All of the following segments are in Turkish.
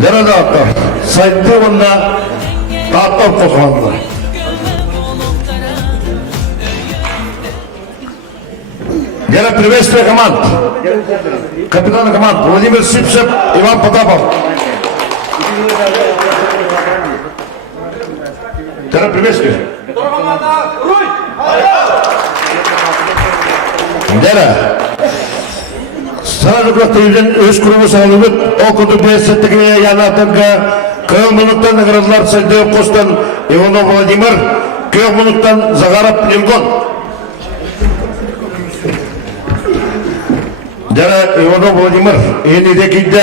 Nerede atlar? Sayıda onunla atlar koşmanlar. Гера, приветствие команд. Капитан команд Владимир Сипсев, Иван Потапов. Гера, приветствие. Гера. Сразу телевизион өз клубы салынып, окуду бесеттеге янатынга Кылмылыктан наградалар Сальдеев Костан Иванов Владимир, Кылмылыктан Загаров Лилгон. Дара Иванов Владимир, енеде кейді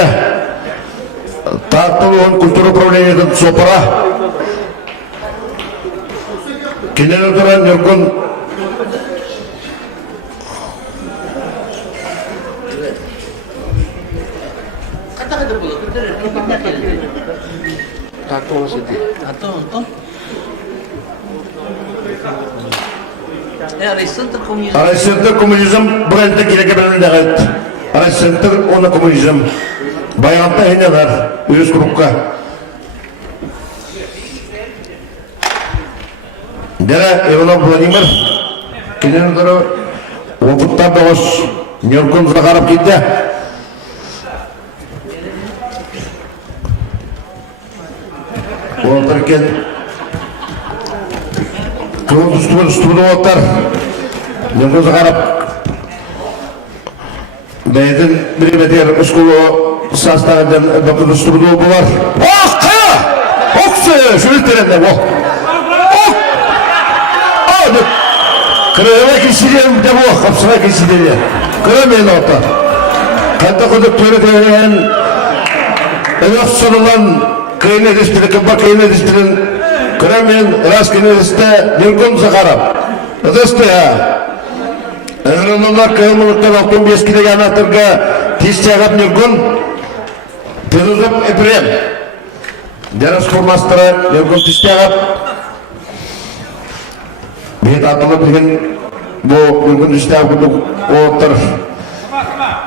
Тартылуын культура управлениеден сопыра. Кенен отыран Неркон Арайсентр коммунизм бренді келеге біліндіғет. Арайсентр оны коммунизм. Баянта әйнелер өз группқа. Дәрі Иванов Владимир кенен тұры опыттар доғыз Неркон Загаров кейді. Олтар кен Кылын үстімін оттар Неркон Загаров Бәйдің бір бәтер ұскылы састағыдан бұқын үстімін болар. Оқ! Қая! Оқсы! Жүріктерінде оқ! Оқ! Оқ! Кырыға кесілерім де оқ! Қапсыға кесілері. Кыры мен ота. Қанта құдық төретеген өз сұрылан күйін едістірі, кімба күйін едістірін кыры мен рас күйін едісті Неркон Загаров. Ыдысты я. Әзірлерлер күйіміліктен 65 кедегі анатырға тестияғап Неркон Пенузов Эпрем. Дәріс формастыры Неркон тестияғап. Бейт атылы білген бұл Неркон тестияғап күдік оғыттыр.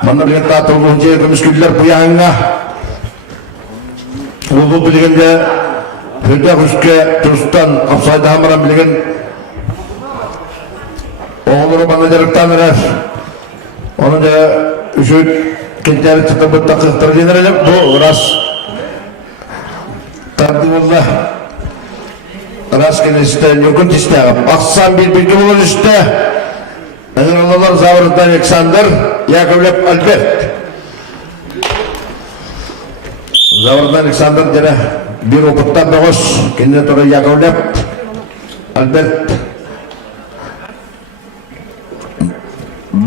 Мана білген атылы бұл жер көміскүлілер бұяғыңа. Ол білгенде Федақ үске тұрыстан қапсайды хамыран білген оғылыры бана дәріктан әрәш. Оның да үшіт кентәрі тұқты бұтта қықтыр денер әлем. Бұл рас тарды болда рас кенесті Неркон тестияғып. Ақсан бір-бірге болын үшті әзірлалар Завырдан Александр Яковлев Альберт. Завырдан Александр дәрі bir опыттан доғыз кенде тұры Яковлев Альберт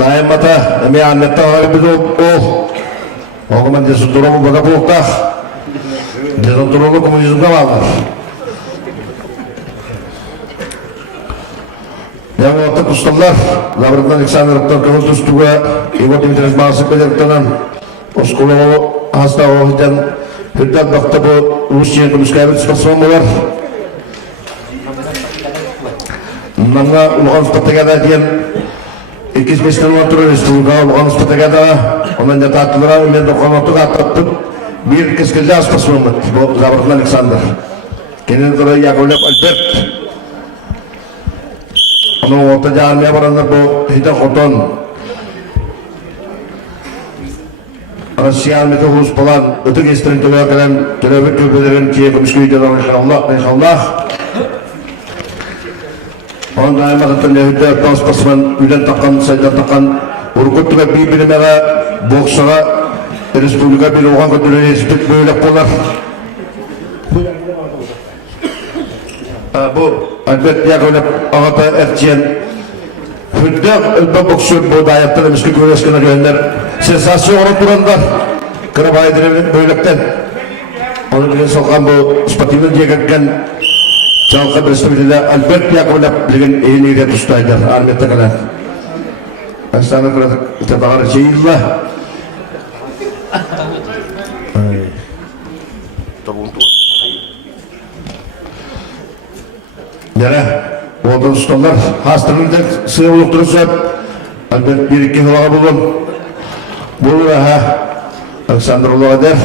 дайымата әме аннетті ағай біді ол оғыман десін тұрымы бұға болықтақ десін тұрымы коммунизмға бағылар. Яғы оттық ұсталар Завырдан Александровтан кығыл түстігі Егор Дмитриевич бағысы бедеріктенен ұсқылығы аста оғыдан Hürden baktı bu Rusya Komisyonu spasyon var. Nanga Lugansk Patagada diyen 2-5 tane oturuyor Respublika Lugansk Patagada. Ondan da tatlılara ben de konutu kapattım. Bir keskilde spasyon var. Bu Zavırdan Alexander. Kendini sonra Yakovlev Albert. Onun ortaca armaya varanlar bu Hida Khoton. Россия армиясы хулус балан өтік естірін төлеу кәлем төлеубек көпелерін кие көмішкі үйден иншаллах. Онда аймағыттан әуітті тауыспасымен үйден таққан, сайдан таққан ұрқыттыға бей білімеға боқшыға республика бір оған көтілі еспет бөйлек болар. Бұл Альберт Яковлев ағата әртиен Hüddek ülbe boksör bu dayaktan emişki güreşkine gönder. Sensasyon olup duranlar. Kırıp aydirenin böylekten. Onu bilen sokan bu sportivin diyeketken Çalka Respublika'da Albert Yakovlev bilgin eğin eğde tustaydır. Armiyette kadar. Ben sana kırdık. Tebağır şeyillah. Nere? Oğdan ustalar hastırını da sığ olukturursa Albert bir iki hılağı bulun. Bulur ha Aleksandr Ulağa der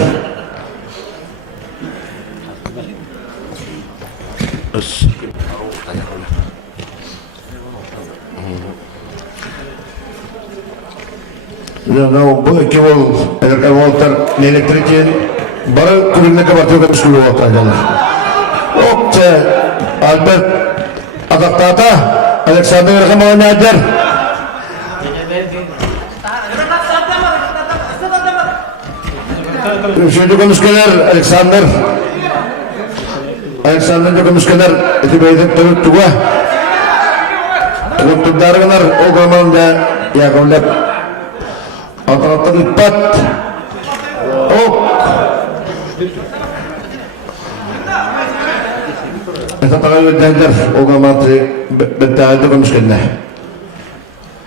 Bu iki ol, voltar elektrikin barı kuruluna kabartıyor kadar şunu voltaydalar. Okça, Albert Adaktata, Alexander Rakamanader. Üçüncü konuşkeler Alexander. Alexander konuşkeler eti beyden turut tuğa. Turutlarılar o zamanda yakınlar. Atarattan ippat. Ok. Esa tagal bedender o zamanda bedende konuşkeler.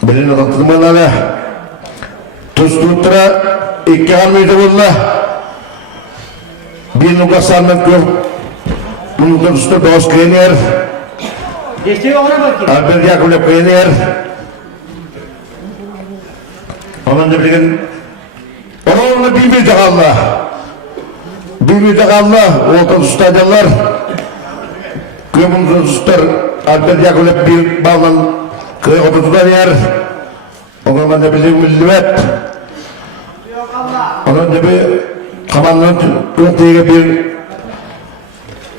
Bilin atatırmalarla. Tuzlutra iki hamlede bulunlar. Bir nukasanlık yok. Bunun üstü dost kıyınır. Albert Yakovlev kıyınır. Onun da bilin. Onunla bir müzik Allah. Bir müzik Allah. Volkan ustadyalar. Kıyımın ustalar. Albert Yakovlev bir bağlan. Kıyı oturtudan yer. Onun da bilin milliyet. Onun da bir kamanlığın öteye bir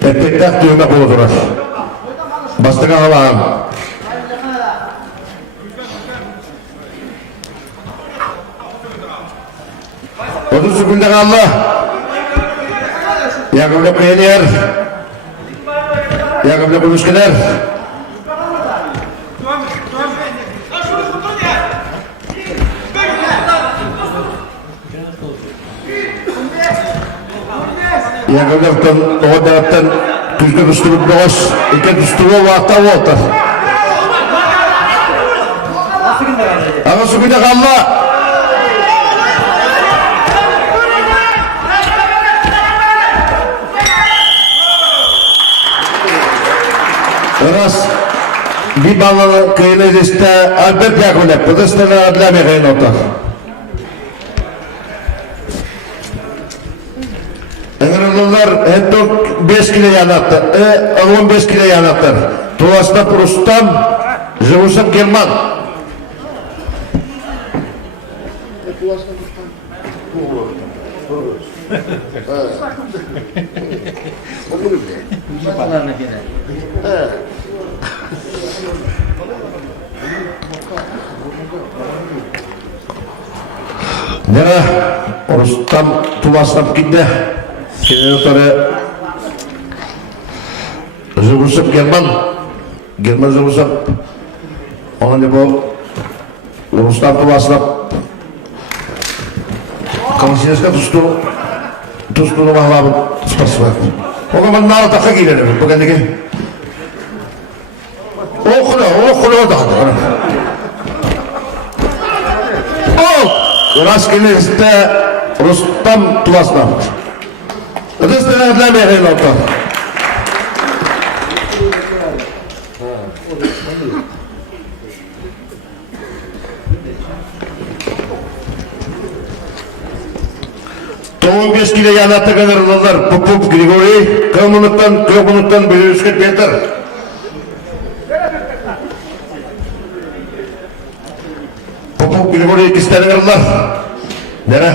etpektak düğmek oldular. Bastık Allah'ım. Otur sükundak Allah. Yakımda kıyınır. Yakımda konuşkiler. Yakımda o taraftan tüzgün üstürüp doğuz. İki üstürü vakta voltar. Ama sükundak Allah. Раз bir bağlı kıyını ediste Albert Yakovlev, Pıdıstı'nın adına bir kıyın otar. Engrılırlar hep 5 kilo yanattır, 15 kilo yanattır. Tuvasında Rustam, Живусов German. Nere Rustam Tuvas'tan gitti. Şimdi sonra Живусов German. German Живусов. Onun da bu Rustam Tuvas'tan Kalsiyasına tuzlu bağlamı spası var. O zaman nara takı giyilir bu kendiki. Okula da. Rastgele işte Rustam Tuvas'tan. Ötesine adlamaya kıyın orta. Toğun 5 kilo yanatta kadar Popov Grigori, Kılmınıktan Belirüsket Peter. Popov Grigori ikisi tane kadar. Nere?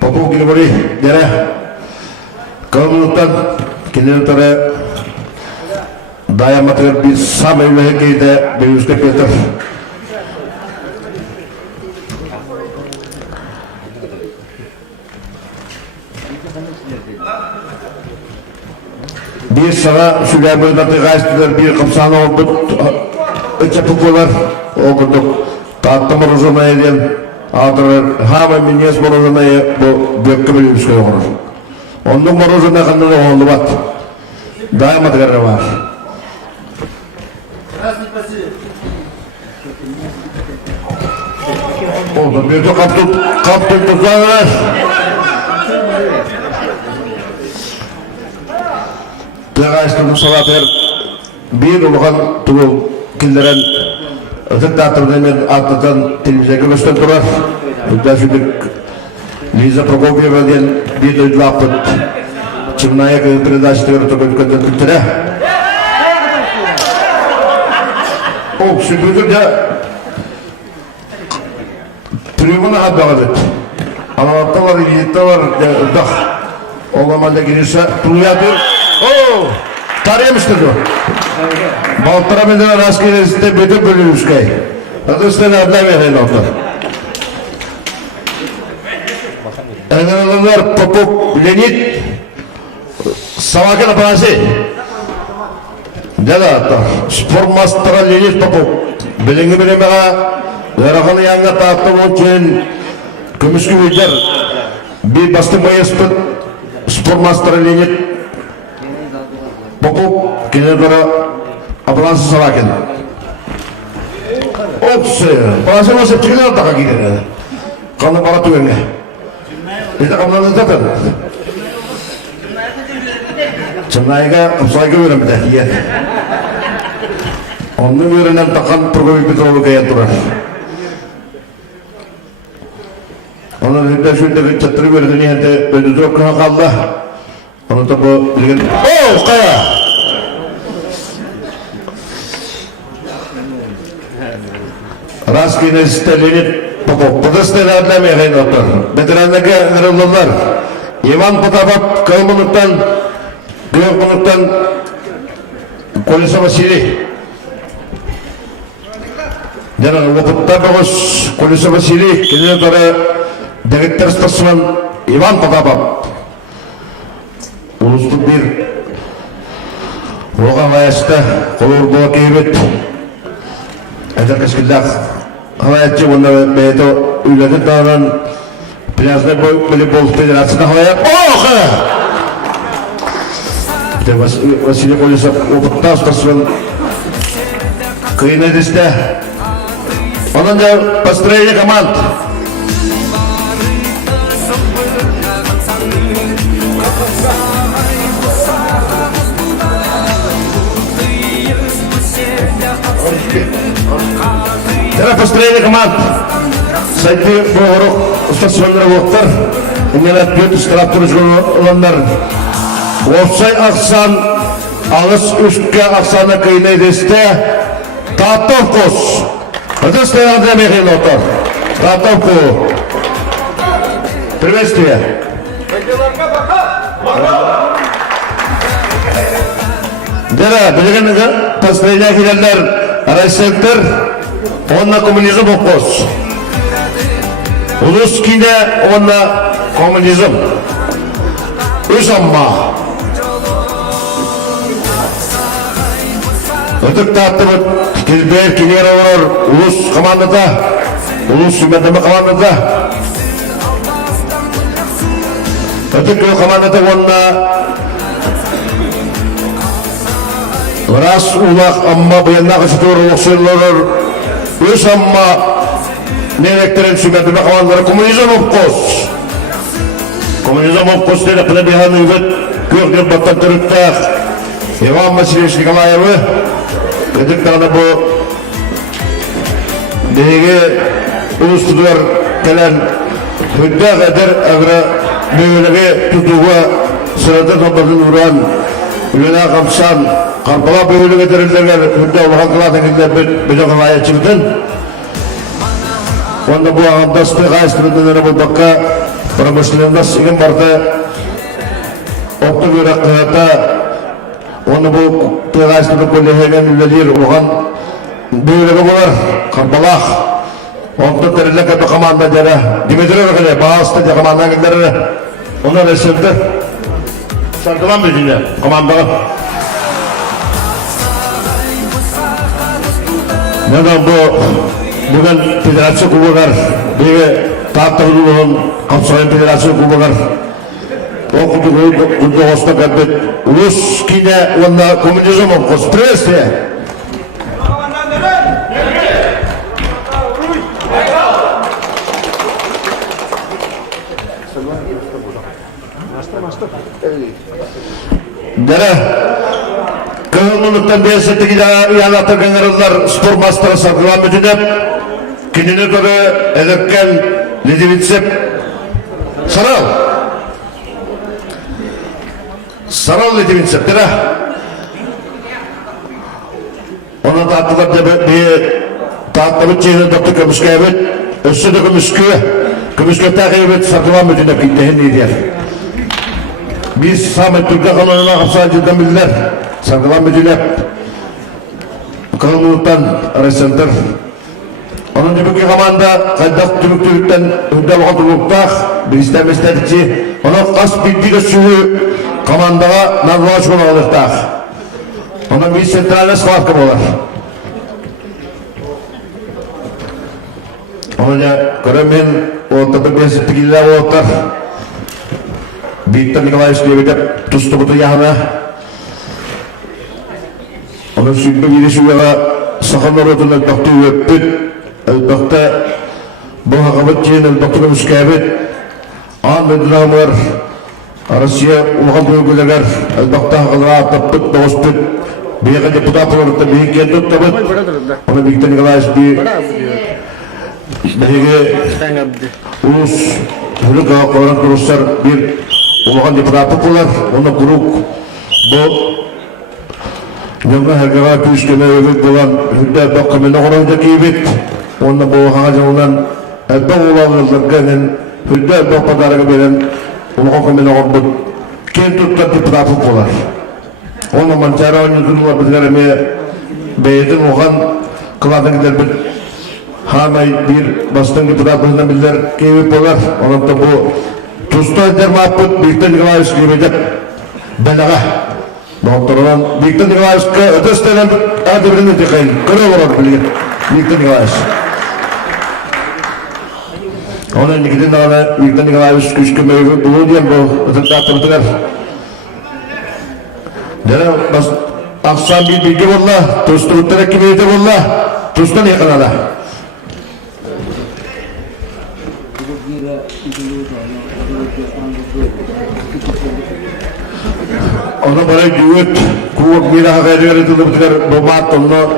Popov Grigori, nere? Kılmınıktan Kinenotara Dayamatır bir samimi hekeyde Belirüsket Peter. Bir sana Süleyman'da gazeteler bir kapsana oldu. Çapıklar okuduk. Tatlı morozuna eden adırlar. Hama minyas morozuna bu büyük Belirüsket olur. Onun morozuna kanını oldu bat. Dayamatır var. Oldu. Bir de kaptı tuzağlar. Teğaçtığını salatır. Bir uluğun tuğul kilderen Ötük dağıtırda men atlıdan televizyon gösteren durar. Burada şimdi Liza Prokopyeva diyen bir ödül apıt. Çımnaya передачтары төгөлгөндө түтүрө. О, сүбүдүр да трибуна хадагат. Алатталар, илетталар, дах. Оламалда киреше туяды. О, таремиштер. Балтыра менен раскересте бөтө бөлүшкөй. Адыстан адламеген отор. Энелер Попов Леонид Савакин апанасы. Дәлата, спорт мастера Леонид Попов. Біліңі білемеға, әріғаны яңға таатты болчен, көміскі өйдер, бір басты майыспыт, спорт мастера Леонид Попов, кенедері апанасы Савакин. Отсы, апанасы басып чекілер атаға келеді. Қаны бара түгенге. Еді қамланы затыр. Çınayga Kapsayga öğrenmedi diye. Onun öğrenen takan Prokopyev Petrovka'ya durar. Onun hüdde şöyle çatırı verdiğini hende ödüdü okuna kaldı. Onu da bu bilgin... Oo, kaya! Raskine Stalinit Popov. Pıdısını adlamaya kayın otur. Veterandaki kırıldılar. Ivan Potapov kılmılıktan Gölkonuk'tan Kolisa Vasili. Jangan Waputta Bagos Kolisa Vasili. Kini tore Direktur Stasiun Ivan Potapov. Uluslu bir Rogan ayasta kolor boğa keybet. Eder keskildak havayatçı onda beto ületin dağınan plazda böyle bol federasyona havayat. Oh! Василий Колесов опытта стasiun кыйын эдесте. Onun da построение команд. Это построение команд. Сайты Богорок стационары болуптар. Именно бөт структура жолундар. Ofsay aksan, ağız üstte aksana kıyına edeste, Tatovkos. Ödeste Andrei Otor. Tatovko. Приветствие. Дера, білгенігі, построение келелер, Райсектор, онна коммунизм окос. Улус кине, онна коммунизм. Үз амма. Ötük dağıttımı Kilber, Kinera var, ulus komandada, ulus sümbendeme komandada. Ötük yol komandada onunla Ras ulak amma bayanına kaçıtıyor, oksiyonlar, öz amma neleklerin sümbendeme komandaları komünizm opkos. Komünizm opkos dedi, pına bir hanı üvet, gördüğüm battan törüttağ. Ivan Vasilyevich Nikolayev'ı Ödük dağına bu Dege ulustular gelen hüdde kadar ağra büyülüğü tutuğa sırada topladın uğran ülüne kapsan karpala büyülüğü getirirler hüdde Allah'ın kılatın bir de kalaya çıktın. Onda bu ağamdasını kaystırıldığına bu bakka pramышленность igen barda oktu yürek kıyata onu bu tığaçlılık kollehegen ülledir oğan büyülüğü bular karpalak onu terilek epi komanda dere Dimitri Rıkılı bağıstı de komandan giderir ona resimde sardılan bir cümle komandalı neden bu bugün federasyon kubu var bir tahtırlılığın kapsayan federasyon kubu var o kudu hosta kadar Rus kine onda komünizm okuz Priветствие. Dere kılımını Dostluktan beğensettik yanatı generallar spor mastara sarkılan müdünep. Kendine göre ederken Lidivitsep. Saral Lidivitsep. Dira. Ona da attılar bir tahtlı çeyreğini doktor Kömüskü evet. Üstüde Kömüskü takip et sarkılan müdünep gittiğin neydiler. Biz Samet Türk'e kanalına hapsacıdan bildiler. Sarkılan müdünep. Kanunluktan arasındır. Onun gibi komanda kaydak Türk'ten hüdde vakıtlıkta bir istemestedikçi onun kas bildiği suyu komandaga narvaş olalıkta. Onun bir sentralnes farkı olar. Onun ya göremen o tabi besittikille otar. Viktor Nikolaevski'ye bitip tustu butu yahına. Onun sürdü girişiyle sakınlar ödün elbakti öpüt. Elbakta bu hakabatçıyın elbakti müskabit. An ödünamır. Arasıya uğal bölgeler elbakta hakalara atapıt, doğuspüt. Bir deputat olarak da bir kendi tutabıt. Onu Viktor Nikolaevski Bege ulus Hürük Ağa Koran Kuruslar bir uğal deputatı olar. Onu kuruk bu Yılda herkese kuşkeme övüp olan hüdde bakımını orada kiyibit. Onda bu hacılan elbette olanlardan hüdde bakmadarı veren bakımını orada kim tuttu deputatı olar. Onu mançara oyuncular bizlerime beytin oğan kıladın gider bir hamay bir bastın deputatından bizler kiyibit olar. Onun da bu tustu eder mahput Viktor Nikolaevski gibi belaga. Doktorlar Viktor Nikolaevski ötesinden adımını tıkayın. Kırı olarak bilir Viktor Nikolaevski. Onun nikidin dağına Viktor Nikolaevski küçük meyve buluğu diyen bu ötesinden Dere akşam bir bilgi bolla, tostu uttarak kimiyete bolla, tostan yakınada. Ona böyle güvüt, kuvvet bir daha veriyor edildiler babat onu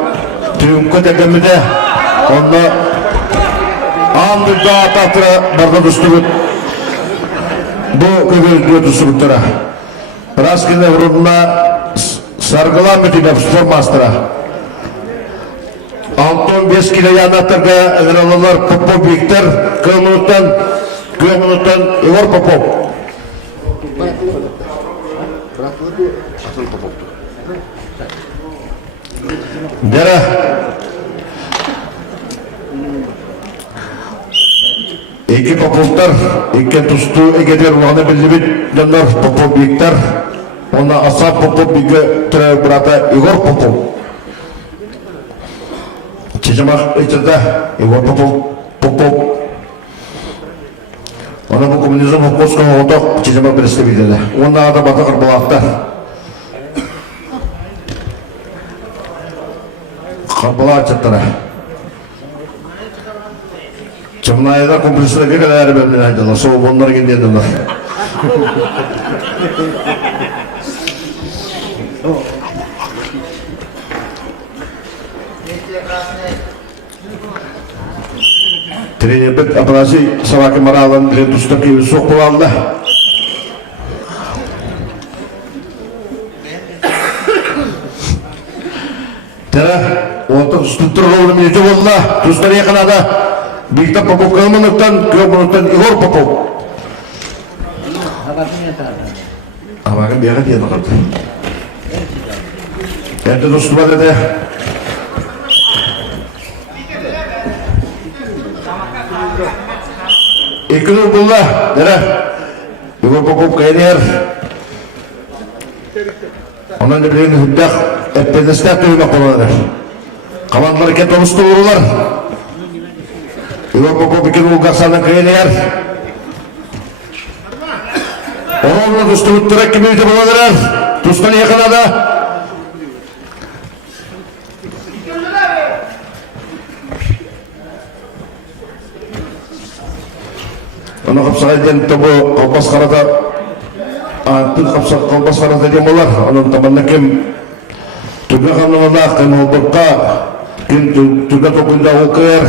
tüyümkü tekemide onu andı dağa tahtıra barda düştüğüt bu köpürlüğü düştüğüttüra rastgele vurumuna sargılan bütüne spor mastıra 6-15 kilo yanatırga evralılar Popov Viktor Köymanut'tan Igor Popov Dere iki Popovlar iki tustu egedir ulanı bildiği döner Popov Viktor ona Asap Popov bilgi türev burada Igor Popov Çiçemak içinde Igor Popov ona bu komünizm hukuksuz olduk Çiçemak birisi bildiğinde onda da batı kırbalakta Kırbalar çatıra Çımlayda komplesine bir kadar bölümden aydılar soğuk onlara gidiyorlar Trener operasi savakin maralan retustaki sok bulandı. Tere otak strukturlu mevcut oldu. Tustları yakaladı. Viktor Popov Köymanut'tan Igor Popov. Haber'in bir yere diye bakalım. Kendi dostuma dedi. İkili bulla, dere. Igor Popov kayner. Onun da birini hüddak, epedestek duymak olanlar. Kamanları ket oluştu vururlar. Igor Popov ikili ulgaksandan kayner. Onunla dostu hüddak gibi hüddak olanlar. Dostunu yakaladı. Onu kapsayken tabu kalbas karada Tün kapsak kalbas karada diyem olar. Onun tabanına kim Juga kanallah kanal berka juga tokunda oker.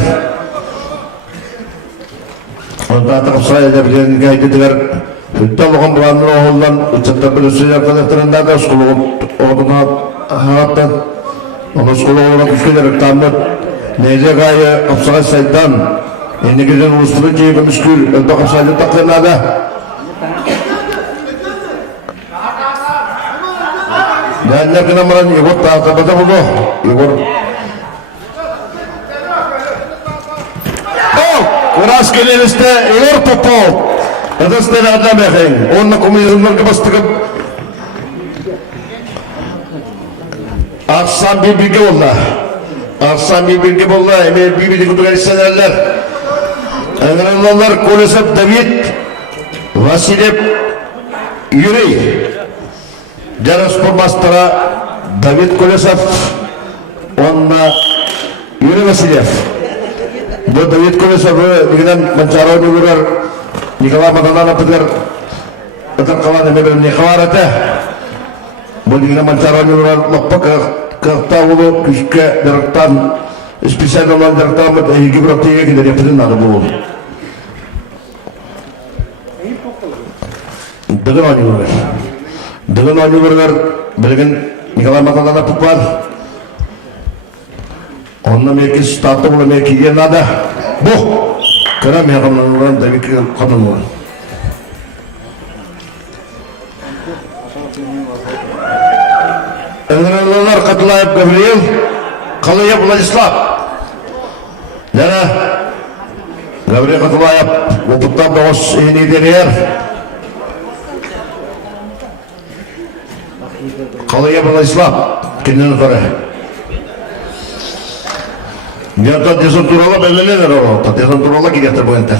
Anda tak saya jadi gaya dengar. Kita bukan berani orang ucapkan berusaha pada teranda sekolah orang hatan. Orang sekolah orang kuskil tamat. Neza gaya apsal setan. Ini kita urus lagi kuskil. Untuk saya tak kenal ada. Dan yang kena meran Igor tak betul betul Igor. Oh, keras kali liste Igor Popov. Atas tidak ada meheng. Orang komisi mereka pasti Aksan bibi Allah. Aksan bibi Allah. Ini bibi dikutukan seneler. Anggaranlar kolesap David Vasilyev Yuri. Jarang spormastara David Kolesov, Onna Yuri Vasilyev. Bu David Kolesov dengan mencari nular Nikola Madalana Peter kawan yang memang Nikhwarata. Bu dengan mencari nular lepak kertaulu kiska direktan spesial dalam direktan higi berarti kita dia pernah ada bu. Dengan nular. Dengan wajib berger, berikan Nikola Madalana Pupar. Onna mereka start mulai mereka dia nada. Boh, kerana mereka menurun dari kanan. Engranlar Katlayab Gabriel, Kalayab Vladislav. Jana Gabriel Katlayab, Wuputab Bos ini dirier. Kalayab Vladislav, kinden kore. Dia tak deson turala belele nero, tak deson turala kita terbuentar.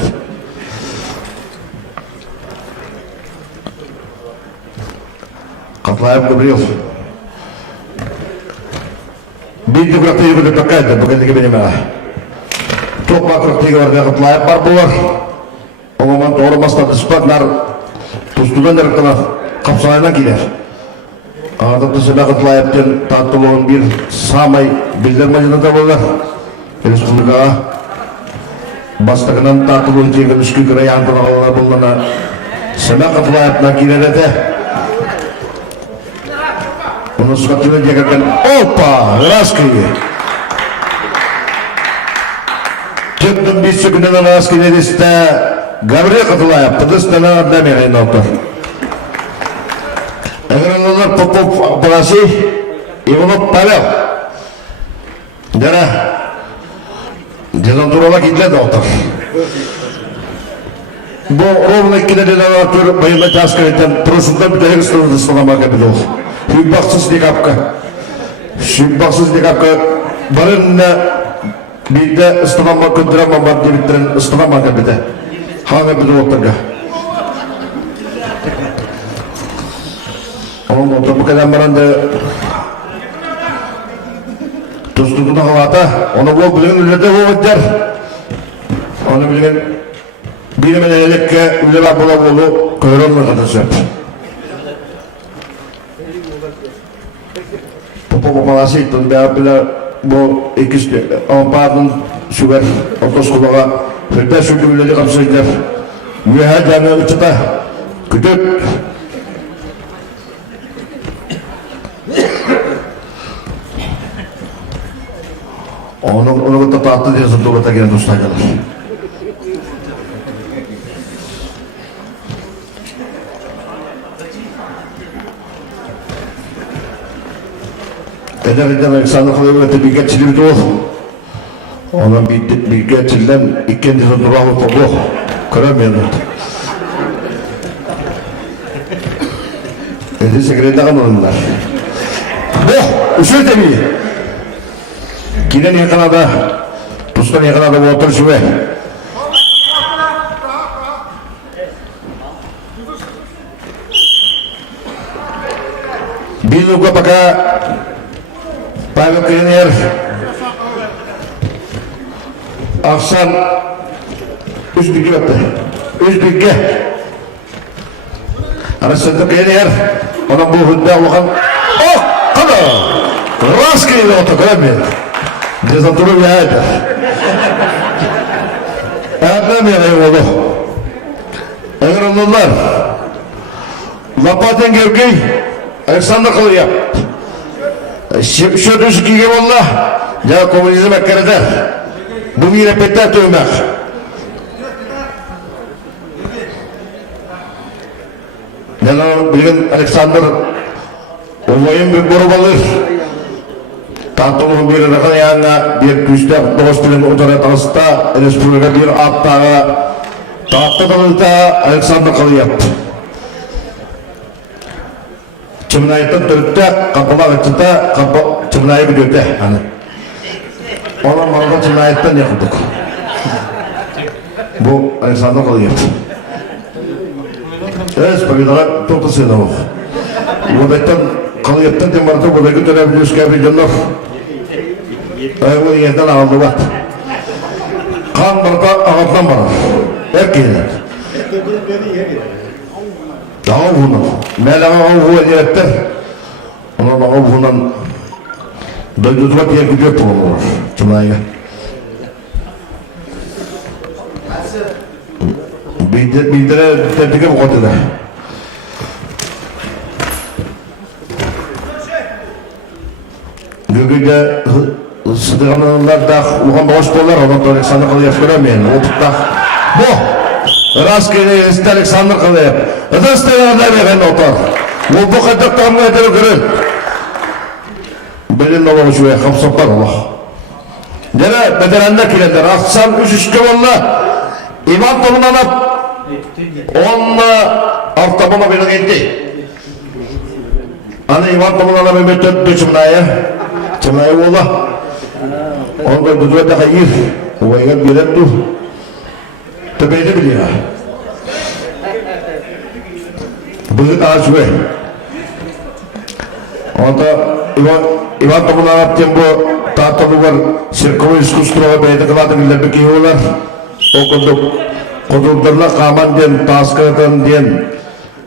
Katlayab Gabriel. Bintu berarti juga dipakai, bukan lagi banyak. Coba berarti warga Katlayab Barbuar. Omongan orang mas tak sempat nar. Pustulan dari tanah kapsalnya kita. Tapi sudah Katlayab dan tatulun bir samai bilang macam apa boleh. Ini semoga basta kanan tatulun jika meski kerajaan tanah Allah boleh. Sudah Katlayab nak kira deh. Menusuk kita jagakan opa raski. Jepun bisa kena raski ni sta Gabriel Katlayab terus tanah ada mereka nopper. Engranlar Popov operasi Ivanov Pavel. Jana jalan turun lagi kita dokter. Bu orang kita di dalam tur banyak jas kereta terus untuk berjalan selama kebelu. Hübaksız dikapka barınna bir de ısınama kındırama madde bitiren ısınama kabide hana bir ortaga onun orta bu kadar baranda tuzluğuna havata onu bu bilen ülede bu vajar onu bilen bilmeden elekke ülede bula bulu köyronla kadar populasi itu bila bu ikis empat sudah atau sekolah kita sudah belajar kamu saja lihat jangan cerita kedut orang tetap dia sentuh lagi yang terus saja Eder sana kalıyor bir geçilir de o. Ona bir geçilden ikinci durağı topu kıramıyordu. Edi sekreter onlar. Bu usul tabii. Kinen yakaladı. Pustan yakaladı bu otur şube. Bir luka pakai Pavel Kriner Aksan Üzbük'e battı. Üzbük'e arasında Kriner ona bu hüdde okan oh! Kada! Раскрыли отоками. Дезантуру яйда. Әднәм яғай олы. Әгір ұлылар. Лапатын кеукей. Александр Қылыяп. Шөтінші кейге болла. Жа коммунизм әккерді. Бұл ерепеттер түймәк. Яна білген Александр Олайын бір бұрып алыр. Тантылығын бір рақын яңа бір күшті доғыз білін отыра тағыста республика бір аттағы тағытты қылыта Александр Қылыяп. Чымнайыттың түрікті қапылақ үтіті чымнайы бүдеті. Оның малға чымнайыттың не қылдық. Бұл Александр Қылыяп. Повидала тоқты сыйдауық. Одайттан Қылыяптан демарты бұдайғы төрәбілі өскәбі жонлар. Ол еңден ағылды бат. Қан барда ағылдан барар. Әркейден. Ағыл бұны. Мәл ағыл бұны деректер. Онан ағыл бұнан дойдудыға тиер күдеп бұны олар. Чымайға. Bildirə təbdiqə бұqatıda. Gөгüdə sıdığanlar da uğan bağış bolar, ondan da Alexander Qılıyev görəmeyin. Oputda bu, Raskeli Esti Alexander Qılıyev. Ödəstələrdə bəğən otar. O bu qaddaq tamı edəli görür. Belin olar şuya, xapsaplar Allah. Dərə bədərəndə kilədir. Aqsan 3-3 valla. İman tolundan ap. Onunla avtabama beni gitti. Hani İvan Tomunala Mehmet Öttü Çımnaya. Çımnaya oğla. Onu da güzel de hayır. O ayıgat bir ettu. Tepeyde biliyor. Bugün ağaçı. Onda İvan Tomunala yaptığım bu tahtalı var. Sirkovu iskusturava beyde kıladı bile bir kiyolar. Okuduk. Kudurlarla kaman diyen, taskıratan diyen,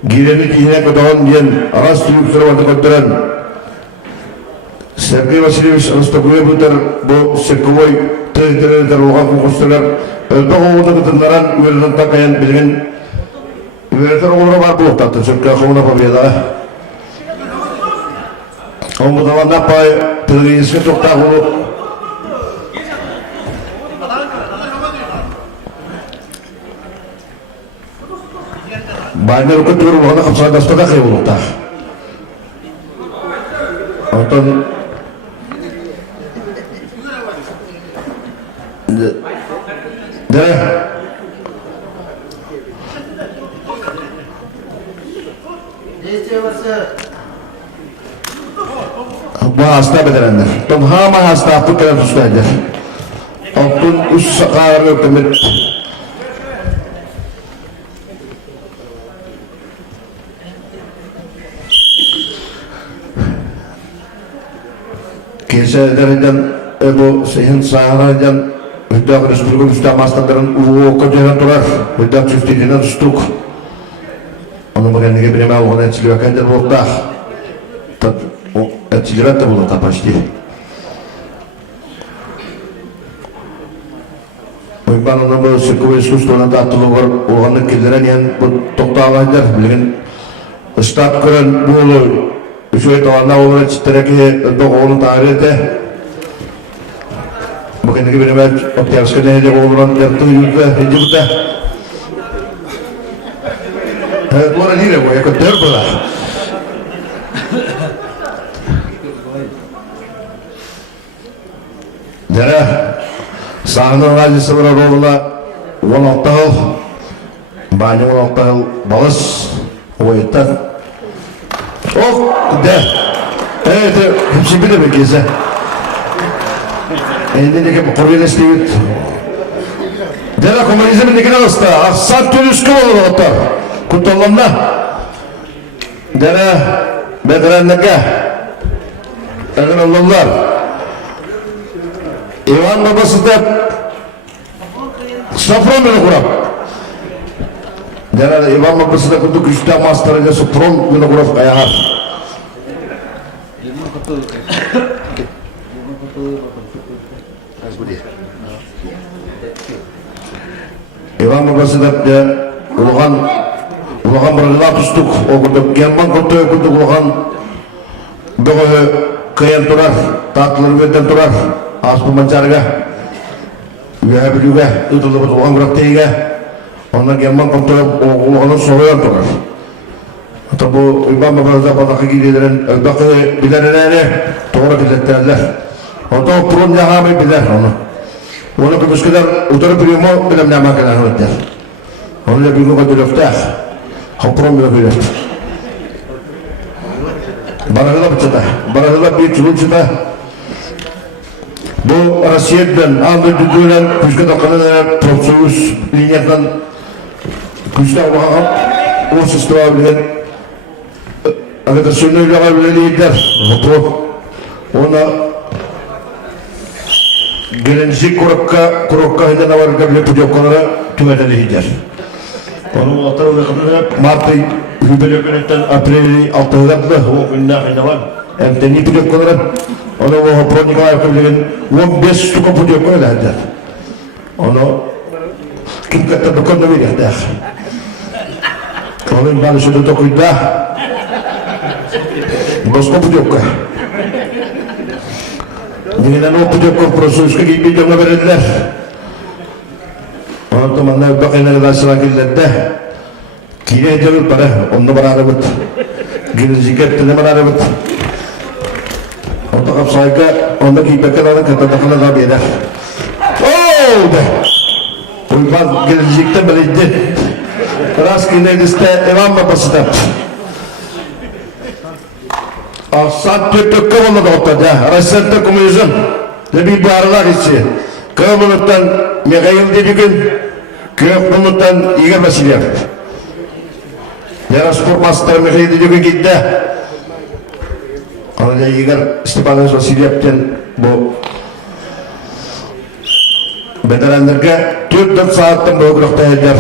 gireni kihine kudavan diyen, aras tüyük sıravadı kötüren. Sergey Vasilyevich Rostogo'ya budur, bu Sirkovoy tezdireler, oğan kokusturlar. Ölbek oğuda kıtınlaran, üyelinin takayan bilgin, üyeler oğulları var bu oktattı, Sirkoy kavuna pabiyada. Ama bu zaman napay, tezgeyisini çok daha olup, Banyak rukun turun mana kapsa das pada kayu luta. Ondan deh bu hasta bedelendir. Tom hama hasta fikirler tutuyorlar. Ondan üst sakar yok demir. Keselerden bu sehin saharadan hüddak Resulü'nün üstad masterların uğu kocaman durar. Hüddak çüfteliğinden tutuk. Onun bakanlığı bileme oğlan etçiliği vakandır buluttak. O etçiliği de buluttak tapaştı. Uyman onun bu Sirkovoy iskusturuna da attılı var. Oğlanlık kediren yani bu tokta alaylar. Bilgin üstad gören bu olur. Üçüncü tavanna oğlan çittereki oğlun tarihte bugünkü bir emek optiyavskı neyecek oğlan yaptığı yüzde hicibde evet bu arada değil bu yakın dör bula dere sağının gazisi var oğluna 16 yıl bani 16 yıl balız o yetten oh de evet hepsi bir de bekliyorsa endindeki kuruyla isteyip dere komünizmin dikine hasta aksan tülüskü olur otur kurtulanda dere bedirenlike edin Allah'lar İvan babası da Safran beni kuram dere İvan babası da kurduk üstte masterıca Safran beni kuram ayağır Ivan babası da Uluğan bırıla tuttuk. Okuduk. German kurtu okuduk Uluğan. Böyle kayan turar. Tatlıları verden turar. Aslı mancarga. Üye bilüge. Ütülü Uluğan bıraktığıga. Ondan German kurtu Uluğan'ın soruyan turar. Hatta bu İmam Baba'da badakı gidilerin elbette bilenlerine doğru biletlerler. Ondan kurun yahamı biler onu. Onu kımışkılar utarı biliyor bilim ne makalar öder. Onu da bir gün kadar öfter. Hapron bile bilir. Barahıla bıçada. Barahıla bir çulunçada. Bu Rusya'dan aldı düdüğülen kuşka takılan profesörüs linyadan kuşta vakıp o sistema bilen agitasyonuyla bilen lider. Ona gelinci kurukka hinde navarga bile pucakkalara tümeteli hider. Onun altına kadar Mart'ı hübeli günetten Aprili 6'da o günler hinde var. Hem de ni pucakkalara onu o pronika yapabilen 15 tuka pucakkalara hider. Onu kim kata dokunda bir hider. Onun balı sudah dokuyda bosko pucakka. Dengan o pucakka proses gibi jangan berediler. Orang temannya bakayına kadar silahilerde kire ediyor para onu beraber bit. Giriziketine beraber bit. Untuk kapsaika onu kibakalan kata-kata da beda. Oh be. Uygun girizikte belirdi. Keras kine liste evam babası da. Asat tüttük kavunlu da ortada. Rasette kumuyuzun. Lebih bağırlar içi. Kavunluktan Mikhail dediğin Kavunluktan Igor Vasilyev. Yara spor master Mikhail dediğin gitti. Onu da Igor Stepanovich Vasilyev'den bu bedelenlerge 4 saatten böğürükte eder.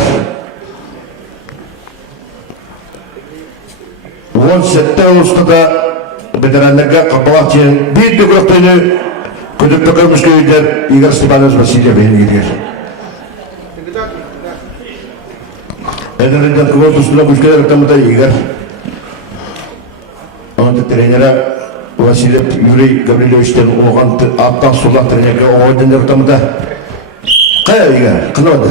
17 Ağustos'ta bedelenlerge kapılar için bir böğürükteyini Kudüp'te kırmış köyler Igor Stepanovich Vasilyev'e gidiyor. Ederden kuvvet üstüne kuşkeler rıktamıda Igor. Onun da trenere Vasilyev Yuri Gavrilovich'ten oğan alttan soldan trenere oğan rıktamıda Kaya Igor, kınavadı.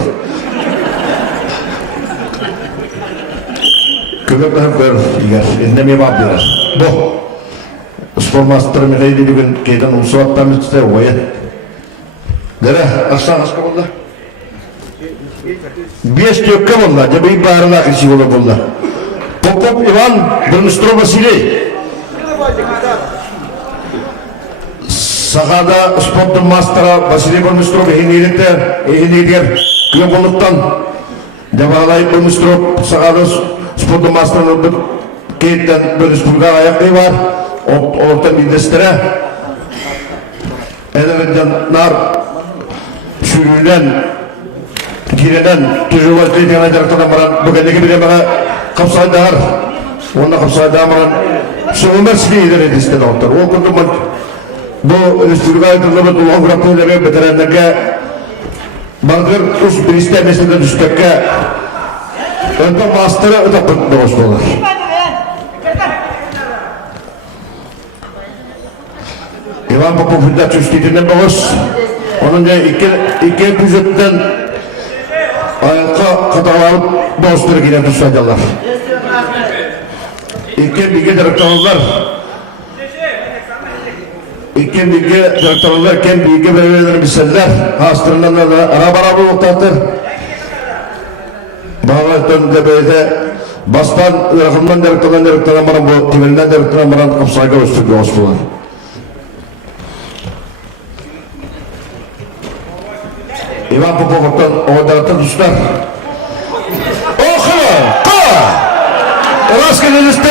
Köpekler hep koyar Igor, endemeye bağlılar. Bu spor master Mikhail dediğin keyden ulusal işte oya. Dere, akşam aşkı oldu. 5 tökke oldu, cebeyi bağırına kişi oldu. Popop Ivan Burmistrov Vasiliy. Sahada spor master Vasiliy Burmistrov ehiniyetler kıyıboluktan Devalay Burmistrov sahada spor master'ın keyden Burmistrov'da ayaklığı var. Orta midestere Ederden nar sürülen gireden tüzüvaz dediğine jarıktan amaran bugündeki bir bana kapsaydılar onda kapsaydı amaran soğumlar sineyidir edistedi orta o kutuman bu Respublika'yı tırnabat ulan bıraktığı betirenlerge Balgır us bir istemesinden düştekke önde master'ı öte pırtında hoştular. Ivan Popov'un da çüştüğünden bağız. Onun da iki küzetten ayakta katalarıp bozdur giden tutsaydılar. İki bilgi direktörler. İki bilgi direktörler, kem bilgi belirleri biseller. Hastırlarına da araba oluktadır. Bağırtan da böyle bastan, rakımdan direktörler bana bu timelinden direktörler bana kapsayga üstü hoştular. Ivan Popov'tan oradalıkta düşler. Kıla! Olaskın liste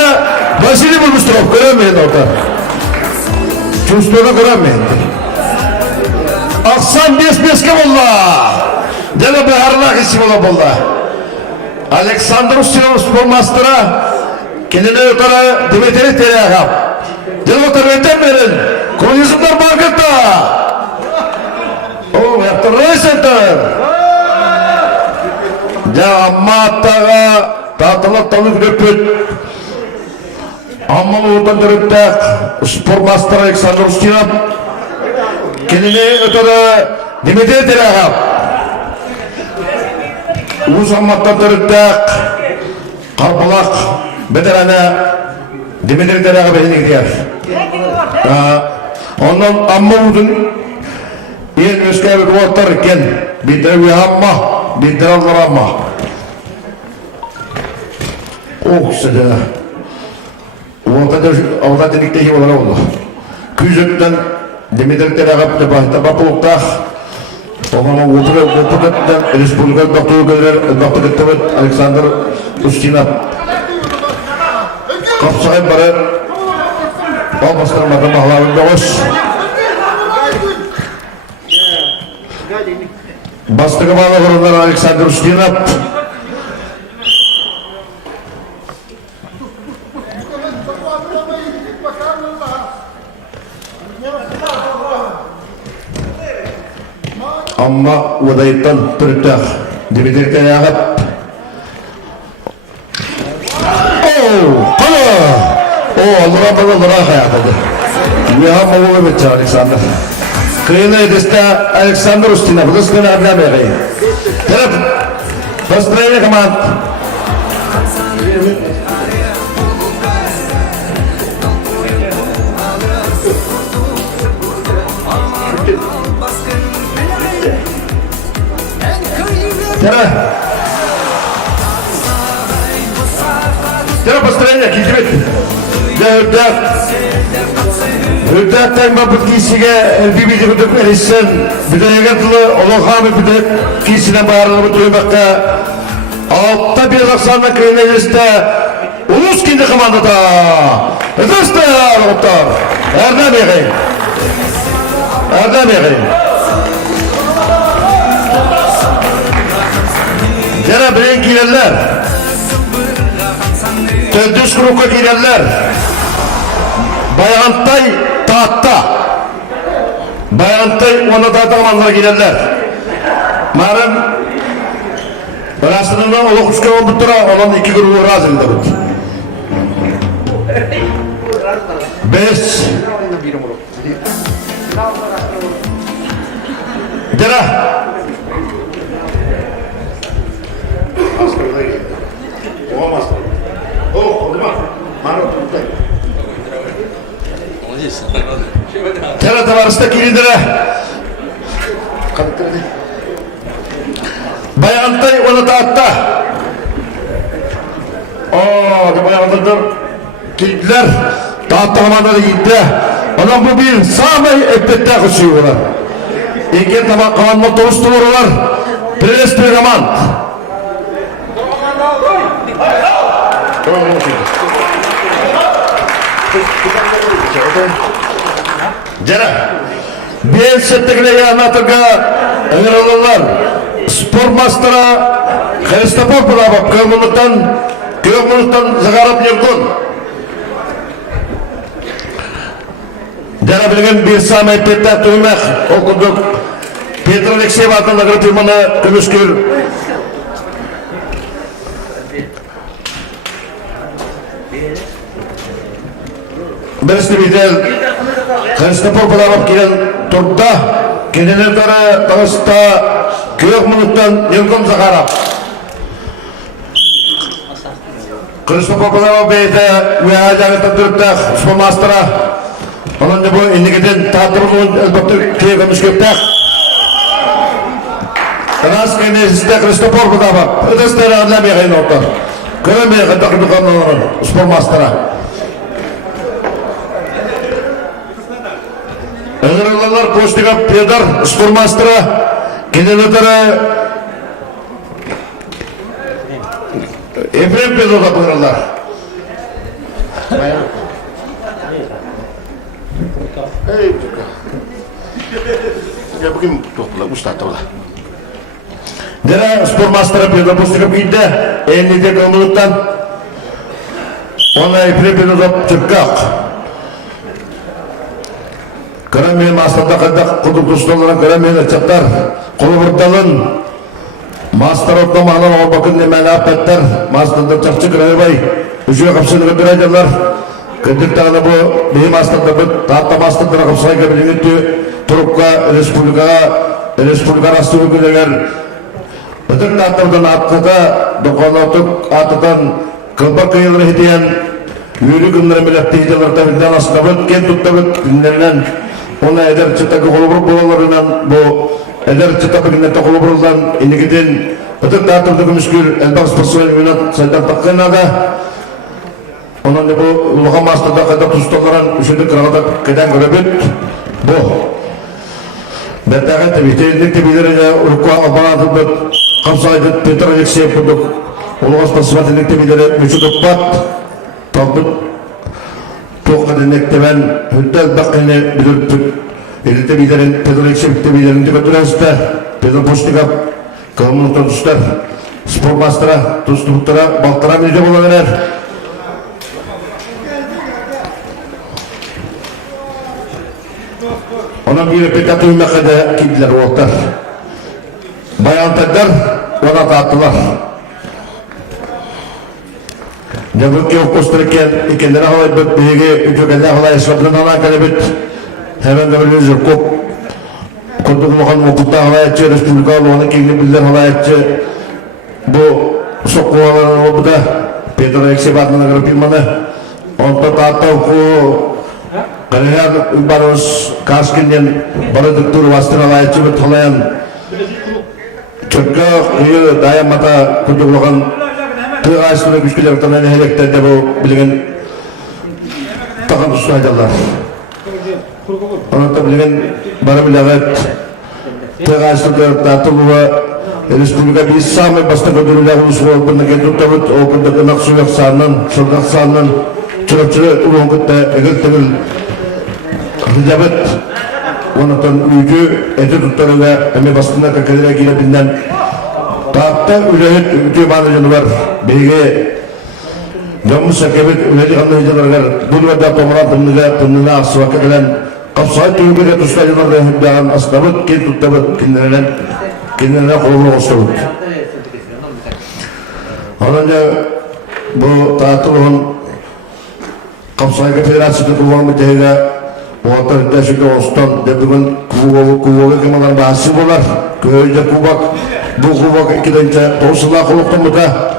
Vasiliy Burmistrov göremeyin orada. Çustuğunu göremeyin. Aksan beske bolla. Dele beharlar isim ola bolla. Aleksandr Ustinov spor master'a kendine yukarı Dimitri Tereyakap. Dele otoriten verin. Komünizmler marketta. O yaptırır center. Ya amma attağa tatlılar talı güdüpüt. Amma oradan dörüptek spor master Alexander Ustinov. Kendini ötede Dimitri Terahap. Uz ammattan dörüptek Karpalak veteranı Dimitri Terahap elini gidiyor. Ondan amma udun en özgür bir ruhatlar iken bir amma bir taraflar amma. Oh sıcağı. Orada dedikleri olarak oldu. Küzütten Dimitri Terahap tabapılıkta Oğlum Vopudet'ten Respublika Doktor Gittimet Alexander Ustinov kapsayıp bari Olmaslarmadan bağlarında hoş. Bastığı bağlı kurumlar Alexander Ustinov. Amma udayıttan türüptük. Dimitri Terahap. Allah'a hayatadır. Müham oğlu bitti Alexander. Kıyına ediste Alexander Ustinov. Kız kıyına adına beğeyi. Terap. Построение команд. Terап построение килдибет. Hüddətten babıt kişiye elbibidi hüddük erişsen büdüğe tılı olan hamı büdük kişine bağırılımı duymakta altta bir aksanla kıyına eliste ulus kendi komandada ödüste ağırlıklar Erdem Yeğin Jara bilen giderler Töndüz kurukka giderler Bayantay Tahta Bayantay ona da zamanlara giderler. Marım Burasından ola kuşka oldu tura olan iki grubu razında bu. 5 Dera Olmaz. Oldu mu? Marım Tera tavarısta kilindire. Bayantay onu dağıtta. Bayantay'dan kilitler. Dağıtta hamanda da gitti. Ona bu bir sağmayı ekbette kuşuyorlar. İlkin tamam kavanma tostu vurular. Pres bir kaman. Jara bir settekle anlatırga öğrenirler spor mastera Kristopor Pulabab Köyümlükten Zagarab Yırkun Jara bilgen bir samay pettak tuymak okuduk Petr Alekseyev adında kırtırmanı kümüskür Birisi bider Kristopor Pulabab kiren turda Kendileri Dağısta Köyümlükten Yırkun Zagarab Kristopor Pulabab beyde ve acayip Türk'te spor mastera Onun bu indikiden tahtırın elbette kıyıkımız köptek Tanas kendisinde Kristopor Pulabab Ödesleri anlamayın orada Kırılmayın takımlıkanların spor mastera Öğrenirler Koştika Pedar spor mastera kendileri Efrem Pedor'da buyururlar. Ya bugün topla ustad ola. Dera spor mastera Pedor Koştika gitti. Elinde kılmılıktan ona Efrem Pedor'da çıkkak. Kıramiye mastada kadar kuduk dostlarına kıramiye çatlar. Kolu burdalın. Master otlamalar o bakın ne menapetler. Master'da çapçı kırabay. Üçüye kapsını kıraydılar. Kırdık tane bu bir master'da bu tahta master'da kapsayı kabilinti. Turukka, Respublika Rastı ülkeler. Ötük tahtadan atlıda, dokalatık atıdan kılbar kıyılır hediyen. Yürü günleri milatteyiciler tabinden aslında bu ken tuttabıt günlerinden. Ona eder çıtaki kolubur bulalarından bu eder çıtaki günlerde koluburundan inigiden ötük tahtadan kümüskür elbaz pasıvel yunat saydan takkına da onun bu uluğa mastada kadar tustaların üçüncü kırağıda keden görebit bu. Betagat tabi teknik tabilerine urukwa abanadı kapsaydı Peter Alexey kurduk. Uluğaz pasıvel teknik tabilere müçüdük bat tabut toğda denektemen hüddel bakını bilirtük. Eli tabilerin Peter Alexey tabilerin tüketürensite Peter Poşnikap kavmunu tutuşlar. Spor mastıra, tustubuklara, baltara müjde bulabilir. Onun bir replikatı ümekede kilitler oltar. Bayan tedder, ona tatlılar. Nebuk yok kostırırken, ikenlere halay büt, bilgi, üçükenler halay esraplarına halay kalebit. Hemen de bir yüzür kop. Kondukluğun okutta halay etçi, Respublika Allah'ın keyini bildiren halay etçi. Bu sokkuvaların oldu da, Peter Alexey Batman'a göre bilmanı. Onda tatlı oku. Kalihan barus kaskinden bana doktor vasıtına layıkçı bir tolayan Türk'e kıyı daya mata kundukluğun tığ ağaçlığı güçküler tanıyan helekte de bu bilgin takım tutunaydılar. Onu da bilgin bana bilgin tığ ağaçlığı tatılığı Respublika bir sami bastı götürüyle ulusu olduğunu getirip tabut o kundakı naksuyak sağının, şurdak sağının çırıpçırı uluğun kıtta egil tegil Hıcabat ondan ücü eti tutları ve eme bastığında kakalere girebilen tahta ülehit ücü bağlıcını var bilgi Gamı sakabet ülehit anlayıcılar var bu da tomra tımnıga asvaka gelen kapsayı tüyübüge tustayılar rahibdağın asnabıt ki tuttabat kendine kolunu oluşturut onunca bu tahtılığın kapsayı federasyonu kullanımı tehiga bu otorite şükür olsun da bugün kuvaga kemalar bahsi bolar köyde kubak bu kubak ikidençe toğsula kuluktan bu da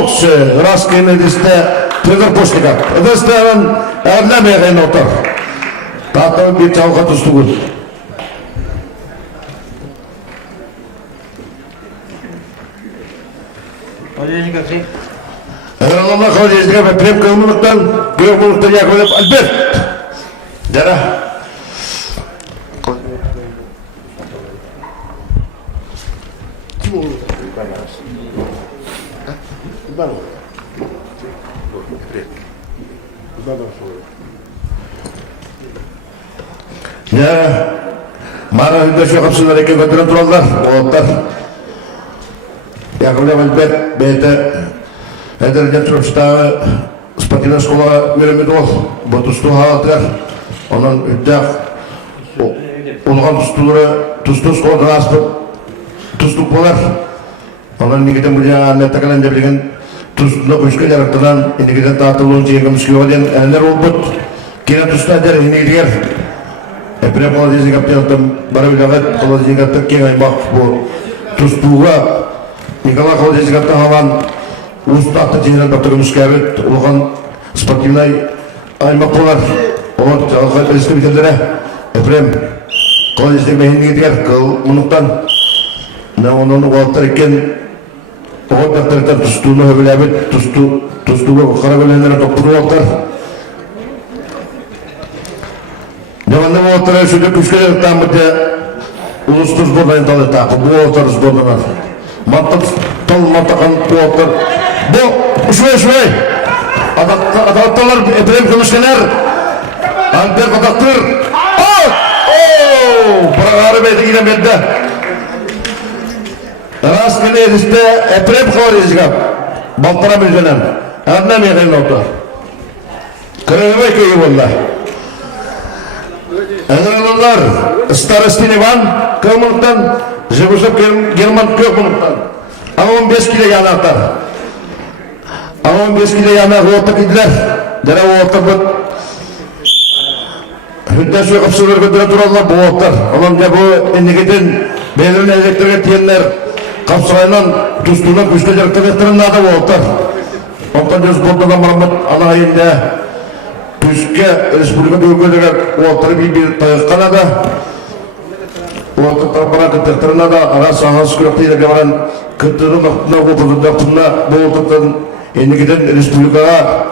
olsun raskın ediste Peter Poşnikap ediste hemen erlemeye kayın otur tahta bir çavka tustuğuz eğer Allah'la kavga edildiğine ve prem kavmuluktan göğmuluktan yakılıp albert Dara. Kim olur? Ben olur. Ya, mana hüdde şu kapsınlar eke götüren turallar, oğutlar. Yakılıyor albert, beyte, ederce turuştağı, Spatina skola veremedi ol, bu tustu halatlar. Onun üddek olğan tustu skolda aspıp tustuk bolar. Onun nikiden buraya annette kalınca bilgen tustuna kuşka yarattıran nikiden tatılığın çeğimiz ki olan eller olbut. Kine tustu eder ini diğer. Epre kola diyecek yaptım. Bana bilagat kola diyecek yaptık ki aymak bu tustuğa. Nikala kola diyecek yaptı havan usta attı çeğinen baktığımız kâbet olğan sportivnay aymak bolar. Onun çalgı eski bitirlere Efrem kol istek behinliği diğer kıl unuktan ne onun uğaltlar iken o daktarıktan tustuğunu höbülebet tustuğu kara bölenlere topunu uğaltlar ne onda bu uğaltlara şöyle küçükler tam bir de ulus tuz buradan talı takı bu uğaltlar uzborlanan mantık tal mantıkan bu uğaltlar bu şuraya adattalar Efrem konuşkenler Alper kadaktır. Para bedi yine bedde. Ras kene ediste Efrem kavrizgap. Baltara müjdenem. Annem yerin oldu. Kırığı kıyı valla. Аңыралылар, Старостин Иван, Кылмыктан, Жигушев Герман Көкмыктан. 15 киле янақтар. 15 киле янақ оттық еділер. Дәрі оттық бұд. Хүндәші қыпсылыр көндірі туралылар бұл оттар. Олымда бұл әнекеден бәлірін әлектерге тиенлер қапсырайынан тұстуынан күшті дәріктірін ады бұл оттар. Оттан жүз болдыға мұрамыд анағайында Türkiye Respublika ülkeleri oturup bir tayıqqana da oturup bana kıtırtırına da ara sahası küretiyle gelen kıtırın aklına kopuduklarına bu oturuptan yeni giden Respublika'ya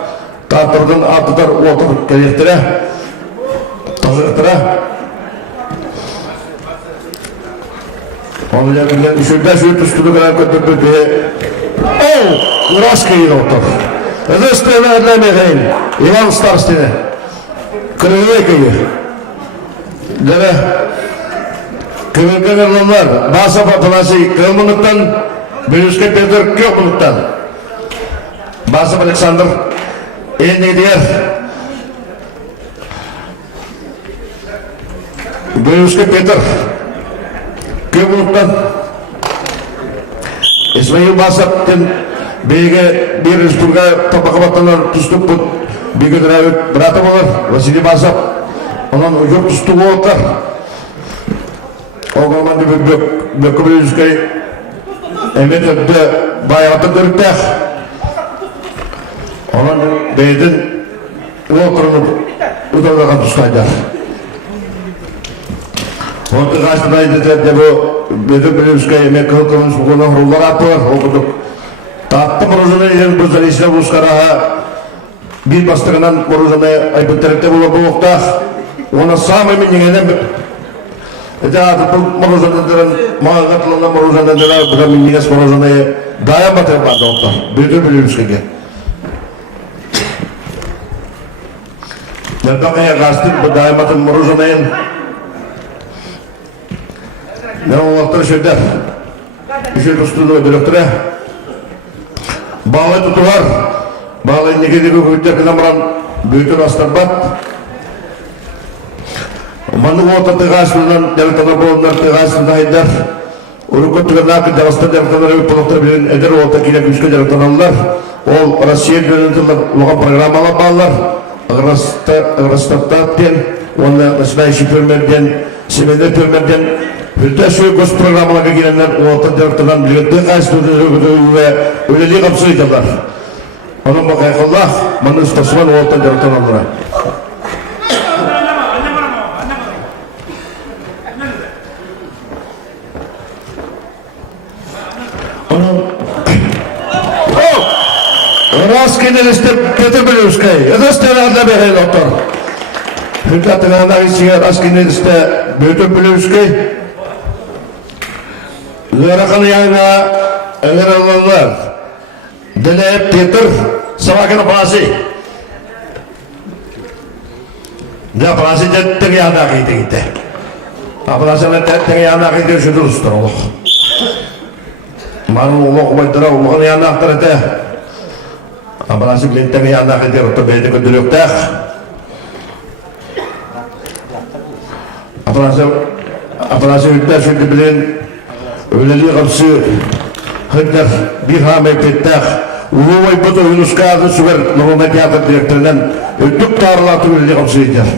tartırdan atılar oturup gerektire tazıqtıra onu yakından düşürde şu tüstülü kadar kötürdü diye Uraskayı otur. Ödüstüne edlemeyin. İvan Starostine. Kırıvekayı. Deve. Kıvırka verilenler. Basa papalası Kılmınık'tan Bülüske Peter Kökmınık'tan. Basa Alexander Eğne diğer. Bülüske Peter Kökmınık'tan. İsmail Basap'tan Bege bir Respublika tabakabatlar tutup bu bir dönem bırakım olur. Vasili Basap onun ucuk tutup otar. O zaman bir bökümüz kay emet de bayatı dörtler. Onun beyden oturunu udalardan tutarlar. Onun karşısındaydı de bu bökümüz kay emet kalkımız bu konuda rollar atıyor. Okuduk. Tatlı morozanayın gözleri işine buskaraha bir bastırınan morozanaya ayıptırıkta bulup bu okta ona sağmayın yeniden bir bu morozanların mağazatılanan morozanlara buna minniges morozanaya dayanmatır vardı okta büyüdür biliyoruz ki Nerede gazete bu dayanmatır morozanayın ne o vakti şeyler işe dostluğunu ödülüktüre Bağlı tutular, bağlı negedeki hükümetler kınamuran büyütür astarbat. Manı oğuta tıgaşlarından devletler boğunlar tıgaşlarında eder. Urukut tıgırnakı devletler devletler öpülüktür bilen eder oğuta kine güçke devletler alırlar. O Rusya'ya yöneltirler, oğa programalar bağlar. Ağrıstattat diyen, onunla Nasyonal Şifirmer'den, Semenler Pörmer'den Hülta şu göz programına girenler oğuta devletlerden birlikte kaçtırdığı ve öyleliği kapsayıcılar. Onun bakayım Allah, bana ustasıman oğuta devletlerden alırlar. Raskine liste Peter Belüskay. Ödüstüne adla bir hayal otur. Hülta tığanda içine raskine liste Peter Belüskay. Zörakanı yayına öner olanlar. Dile Peter Savakını Pasi. Ne Pasi de tek yana gitti. Aplasana tek yana gitti şu durustur Allah. Manu Allah kubaydıra Allah'ın yanına aktarıdı. Apalagi bintang yang anak itu atau beda keduluk tak. Apalagi kita sudah beliin öyleliği kapsı hıdır bir hamle pettak. Uluğay betul Yunus Kağıt'ın süper Nurumet Yatır direktöründen ödük tarlatı öyleliği kapsı hıdır.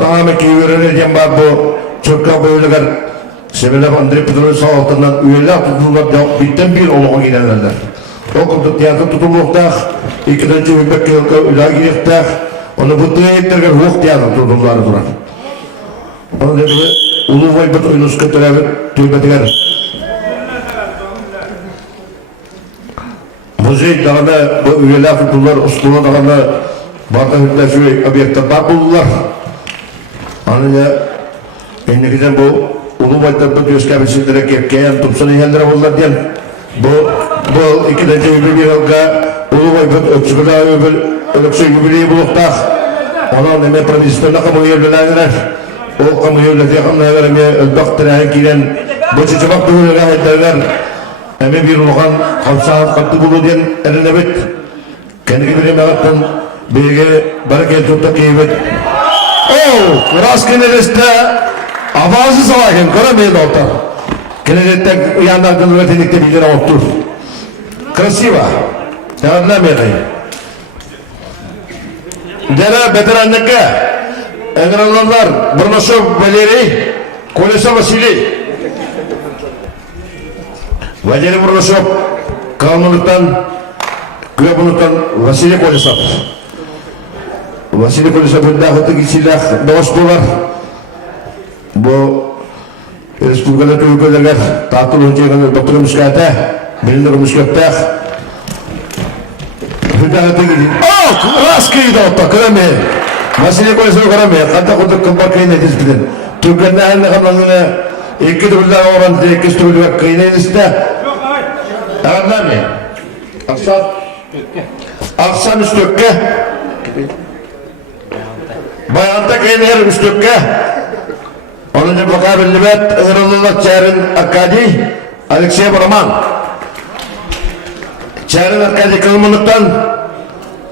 Tamamen ki öğreneceğim var bu çok kapı öyleler. Sebeple Andrei Petrovich sağ altından üyeler tutulurlar bitten bir oluğa gidenlerler. O tiyatro tutulukta, ikinci hükümet ülagiyekte, onu bu tiyatırga ruh tiyatro tutulukları duran. Onu dedi ki, ulu vaybat oyunuz kötülevi tüybetiger. Muzey dağına, bu üyeler tutulurlar, usulun dağına, barda hükümeti obyektler var bulurlar. Anıya, ennekiden bu, ulu vaybat bu göskabesitlere kepkeyen, tupsan ihenlere bulurlar diyen, bu ikinci bir yılga ulu vaybat öksügüle öksü yübüleyi buluktak. Ona neme provizyonuna kamu yerlilerler. O kamu yerlileri yakamına vermeye ölbaktıraya giren bu çıçamak büyüle ederler. Eme bir ulukan kalsağın kattı bulu diyen eline bit. Kendi gibi meğattan bilgi bereket tuttak iyi bit. О, раз кенелесте авазы салаген, көрәмейді отыр. Кенелеттен ұяндардың өтенекте билер ауып тұр. Красиво. Тәғірләмейді. Дәрі бетерәннікке. Әңгіранлар Бұрнашов Валерий, Колесов Василий. Валерий Бұрнашов, Калманықтан, Көбінықтан Василий Колесов. Василий Колесов бұндағы кесілях дауыс болар. Бұл республикада түйікөлерге татыл өтеген доктор Мүскәті, Беліндір Мүскәттәқ. Бұндағы тегелін. Рас кейді отта, көрәмейін. Василий Колесов көрәмейін. Қанта құдық күмбар кейін әтес білін. Түркенді әліне қамлаңыны екі түбілдер оранды, екі түбілдер кейін әтесті. Әғырламейін. Ақсан үстөкке. Баянта кейінер үстөкке. Onun için mukabilli bet Iğrılı'da Çerin Akkadi, Alexey Buraman. Çerin Akkadi Kılmınlık'tan,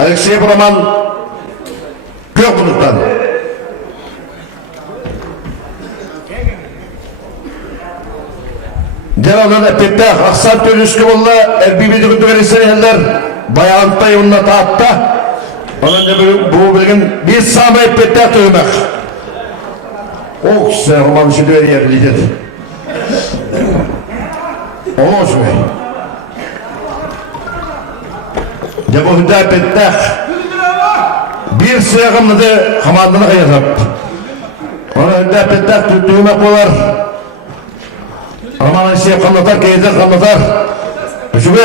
Alexey Buraman Kökbınlık'tan. Devamlı epettak, Aksan Tölüskü bolla, Erbibi'de gündüğün isteyenler, Bayantta yoluna taatta. Onun için bu bilgin bir sağma epettak tövmek. O kişi Roman Şüdüveri yerlidir. Onu hoşuma. Depo hüdda pettak. Bir sığımlıdı hamandını kıyasap. Onu hüdda pettak tüymek olar. Roman'ın işe kanlatar, keyizler kanlatar. Hoşuma.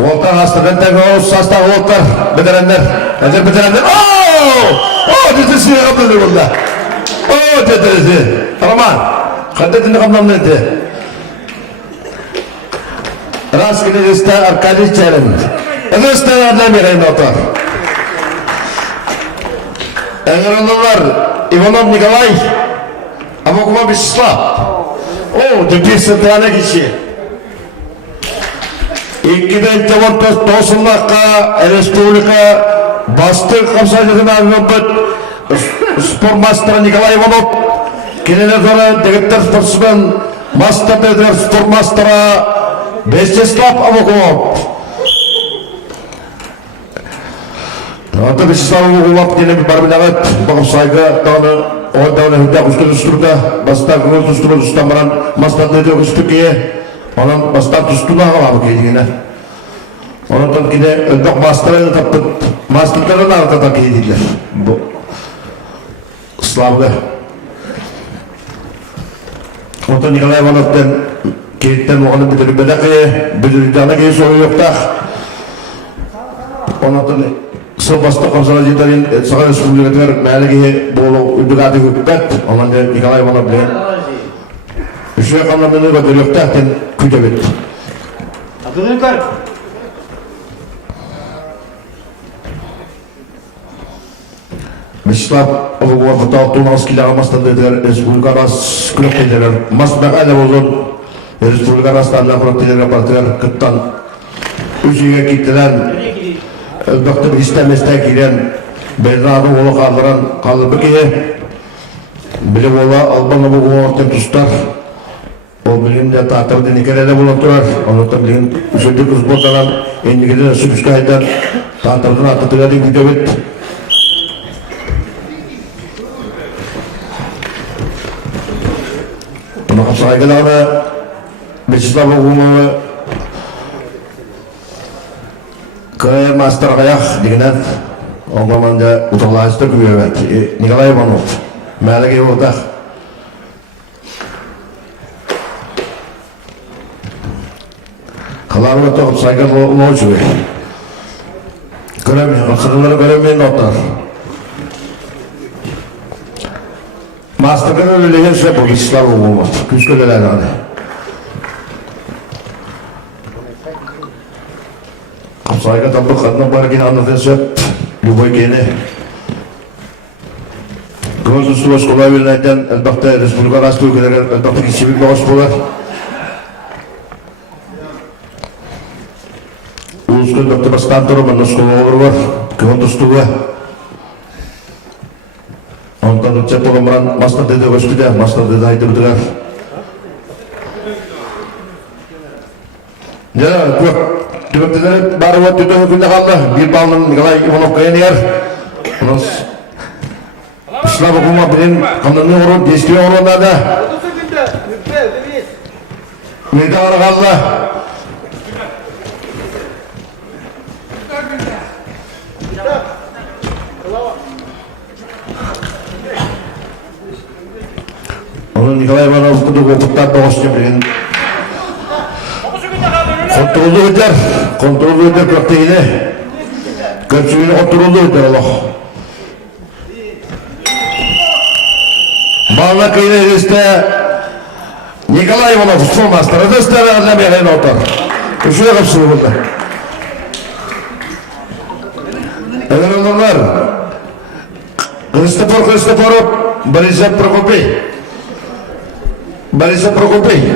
Volkan hastalıktan oğuz hasta volklar bitirenler. Nedir bitirenler? Ooo! Dedesi yapıldı burada. Dedesi. Roman. Kaddetini kamlamlıydı. Rastgele liste Arkadi Çerin. Listelerden bireyim otur. Engelliler Ivanov Nikolay. Avokuma Bislav. Türkiye sırtlarına kişi. İkiden çabuk tosunlakka, Respublika bastı kapsacısına öpüt spor master Nikolay Ivanov kendileri sonra devletler sportsmen master dediler spor master'a Vyacheslav Avokov. Hatta Vyacheslav Avokov diye bir barbilavet bakıp saygı dağını o dağını hüdda kuşkulu üstürde bastar kuşkulu üstürde üstamaran master dediği üstükiye onun bastar üstüne ağlamı keydiğine. Ondan ki de öldük master'ı tapıp master'ların arasında keydiler. Bu Slav'da. Ondan Nikolay Ivanov'dan keyitten onu bitirip bitirip ki soru yok da. Ondan Sırbasta Komsala Citarin Sakal Respublika'da Məligi Bolu Üdüqatı Hükümet ondan da Nikolay Ivanov bilen Üçüye kanlamını götürüyor da kütüp etti. Adını yukarı. Vyacheslav Avokov fotoğrafını askıyla almasından dediler, Respublika arası kulak dediler. Masbek alev olun, Respublika arasından kulak dediler, partiler kıttan. Üçüye gittiler, Özbek'te istemezden giren, Belra'da oğlu kaldıran kalıbı ki, bile oğlu Alban Avokov ortaya tutar. O bilimde tahtırdı nikelerde bulundular. Onu da bilim üçüncü kız botadan, enlikede süpüskaydan tahtırdan atıtıları video etti. Buna saygılarla Vyacheslav Avokov'u kaya master kayak dikinen o zaman da utanlaştı küvet. Nikolay Ivanov, Məligi Ivanov. Kalanı tokup saygılı oluşu. Göremeyin, akılları göremeyin notlar. Master'ın öyle şey bu Vyacheslav Avokov. Küsküleler hani. Saygı tabi kadına bargin anlatırsa Lüboy kene. Göz üstü baş kolay verilenden elbette Respublika arası ülkelere elbette ki sivil bağış bolar. Ускun доктор Бастантуру, Ускун Олурвар, Кивондустуга. Онтан учет оламран масна деде көстүдө, масна деде айтырдыгар. Жана көп түбөктөлөр бары вот түтө күндө калды. Бир балдын Николай Иванов кайнер. Унус Слава Гума билен канунун орун действие орунда да. Мейда калды. Onu Nikolay Ivanoğlu kudu kopuktan doğuştu bilin. Kontrolü öder köfteyini. Köpçülüğünü kontrolü öder Allah. Bağla kıyına eriste Nikolay Ivanoğlu son master. Ödestere adına bir otar. Şuraya kapsını burada. Evet onlar. Христофоров, Борисов Прокопий. Борисов Прокопий.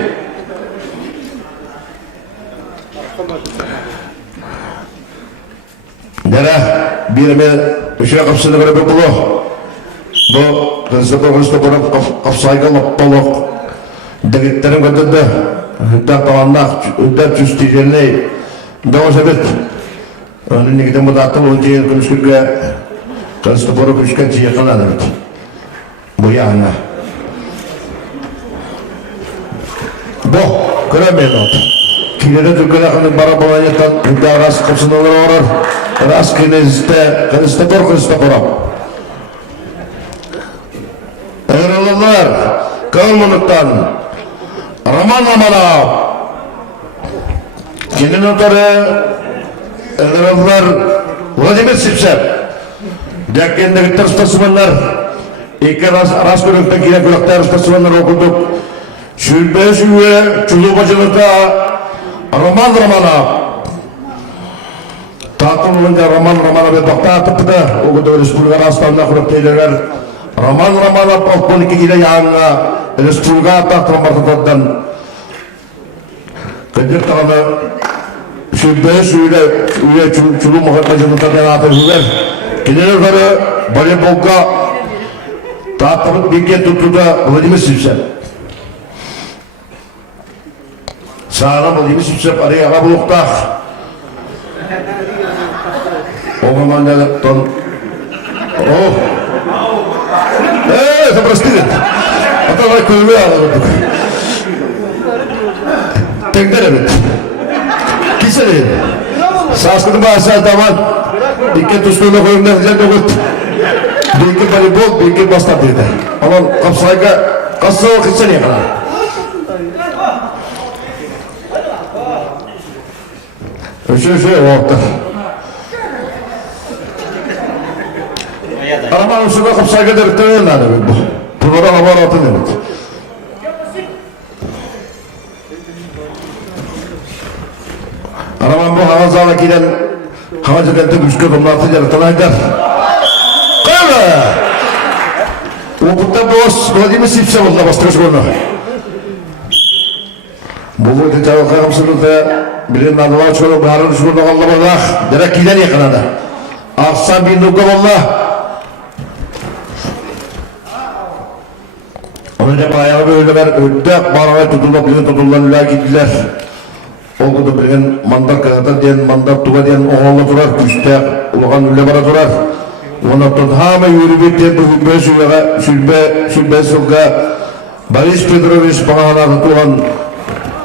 Дара, бирме, үші қапсыны бірі бұлы. Бұл Христофоров қапсайға лаппалық. Дәгеттерін көтінді. Үндәк таланнақ, үндәк жүсті жеріне. Дауыз әбет. Оның негіден бұдаттыл он жейін күнішкілге Христофоров үшкен жиықын әдімет. Bu yana. Bu göremeyin oldu. Kilere Türkiye'de kanın bara balayatan hüdda rast kapsınlar orar. Rast kinezde Hristofor. Eğrılılar kalmanıktan Roman Romanov. Kendin otarı eğrılılar Vladimir Sipsev. Däkkendeki tırstısımanlar İki ras körükten kine külükler ıstasımanlar okuduk. Şülbe çulu bacılıkta Roman Romanov. Tatlı olunca Roman Romanov'e bakta atıp da okuduk Respublika Rastan'da külükteyler. Roman Romanov poliki gide yağına Respublika ataktan bartatattan. Kıcık tağına şülbe çulu bacılıkta kine atıp Kineleri voleybolga Tatlı bir tuttu da Vladimir Sipsev. Sağına Vladimir Sipsev araya ara bulukta. O zaman da ton. Oh. Это простые. Это like кулюя. Tekrar evet. Kiseli. Saaskıdı bahsel tamam. Dikkat üstüne koyumda güzel dokut. Bilgi voleybol, bilgi bastat dedi. Ama kapsayga kası vakit seneye kadar. Şu vakti. Arabanın üstüne kapsayga da bitten öyle bu. Bunlara hava atı demek. Araban bu hava zala giden havacı kente güçlü kumlatı yaratana gider. Опытта бос Владимир Сипсев oldu bastırış golünü. Bu golde cevap kayımsızlıkta bilen adılar çoğu bağırın şurada kaldı Allah. Direkt giden yakaladı. Aksan bir nukta Allah. Onun için bayağı böyle ödde bağırmaya tutulmak bilen tutulan üle gittiler. O kudu bilen mandar kayatan diyen mandar tuğa diyen oğullu durar. Güçte uluğan üle bara durar. Ondan hama yürüyüp de bu şülbe sılga Boris Petrovich bağına tutulan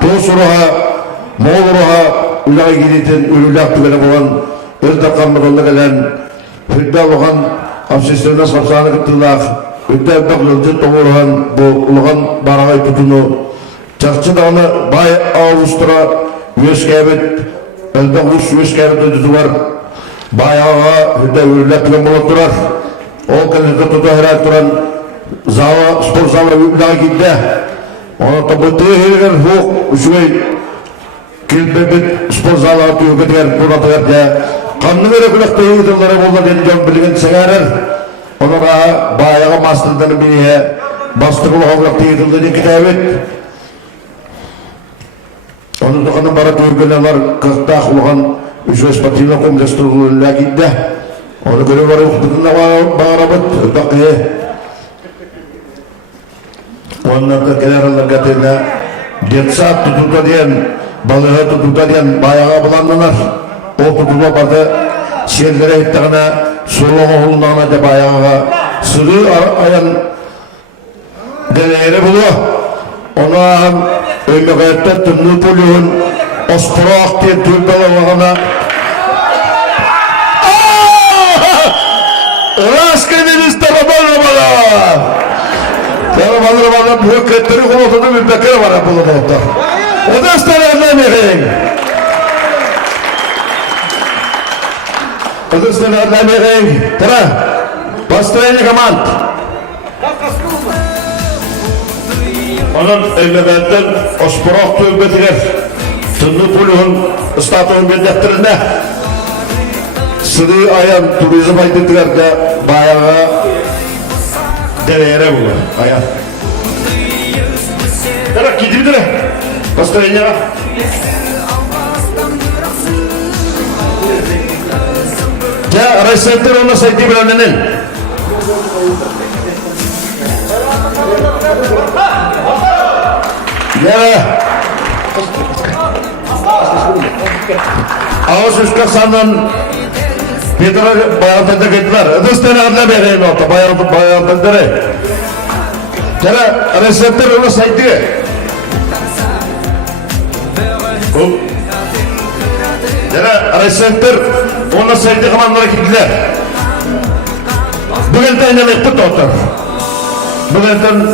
Tosuruha, Moğluruha ulağa gideten ürülak tügele boğan Özde kanlıqında gelen Hüdde olğan Abseslerine sapsağını gittiğiler Hüdde bakıldı doğuruhan bu uluğan barağay tutunu Çakçı dağını bay avustura Üyeskabet Özde uç üyeskabet ödüdü var Bayağı hüdde ürülek tügen bulup durar. O kendisi tutu herhalde duran zava, spor zava ürülek gitti. Ona tabi tehirgen huk, üşügey kilbebet spor zava tüyü gidiyor, buna tüger diye. Kanlı vere külek tüyü gidiyorlar, onlar deni can bilgen segerer. Onlara bayağı mastırdanı biniye, bastıklı oğlak tüyü gidiyorlar, kitabet. Onun tıkanın bara tüyü gidiyorlar, kıhtaq ulan Üçüncü spatıyla komplekstrolüyle gitti. Onu göre var bütün bağırabıt bakıya. Onlar da kenarlar getirdiler. Detsat tutuda diyen, balığı tutuda diyen bayağı bulandılar. O tutuda vardı. Şerlere ettiğine, soluğu oğlundan da bayağı sırrı ayan deneyleri buluyor. Ona ömrükette tümlü polyon Osporak diye tülbelavağına Raskınınız tarafana Tarafana büyük ketleri kullandığı bir bekir var bu da. O da isterlerden O da isterlerden Tara, bastırayın kamant. Onun evlemetten Osporak tülbetiler. Tünlü polyon statüün belirttirinde Sırrı ayan turizm aydıntılar da bayağı deneyere bulur. Ayan. Demek gidiyor dire. Bastırın ya. Ya arasenter ona saydı bilenenin. Ya. Ağız üstka sandan Petra bayanlarda gittiler. Ödüsten adla vereyim orta bayanlarda. Tera reseptör ona saydı. Tera reseptör ona saydı kamanlara gittiler. Bugün de yine mekbut otur. Bugün de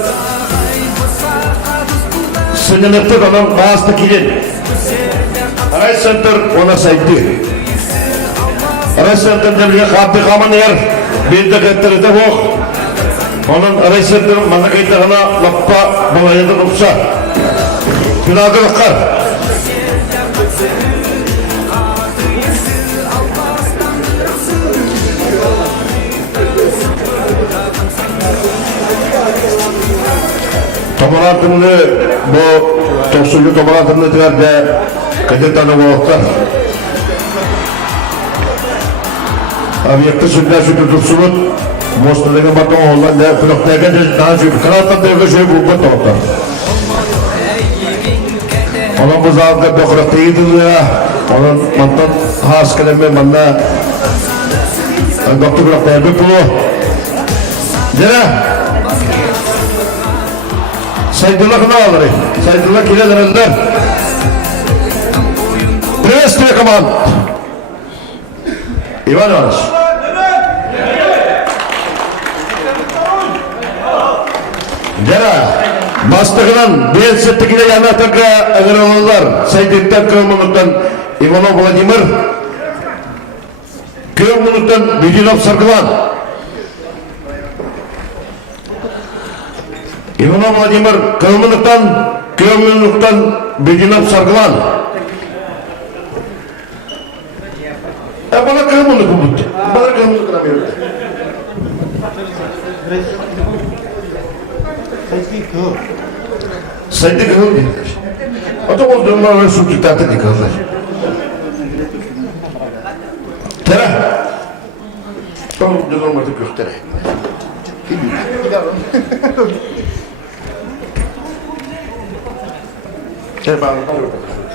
seni mekbut olan bazı kilin. Reseptör ona saydı. Reseptörden bir kapı kaman yer bir de getirdi bu. Onun reseptör bana kayıtlarına lappa bulaydı tutsa. Günahlıklar. Tomolatımını bu topsucu tomolatımını tüverde kayıtlarına boğuklar. Abiyakta sütler sütü tutsunut. Mostadaki baton olan da fırıktayken daha sütü. Kanattan da şey bu baton otar. Onun bu zaten dokrakta yediliyor. Onun mantan has kelime manna. Doktor fırıktaya bir pulu. Dene. Saydullah ne alır? Saydullah kireler ender. Privestuye komand. Ivan Ivanović. Dera, bastığından bir settikine yanataka ağırlanırlar. Saydettan kılmanlıktan Ivanov Vladimir, kılmanlıktan Bidinov Sargılan. Ivanov Vladimir, kılmanlıktan Bidinov Sargılan. Bana kılmanlık bu bitti. Bana kılmanlık ne verirdi? Saydı kıl dediler. O da o durumlar su tutardı dikıldılar. Tere. Tamam, durmadı göktere.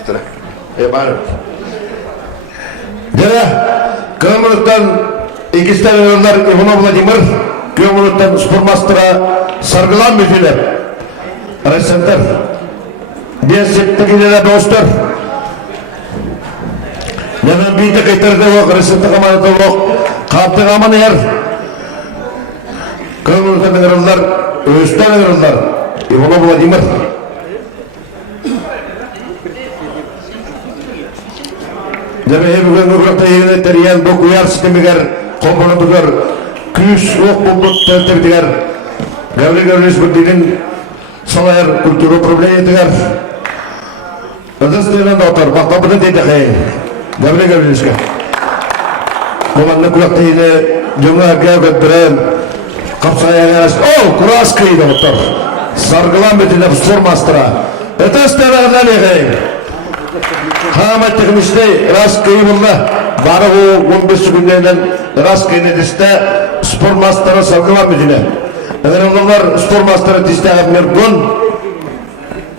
Tere. Tere. Kılmanlıktan ikisi tane verirler Ivanov Vladimir. Kılmanlıktan Spormaster'a Sargılan müdürler. Resenter. Bir settekiler dostlar. Hemen bir de kayıtlarda yok. Resenter kamanada yok. Kaptı kamanı yer. Kılmanlıktan verirler. Öğüsten verirler. Ivanov Vladimir. Demek ki bugün bugün yerine teriyen bu kuyar sistemiger komponentler küs ok bulduk tertiptiler. Gavli sepertiinin salayar kulturu problemi etiler. Adas denen otor bakta bunu dedi ki Gavli iska. Komandan kulak teyine cümle gavgat biren kapsaya yaras. Oh kuras kıydı otor. Sargılan betine Spormaster'a. Adas denen ne Hama tekmişte rast kıyımında barı o 15 günlerden rast kıyınediste spor master'a salgı var müdüne. Eğer onlar spor master'a diste yapmıyor gün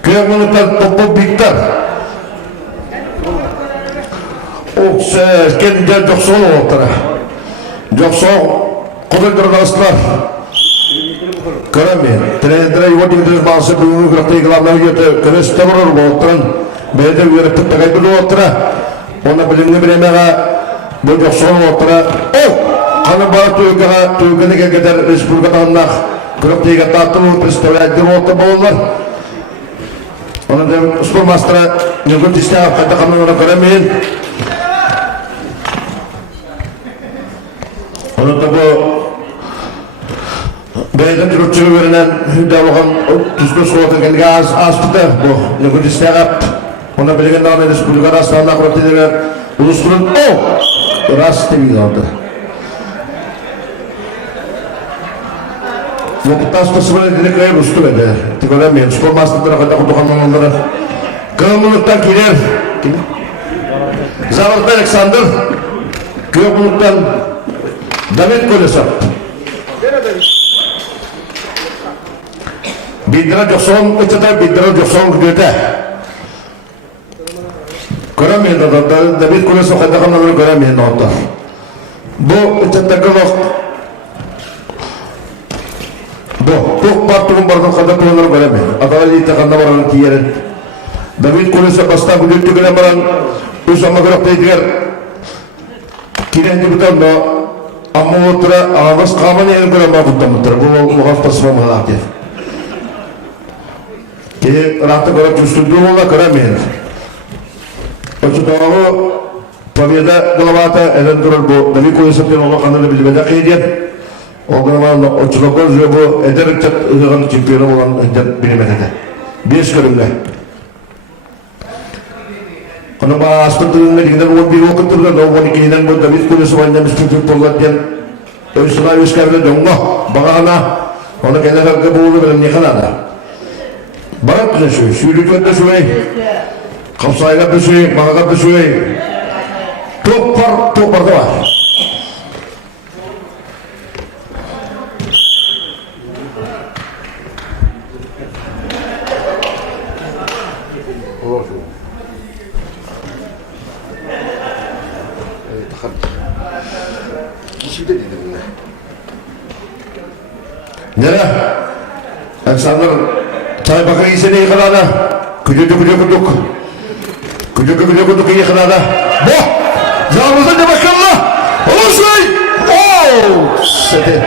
köy minutlar topu biktar. O kendince çok soğuk oltara. Çok soğuk. Kudurdur ıslar. Göremiyor. Trenere yuva dindir bazı büyük graftayı kılamlar yedi. Kırıs temurur bu oturan. Böyle de yürütüp de kaybılı otura. Ona bilimli bir emeğe bu çok soğuk otura. O! Kanı bağır tüyükene kadar Respublika'da anlak. Graftayı katatlı представляет деревота болар. Ona da spor master'a nöbet diste haftada kanunlara göremiyor. Onu da bu beyden türkçülü verilen hüdavlığın tüzgün soğutu gelge az tutar bu nöbet diste yap. Ona bilgen dağına Respublika'da aslanlar kuratidiler. Ulusturun o! Rast temiz oldu. Vakittan sonra sıvırı dedik kayıp ustu bedi. Tıkılamayın. Spor master'lara kadar kutukandan onlara. Kıyımlılıktan gider. Zavallı Alexander. Kıyımlılıktan David Kolesap. Bindira Jokson, içinde Bindira Jokson göte. Göremeyin da David Kolesap kadar kanalını göremeyin orada. Bu içinde kılık Çok partinin bardan kadar kullanır göremeyin. Adalar yiğitte kanda varanın tiyerin. David Kolesap bastan güdüktü gülen varan üç ama görekteydiler. Kirendi butan da amma otura ağız kaman yerin gören bağıttan mıdır. Bu haftasıma mıhalaktı. Ki rahatı görüp üstündüğü ola göremeyin. Ölçü doğru Paviyada Galavata eden durur bu. David Kolesap'ın ola kanını bilmede kıydiyen. O zaman uçuluklar bu ederek ıdığın çempiyonu olan bilemedi. Beş görümle. Onu bana aspırtılığında gider o bir okuturlar. O 12'den bu David Kolesap oynamış futbollar diyen Öysüla Yüzkevle dönme. Bağına onu kendi halka boğulu benim yıkanada. Barak bize şu. Sürükler de şurayı. Kapsayla bir şey. Bağına bir şey. Çok parda var. Nere? İnsanlar çay bakır iyisini yıkılada. Küçük yıkılada. Bu! Yağımızda ne bakanla? Olur şey! Ooo! Sete.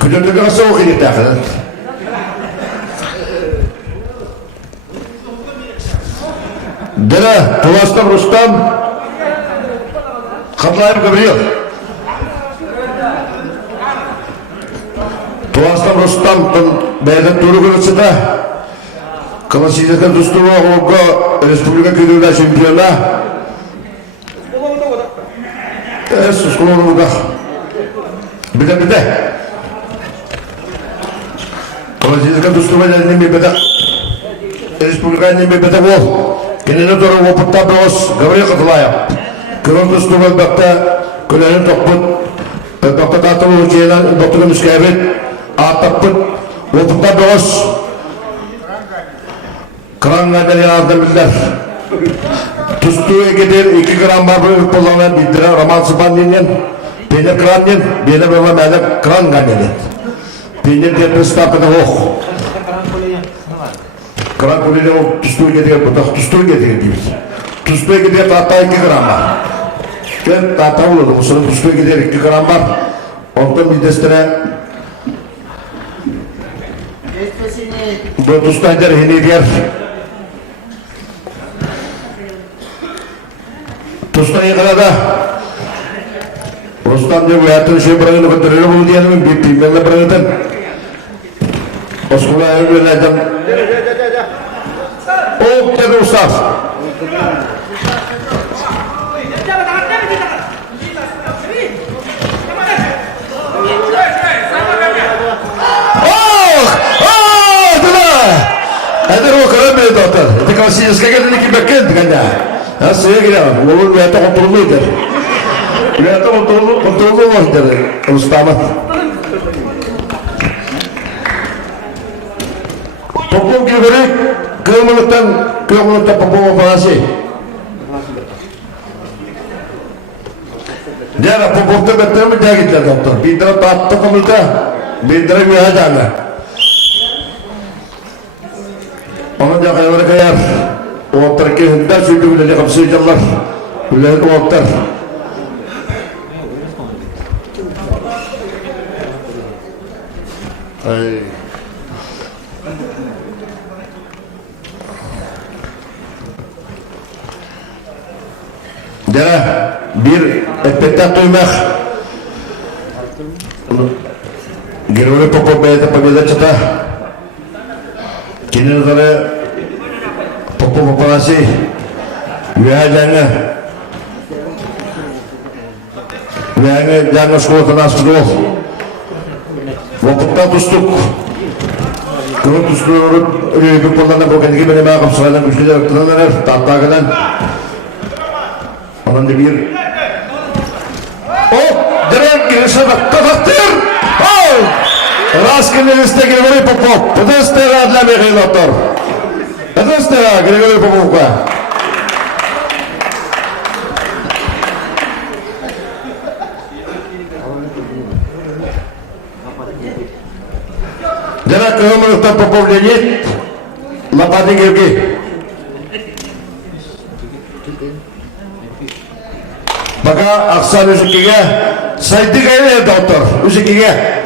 Küçük nasıl okuyacak dakika? Nere? Tulastan Rustam. Katlayıp Gabriel. Tulastan Rustam beyden turu kırıcıda Kalasiyete Dusturu Oğuz'a Respublika Külü'yle şampiyona Suskunlu Oğuz'a bir de Kalasiyete Dusturu Oğuz'un bir bedek Respublika'nın bir bedek ol kendine doğru oputta boğaz Gabriel Katılaya Kıvan Dusturu Oğuz'da Külenin tokput Doktor Tatlı Oğuz'un Doktor'un müskayebet Ataput oputta boğaz Kranlardan yardım bildiler. Tustuğu gider 2 gram barbuğu kullanan bildiler. Roman sıpan dinleyen. Peynir kran din. Benim babam adam kran ganyelet. Peynir tepesi tapıda oh. Kran kulüyle o tustuğu gider. Tustuğu gider diyoruz. Tustuğu gider tahta 2 gram var. Ben tahta olurdu. Bu sırada tustuğu gider 2 gram var. Ondan bir destine bu tustuğu gider hini diğer. Tusta yıkılada Rustam diye bu hayatını şey bırakın ötürüyle bunu diyelim bir bilmemle bırakın Osmanlı ayı böyle adam o dedi ustaz Российская geldi ki bekleyin kanda. Ha suya girelim. Olur veyahut da kontrollüydür. Veyahut da kontrollü olmalıdır. Ustamat. Popov gibi kırmızıktan Popov operası. Diğer Popov'da beklerimi daha gittiler doktor. Bir taraf dağıttı komülde, bir taraf mühacana. Onun da kayıları kayar. O tarafki hündar sürdü bile kapsayıcılar. Bile o taraf. Ay. Dere bir epektat duymak. Geriye Popov Bey'de победа çıta. Kini nazarı Popov operası Vihajana Vihajana şkolatan asılı Vakıfta tustuk Kırık tustuğunu öyle bir kullanıp o kendiki benim ağım sıradan güçlüce aktıranlar tahta gelen onun da bir direkt girişe bak kapattır Raskın liste Grigori Popov Pıdıstıra adla bir doktor Pıdıstıra Grigori Popov'a Direkt kırmızıktan Popov Leonid Lapati Gevgi Baka aksan üzükiga saydı gayri doktor üzükiga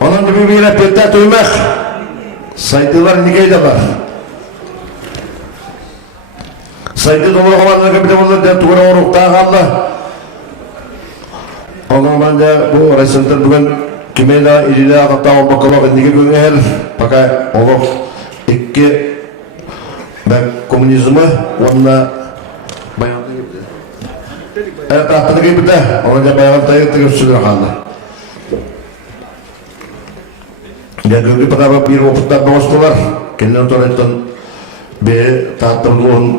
onun gibi bir repetta duymak saydılar nikaydalar saydı dolu havanlarına bir de bunlar da tuğra orukta kaldı onun ben de bu resimler bugün kimeyle ilile hatta o bakalım nikay günler baka onu iki ben komünizmi onunla bayanlı gibi evet tahtını gibi de onunla bayanlı tayı tıkırsıdır kaldı ya gördü pada bir vakitler bağıştılar kendileri tuvaletten bir tahtırlığın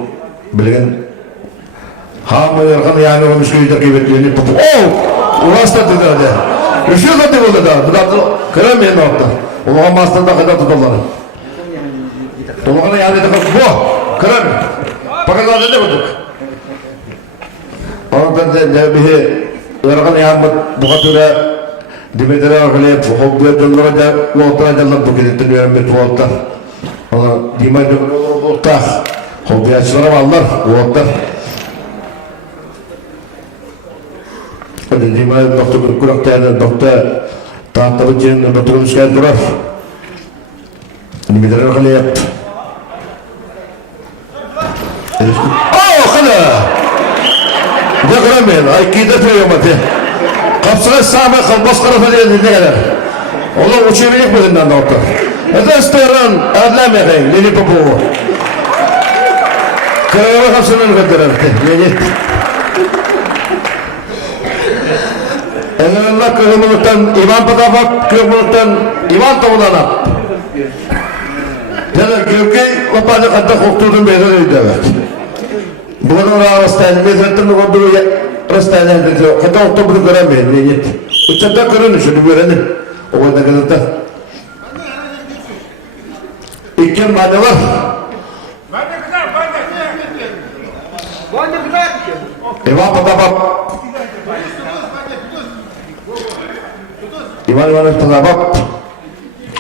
bilgin hamı yarkan yani o müşkülüyle kıymetlerini Popov uğraştı dedi üşüyor da dedi da bu da kıramayın orta Ulan mastında kadar tutarlar Tolağına yani de bu kırar pakazlar dedi bulduk ondan da bir yarkan yani bu kadar Dimetre akıllı hobiye döndürünce voltlara canlı bugün ettiğini bir voltlar. Ona dimetre voltlar. Hobiye açılara varlar voltlar. Öyle dimetre doktor kurakta doktor tahtalı cihazın doktorun şikayet durar. Dimetre akıllı yap. Oh kala. Ne kıramayın ay kide tüyüyor Kapsana sağma kalbos karafı diye ne kadar. Oğlum uçabilecek mi dinlen doktor? Ödestören adlamayın Lili Popov'u. Kırağıma kapsana ne kadar artık. Yenit. Enlerinde kırımlıktan İvan Padabak, kırımlıktan İvan Tavulanap. Yani kırımki vapadı kadar korktuğum bir yeriydi evet. Bunun rağbastayını mezrettirme konduğu Rastayla dedi, hatta otobüsü göremeyin diye gitti. Uçakta kırın şunu görenin. O kadar kadar. İki madde var. İvan Padabak. İvan Padabak.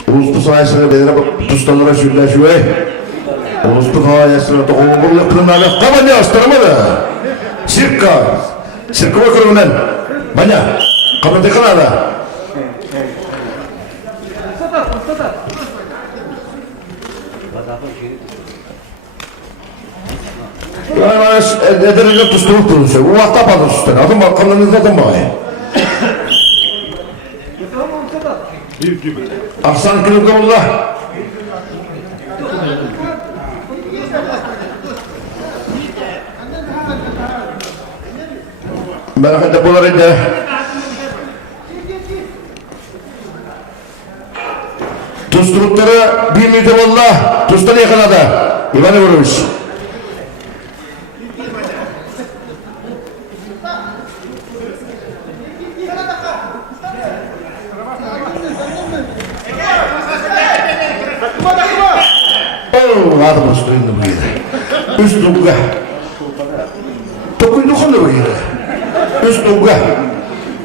Uluslu sayesinde bedene tustanlara şüpheleşiyor. Uluslu sayesinde tohumurlu kırımlarla tabanca astırmadı. Sirka. Sirkuma kırımından. Banyak. Kamu tekrar ada. Yani ederece tusturup duruşuyor. Bu vakta fazla tustuyor. Adım bakanlarınızda adım bakayım. Aksan kırımda merak edip bunları Tusturukları bir müddet valla Tustan yakaladı. Ivan Ivanovic. Adım üstünde bu yere. Üst dugga. Dokuydu konu bu yere. Üst dugga.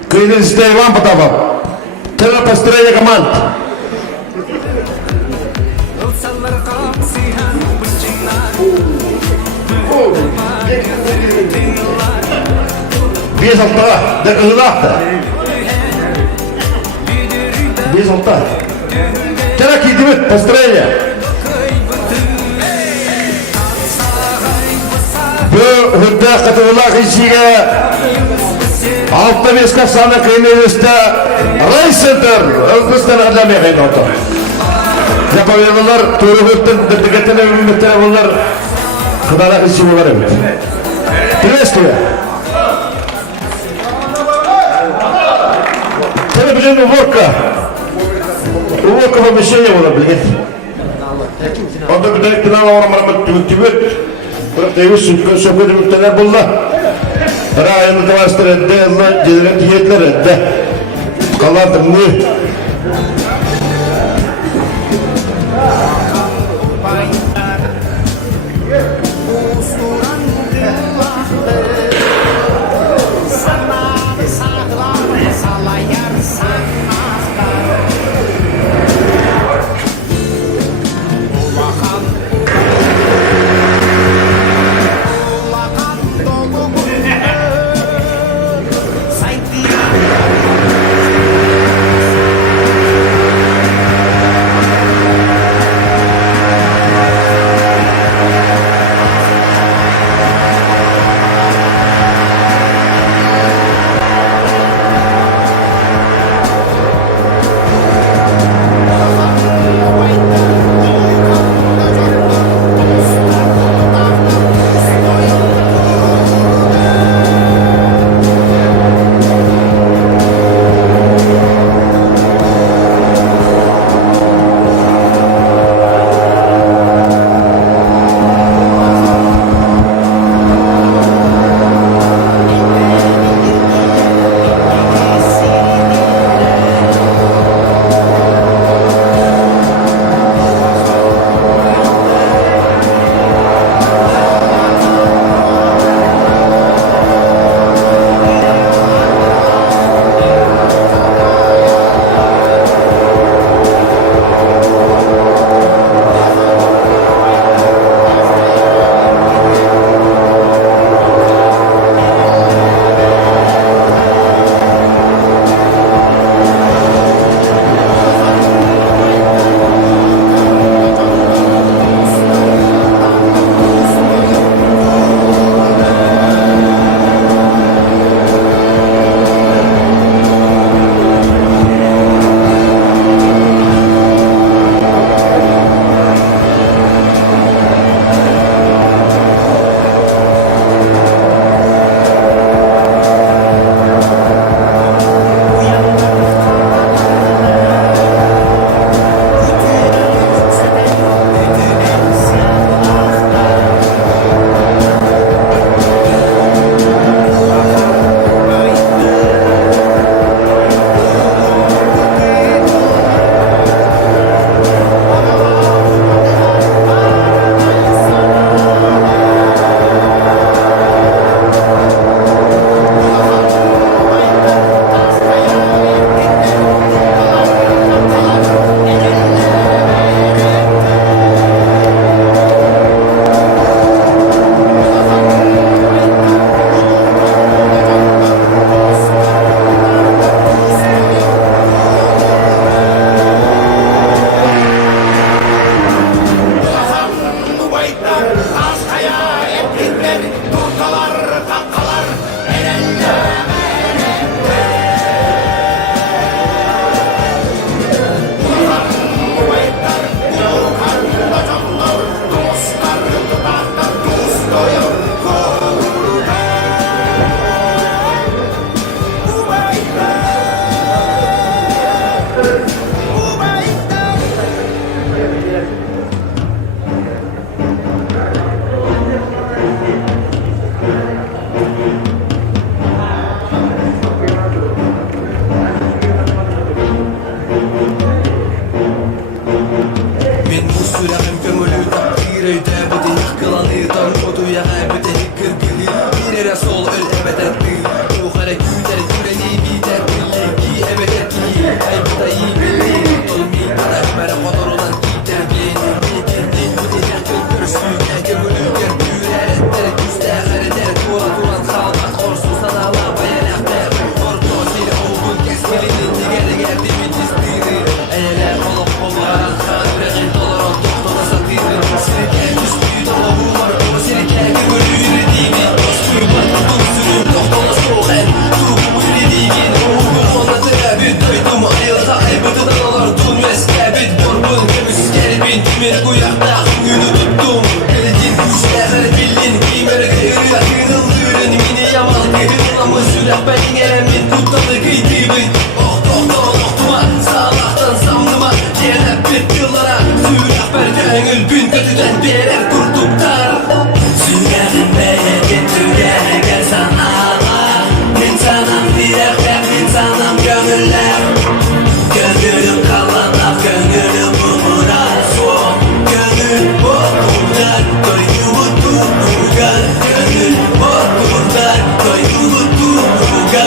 Kıyıdır işte Ivan Patava. Tela Pastraya Kamant. Bir salta. Dekılakta. Bir salta. Tela ki dimit Pastraya. Bu hüdde katılmak işiyle altta bir eskafsana kıyınırızda Ray Center Özbistan adlamaya kıyın oldu. Yapabilirler, tuğru hüddün dikkatine ümmetine bunlar kıdarak işi bunlar evet. Privestuya. Televizyon Uvorka. Uvorka bir şey olabilir. Onda bir de kınalı ormanı tübüt. Bırak deviz söküldü mülteler buldu. Rayını tavastır etti, Allah cediret yiyetler etti. Kalardım ne? Sürek benim elimin kurtalı giydiğimi Oh doktor sağlaktan samlıma Gelip bittilara Sürek bir gönül gün kötüden birer kurtuktar Sürerim beye getüre gelsen ağla İnsanım yürekler insanım gönüller Gönlüm kalan af gönlüm umurar son Gönül okurlar doyduğu durgar Gönül okurlar doyduğu durgar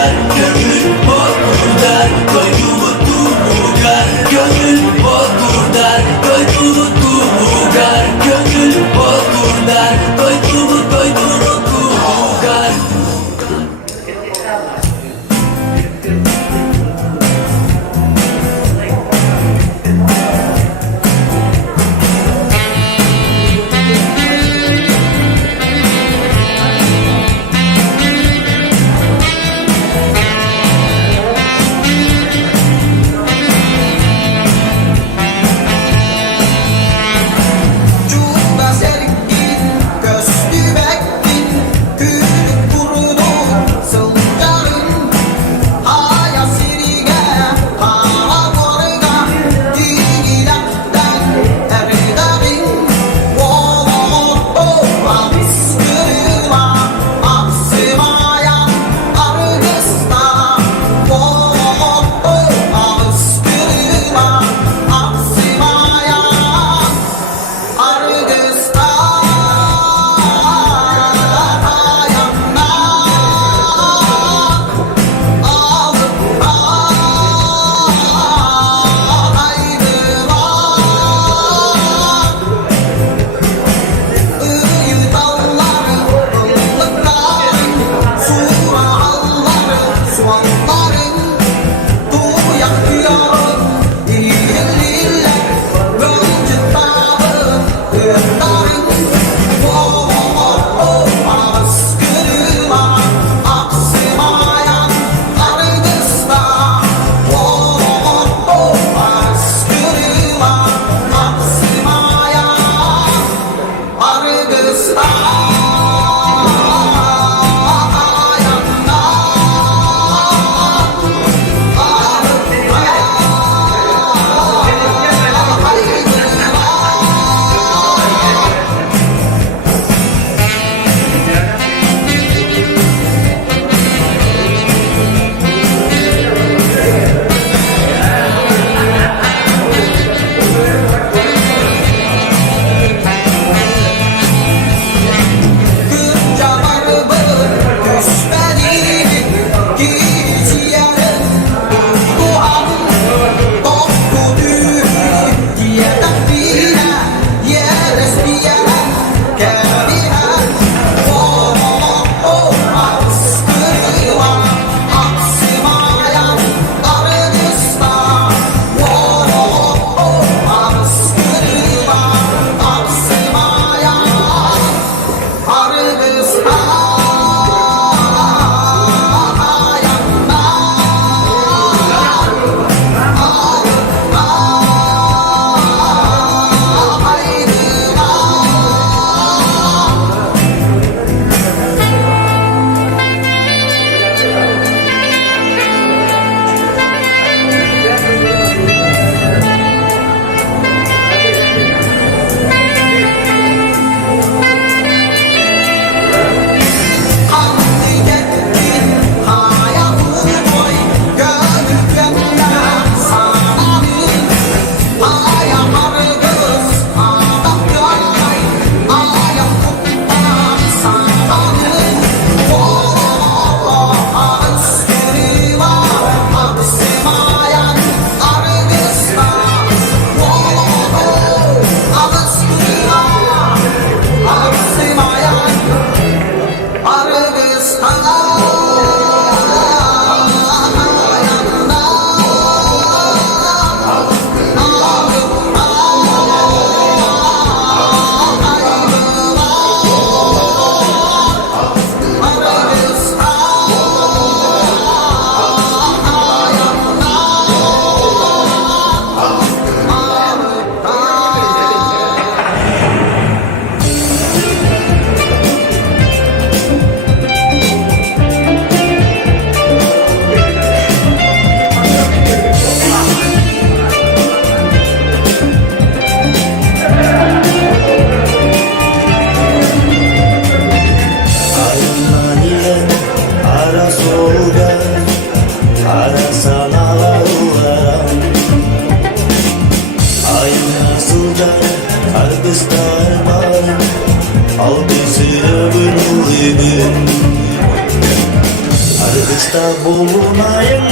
olunayım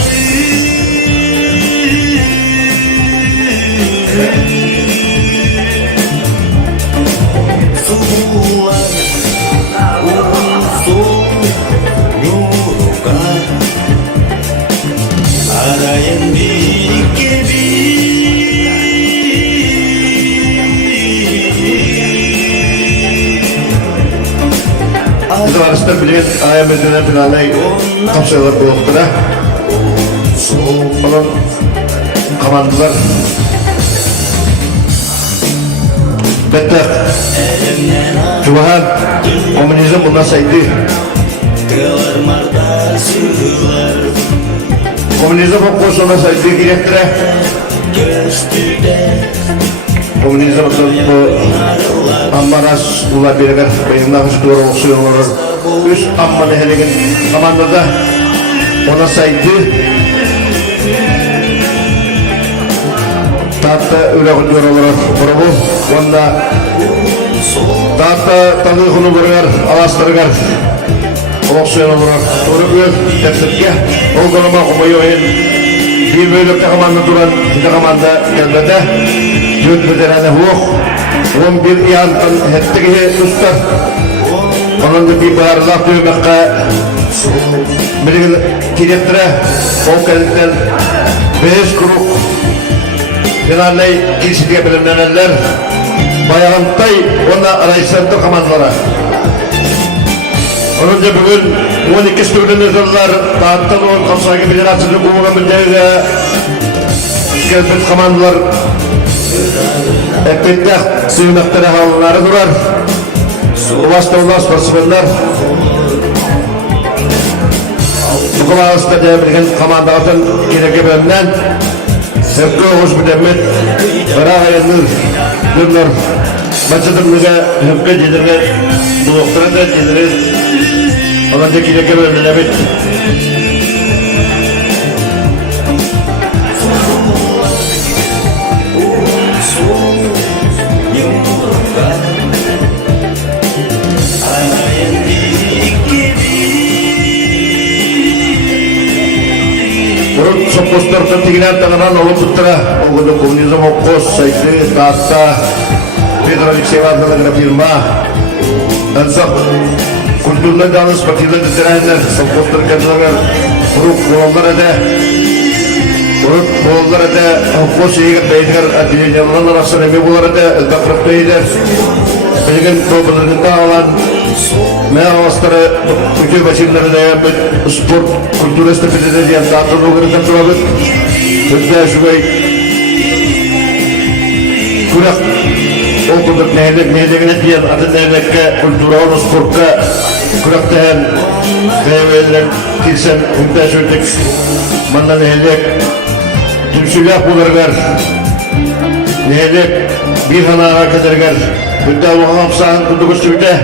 sular olsun yolga arayın bir gibi Bizim arasında bilen ayamızdan planlay kapsayalar buluktura. Onun komandalar Better Cumahan komünizm bundan saydı. Komünizm okul sonra saydı direktire. Komünizm bu ammaras bunlar beraber bayınlar üstüne olsuyorlar. Üst amma nehelegin komandada ona saydı. Tahta öyle gidiyorlar. Bravo. Onda tahta tanıkını vuruyor, alastırıyor. Olsuyorlar. Onu bir tepkide. O konuma koyuyor. Bir bölükte komanda duran, bir komanda gelmede. Dört bedelene hukuk. 11 yantan hettiği tutar. Onun da bir bağırlak dövmekle bir kirettire o kendisinden 5 kuruk finallay girişidiğe bilinenler bayağıntay ona arayışlarında komandalara. Onun da bugün 12 stüdyo'nun yazarlar dağıttan olan Kamsaki Federasyonu Kumakamıncayla İskelbet komandalar Ekbet'te sığınakları havaları durar. Ulaşta sportsmenler bu komandalıkta denebilgen komandalıktan gerekli bölümden Hepki Oğuz Müdemmet Bırak Ayanır Dünler Maçadımlıga Hepki Cedirge Doktora da Cedirge Ondan gerekli bölümden evet Sopostlardan tigilen tanınan olup tuttura Oğuz'un komünizm okuz, sayısı, tahta Petrolik Sevadlı'nın firma Ensak Kulturla danış partiyle ditirenler Sopostlar kendine Grup bollar ede Grup bollar ede Okuz şeyi beydiler Adilyanlar arasında eme bollar ede Eldakrak beydiler Belgen probleminde alan Meyavasları ülke başımları dayan bir spor kültür estafetede diyen dağıtın oğurdan durabıt. Hüdde şubay kurak okuduk nehirlegine diyen adı nehirlekke kültüra onu sportka kurak dayan kayveller kilsen hüdde şuyduk bana nehirlek tümsülah bulurgar nehirlek bir hana kadargar hüdde Allah'ım sağın kutuku suyde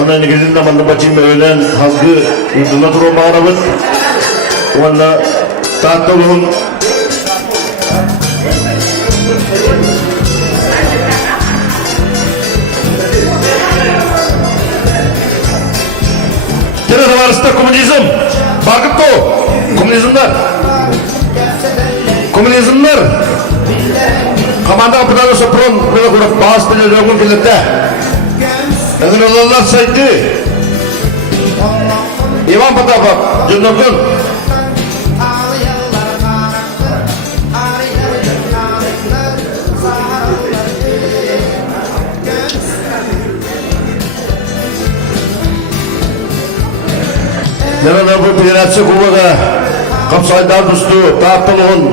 Ondan negizinde mandı bacım öğlen halkı yurduna durum bağırabın. Ondan tahtoluğun Terör arasında komünizm. Bakıp da komünizmler. Komanda kapıdan sopron böyle kurup bağız televizyon kilette. Eğer olanlar saydı İvan Patapap Cünnokun Yarın bu federasyon kuvvada kapsaydan dostu dağıttığın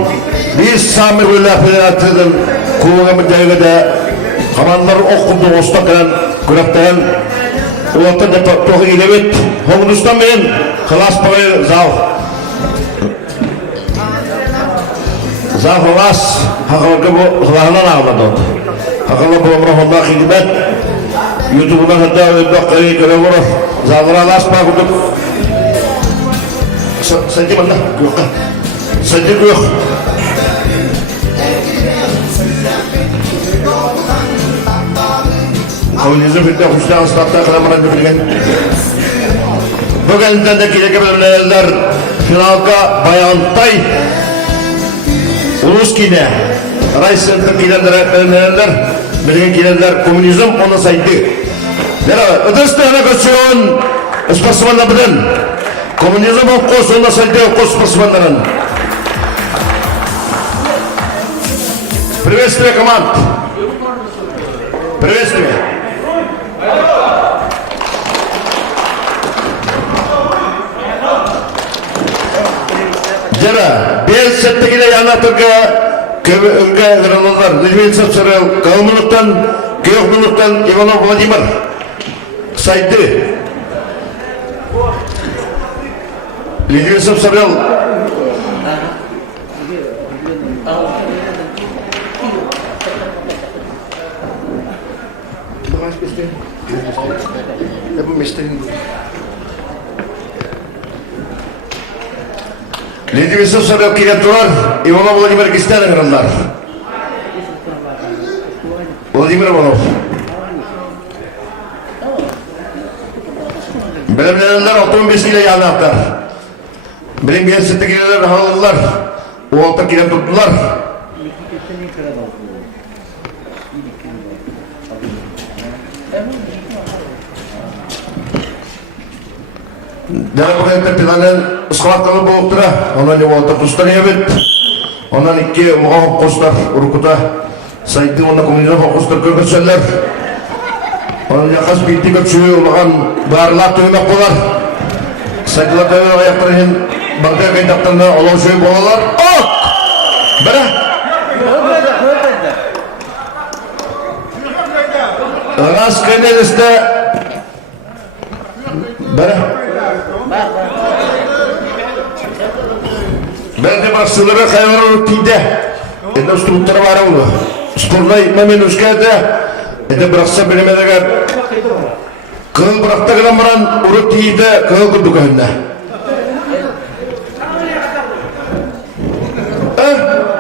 biz Samir Güllah Federasyonu'nun kuvvada mücadelede kamanları okundu ostakan Kuraktan Ulattan da tohu ilewet Hongunustan benim Kılas payı Zav kılas Hakkı bu kılahından ağladı Hakkı bu ömrü Honda hizmet YouTube'dan hatta öldük kayı göre vurur Zavlara las payı kuduk Sence bana yok Sence yok Komünizm fitne kuşta aslatta kılamına dökülgen. Bugün de gerekli bölümler finalga Bayantai Ulus kine Raycenter kilenler Bilgen kilenler komünizm ona saydı. Nere ödestene kaçıyorsun Spasimanla bilen Komünizm okos ona saydı okos spasimanların. Приветствие, команд! Приветствие! Жара, без сеттегіле янатырға өлгі ғыралылар, Левинцев сұрау, Калмыновтан, Кеохмыновтан Иванов Владимир сайды. Левинцев сұрау, bu mesleğin Ледвисов сорок килограмм Иванов Владимир Кистян грандар. Владимир Иванов. Bilimlenenler 15 kilo yanaklar. Bilim gençlik kilolar halılar. O 6 kilo tuttular. Dalam pengertian pilanan sekolah kalau bawa tera, orang yang bawa terkustar ya bet, orang iki mau kustar urukuta, saya itu orang komunis mau kustar kerjalan, orang yang khas binti kerja, orang barlat tu enak polar, saya tu ada yang terakhir bangga kita tanda Allah suai polar, oh, berah, ras kene desta, berah. Ben de başçılara kayvarı tide. Ede struktura var oğlu. Sporda itmemin üskede. Ede bıraksa bilemede gel. Kıl bıraktı gelen buran uru tide kıl kurduk önüne.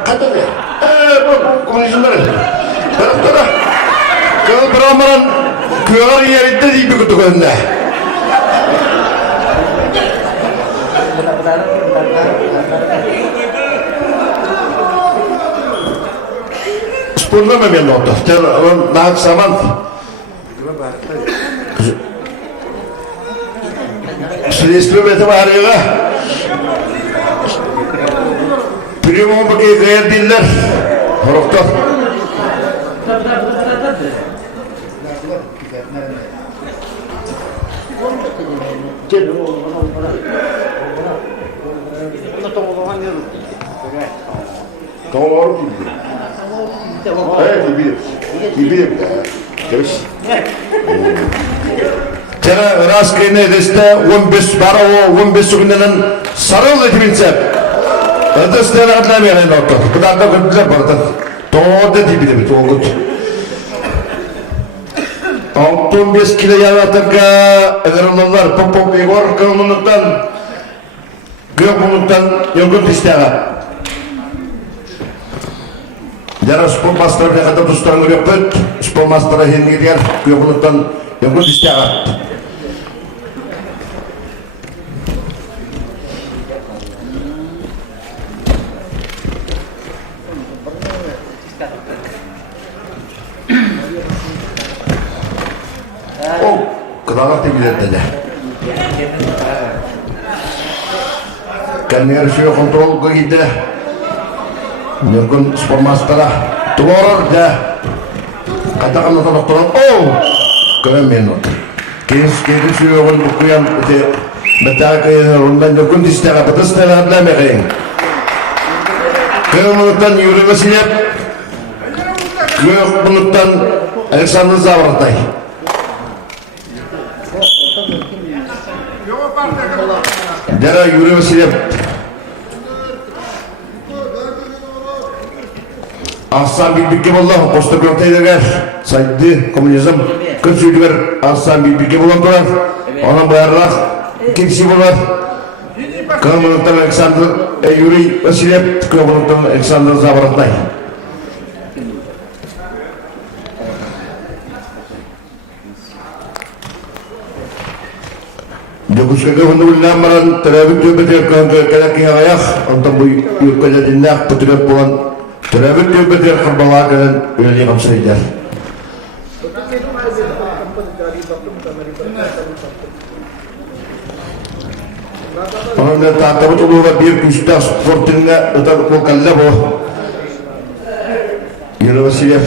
Kadır ya. Bu komünizmler. Bıraktı da. Kıl bırakan buran kıyar yerinde değil bir kurduk önüne. Sporda mı ben oldu? Daha zaman Süleyman Bey'e var ya Primo bagi gaya diller Horoktor Doğru gibi. Evet gibi. Görüş. Jara ras kene deste 15 bara o 15 günden sarıl etminse. Deste adla beren doktor. Bu da gördüler barda. Doğru dedi bile bir oldu. 15 kilo yaratırga eğerler popop Igor Kalmınlıktan Gökmünlükten yolgun isteğe. Jara sport master yang kata tusturan ngepet, sport master yang ngirian Gökmünlükten yolgun isteğe. Oh, kedalah tibilet aja. Kan harus kontrol ke kita. Nyokun sport master telur dah. Katakan nonton doktoran. Oh, keren menot. Kini sudah orang buku yang betul ke orang nyokun di setelah betul setelah ada mereng. Kemudian Universitas Kemudian Alexander Zavartai. Jara Universitas Aslan bilgi Allah posta gönteyler saydı komünizm kötüydüler aslan bilgi bulandılar ona bayarlar kimsi bular Kemudian Alexander Yuri Vasilyev Kemudian Alexander Zavartai. Jokus kagak untuk lamaran terabit juga betul kalau kaya ayak untuk bu kerja dinah putra puan terabit juga betul kerbawa dan wilayah kamu saja. Orang dah tak tahu tu buat dia kusta sporting enggak atau lokal lah boh. University of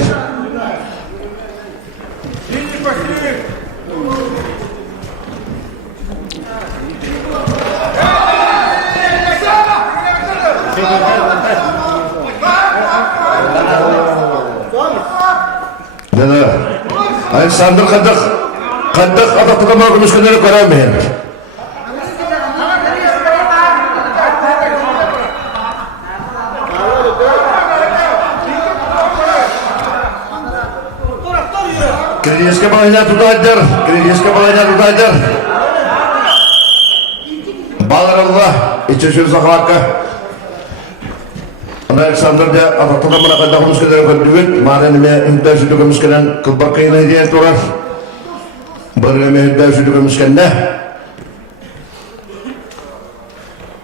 Alexander kadak atau terkenal kemiskinan keramen. Kritis kepalanya tu ajar. Balar Allah, içeşir saklaka. Alexander dia atau terkenal kadak kemiskinan keramen. Mana ni minta sudah kemiskinan keberkainan dia turas. Berlama sudah kemiskinan.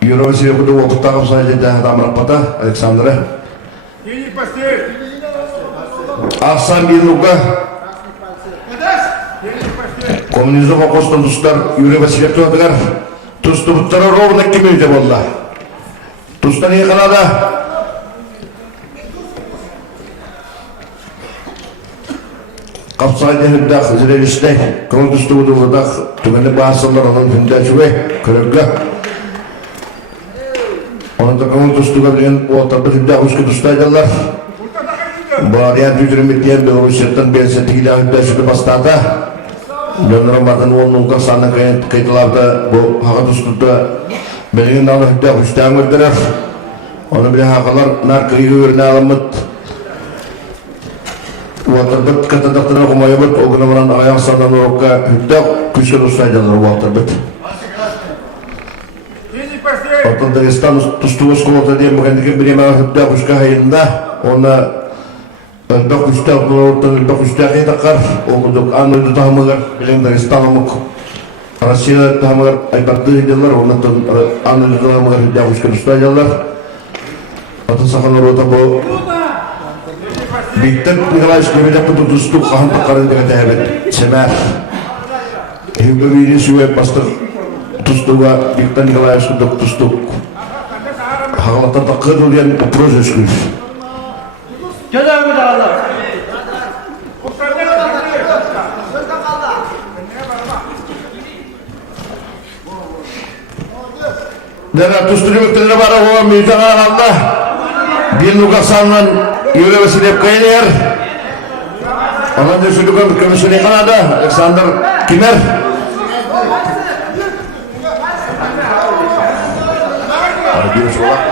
University kedua pertama saja dah ramai patah Alexander. Ini pasti. Asam biruga. Komünizm okostan tuşlar University tu agar tuştu terör rovnak kimi de valla. Tuştan iyi kanada. Kapsayda hüddak zirelişte konu tuştu budu budak tümeni bahsınlar onun hünda çüve kırıkla. Onun da konu tuştu gabriyen o tabi hüddak uçku tuştaydalar. Bu araya tücürümü diyen bir Rusya'dan bir setiyle hüddak şüdü bastada. Dönerim onun kasana kayıtlarda bu hak tuştuda belirgin alı hüddak uçtan gördüler. Onu bile hakalar narkıyı ürüne alamat. Waterbet kata dokter kumayabet ognaman ayang sanan roka hiddak küsel usaydalar waterbet. Ini pasti. Otan Dagestan tustuos kolota dia bukan diberi hiddak uska hayinda ona hiddak usta kolota hiddak usta kita kar untuk anu itu tahamagar bilang Dagestan amuk Rusia tahamagar ay bakti hidalar ona tu anu itu tahamagar hiddak uska usaydalar. Otan sakan rota bo Bitter Nikolay Skirida putustuk kaham pakaran dengan tehebat semer. Hingga ini suwe pastor tustuga Bitter Nikolay Skirida putustuk. Hakalatan takkerulian proses kuis. Jodoh mu da Allah? Dan tustuga Bitter Nikolay Skirida minta Allah. Bir nukasanan University of Kainer. Orang dia sudah komisioner Kanada Alexander Kimmer. Dia sekolah.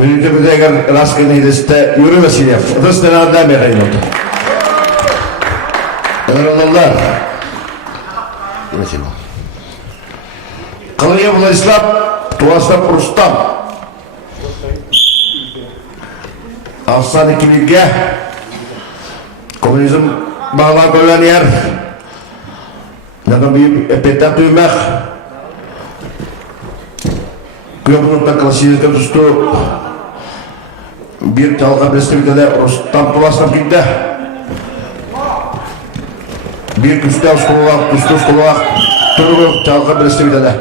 Minute betekent raskenideste University of Rustenaan Lämmereinot. Kanalılar. Kalaya Vladislav Tuaslav Rustam. Afsan ikiliga. Komünizm bağlar koyan yer. Nakan bir petak duymak. Kuyapınlıkta klasiyizde tustu. Bir çalga beslemede Rustam Tuaslav gitti. Bir küste skolak, tustu skolak. Turgu çalga beslemede.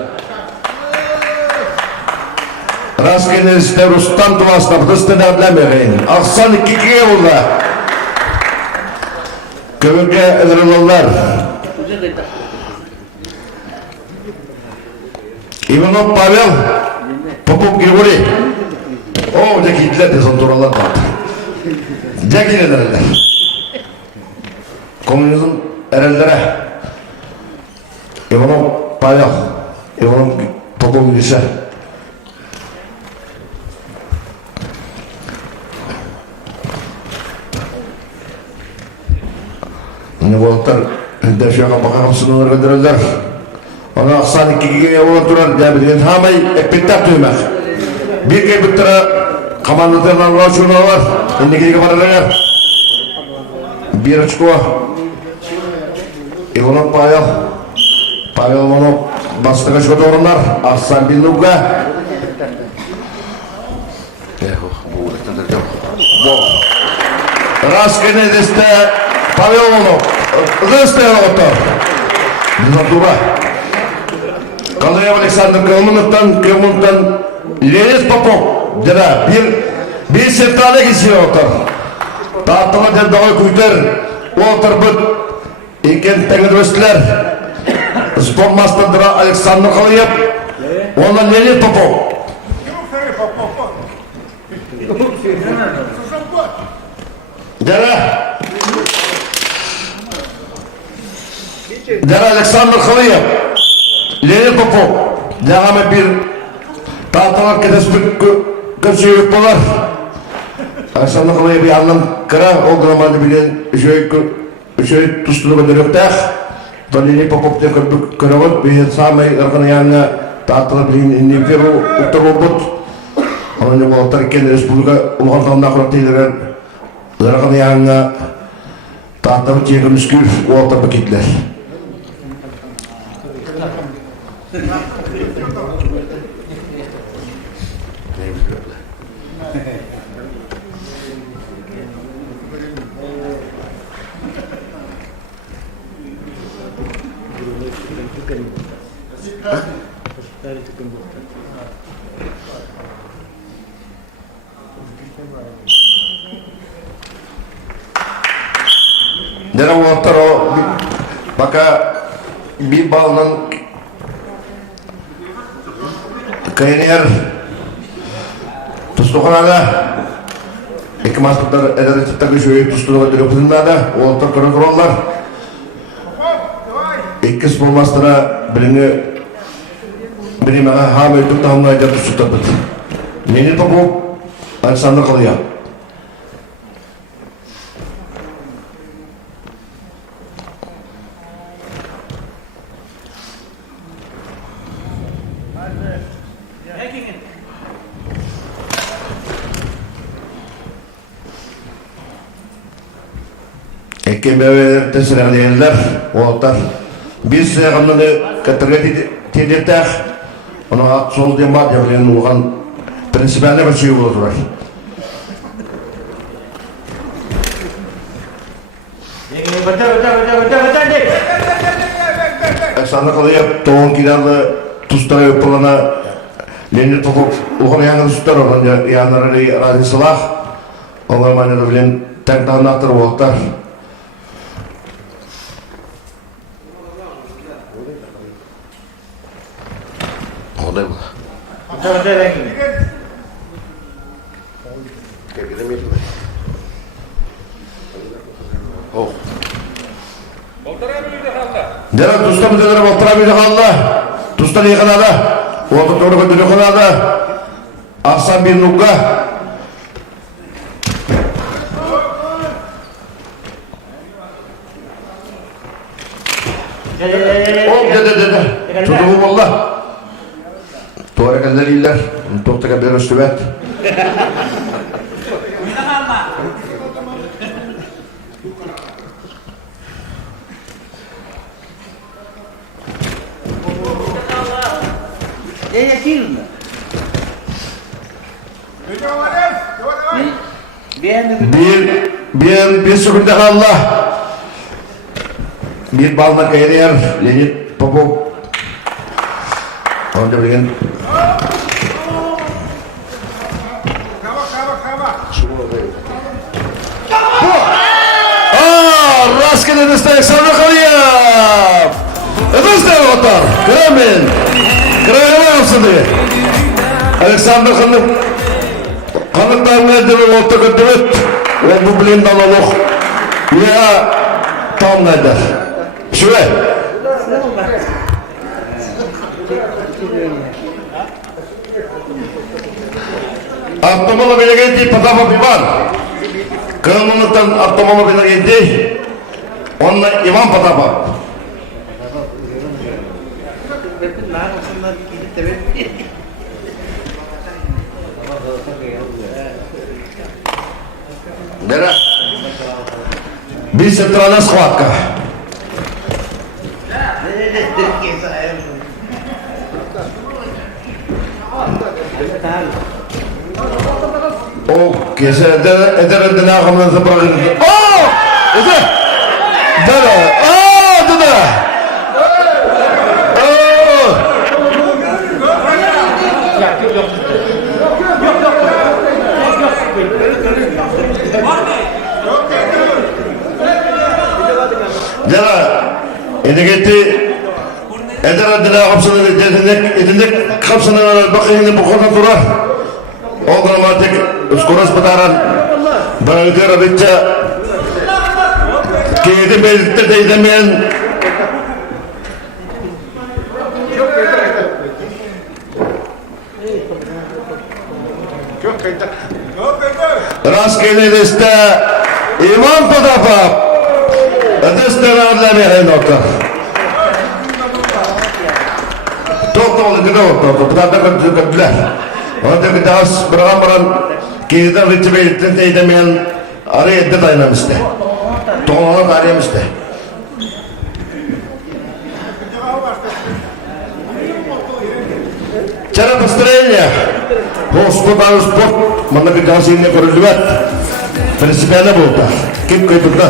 Raskenizde Rustam Tuaslav Rustenaan Lämmerein. Aksan 2-2 oldu. Kömürge Edirliler. Ivanov Pavel. Popov Grigori. O da gittiler de sonralar vardı. Cekineler. Komünizm erellere. Ivanov Pavel. Ivanov Popov Grigori. Ne boltar defşana bakalım sınırlar gönderirler. Ona aksan ikiye olan duran diye hamay epitap duymak. Bir kez bittire komandalarından ulaşıyorlar var. Şimdi gidip paralar. Bir açık o. İlhan'ın Pavel onu bastığa çıkıyor doğrular. Aksan bir nubga. Raskine deste Pavel onu. Deste otur. Bizatura. Kalayev Alexander Kılmın'dan Lenis Popov. Dira bir septane geçiyor otur. Dağıtıma derdağı kuytar. Otur bu. İken teğet röstler. Spor master'dıra Alexander Kalayev. Ondan Lenis Popov. Dera Alexander Kalayev. Lenin Popov. Devamı bir tahtalar kedespik köşeyip bolar. Alexander Kalayev bir anlam kıra. O gramadı bilen şöyle tustunu gönderiyorduk. Lenin Popov diye kıravat. Bir samay ırkına yanına tahtalar bilen indiferu uktarbut. Onun bu otarken Respublika Uluğan'dan kurak teydiren ırkına yanına tahtalar çekim üskür o otar paketler. Dera water o baka bir balın kayınyer tustuğuna iki maçlar eder çıktı şöyle tustuğuna dönüp da water kontroller iki spor maçlara birini hamile tutamına eder tutup Lenin Popov Alexander Kalayev. Ekmeğe tesirler değiller, oğullar. Biz seğimleri kategori tedetler, ona sol demat yapılan olan prensiplerine başlıyor olurlar. Alexander Kalayev doğum kilarlı tustara yapılana Lenin Popov oğul yanı tutar olan yanları razı salah. Onlar manada bilen tekrar naktır oğullar. Olay mı? Oh. Dera tusta mı dera baltara bir dakika. Tusta ne kadar da? Orada doğru bir kadar da. Aksan bir nukka. Oh dede. Tutuğum valla. Tuğra kadar iyiler. Tokta kadar üstüvet. Bir sekunde Allah. Bir balma kayıyer Lenin Popov. Onda bilin. Raskine deste Alexander Kalayev. Deste otar. Kremen. Kremen olsun. Alexander Kalayev. Kanıtlarına demek otak ödümet. Ve bu bilimden olur. Ya tam nedir? Şöyle. Автомобиль belirgenti Patapa Piman. Kemudian автомобиль belirgenti Onunla Ivan Potapov. Нера. Бисексуальная схватка. О, кесede ederendine ağamınızı bırakın. Oo! Eder! Dara! Oo! Dara! Oo! Dara! Edigeti ederendine ağamsını edinlik kapsını bakayım bu konuda durar. Oğlum artık skoras bataran bölge arayınca kedi belirtti de edemeyen rastgele deste Ivan Potapov destelerle bir nokta. Çok gıda oldu. Bu da kadar. Orada das beraber kedi ritüelitten de edemeyen araya da dayanamıştı. Toğlanan arayamıştı. Cara построения Hospital sport mana dikasihnya koridor prinsipnya bolta kim kaitunda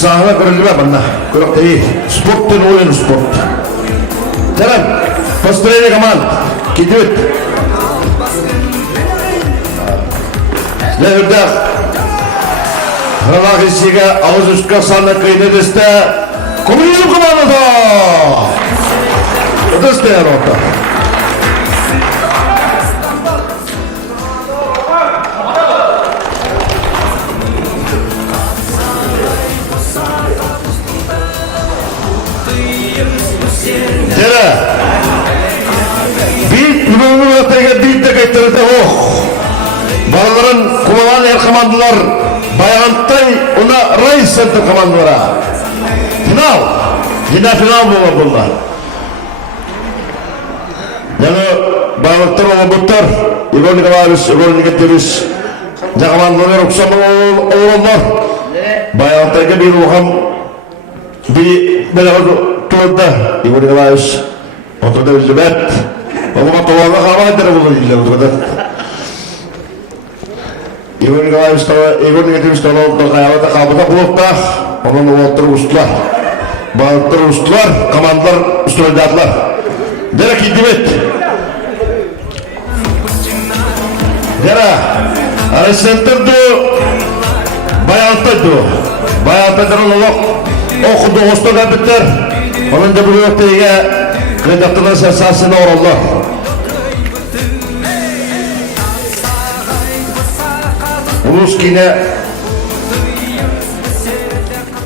sahna koridor mana kurang tahu sport dan oyun sport jalan построение команд kidut Lehirde Ravakisiga ağız üstka sana kıyını deste Komünizm komandası deste yarota Dere bir ünlü ötege bir de getirdi Balaların kumalan er komandolar Bayantay ona reis center komandolara final yine final bunlar yani balıklar olabutlar İgor Nikolaevich, Igor Nikolaevich ne komandolar okşamalı oğlanlar Bayantay'ga bir vakam bir tuvalda Igor Nikolaevich oturda üzümet okuma tuvalda kalma edere bulur illa bu kadar Igor Nikolaevich tololdu kayavata kabıda bulukta onun oğulları ustular balıklar ustular komandolar ustulaydılar Dere kidimet Dere arası centerdu Bayantay'dan olak okudu usta bitter onun da bu yoktayga kıydattılar sensasını orallar Uluskine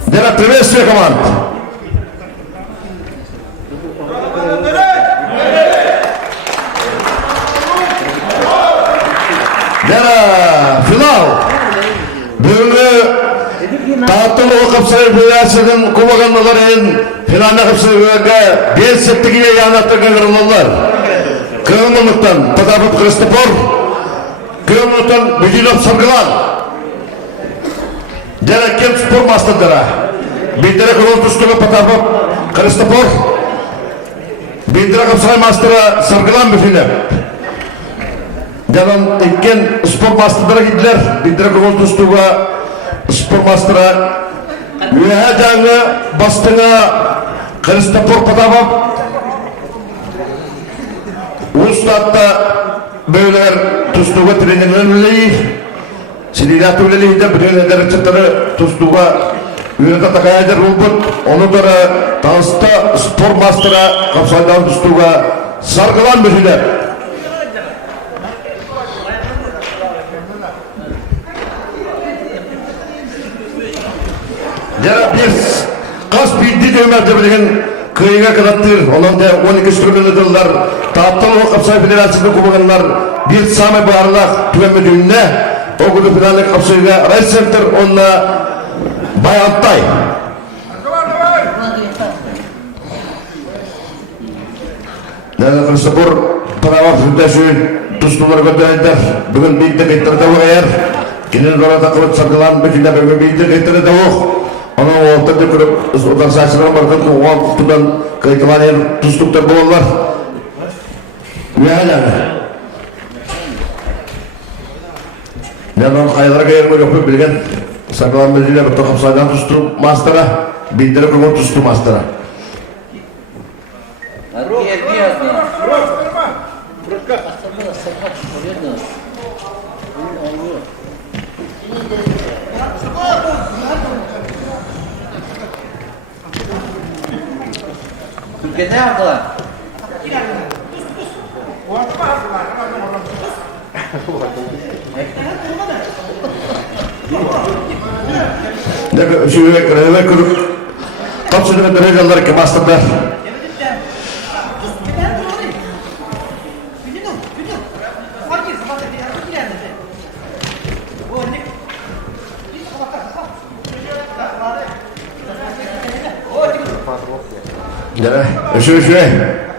Dera приветствие команд. Dera final. Bugünkü Dağıttılı Kapsayı Büyüyası'nın kumaganlıların finalde Kapsayı Büyüyası'na bir settiğine yanattığı kırılırlar. Kırılmalıktan Potapov Kristopor Kırılmalıktan Büyülop Sargılan Dera kim spor masterlara Bindere Kırıl Tuştuğu Potapov Kristopor Bindere Kapsay Master'a Sargılan bir film Devam ikken spor masterlara gittiler Bindere Kırıl Tuştuğu spor master'a Üyehe canlı bastığına Kristopor Potapov Ustad'da böyleler Tuştuğu treninglerle Silidat öyleliğinde bütün eder çıtları Tuştuğ'a Üyede takayacak robot onu da dansta spor master'a Kapsaydan Tuştuğ'a sargılan bir şeyler Dera bir kas bildi dövmerde bilgen kıyıga kılattır. Ondan da 12 kilometrler Dağıttılı Kapsay Federasyonu kumaganlar bir sami bağırlak tüvenme düğününe O günü finallik kapsayıga Raycenter onunla Bayantay. Давай! Neden Christopher Pınavak Hüddeşün tustular gönderenler bugün bildi getirdi o eğer kinin orada kılıç sargılan bütünde bugün bildi getirdi o onun ortada kurup odan saçlarına bakın ki o tutudan kayıtılan yer tustuklar boğullar yani neden kayılara kayırma yok bilgen sargılan bildiğiyle bir takım saydan tustu mastera bildirip bunu tustu mastera Türkiye'de yaptılar. Ne şöyle kurup kapsülü dereceler ki masterlar Nere? Şöyle.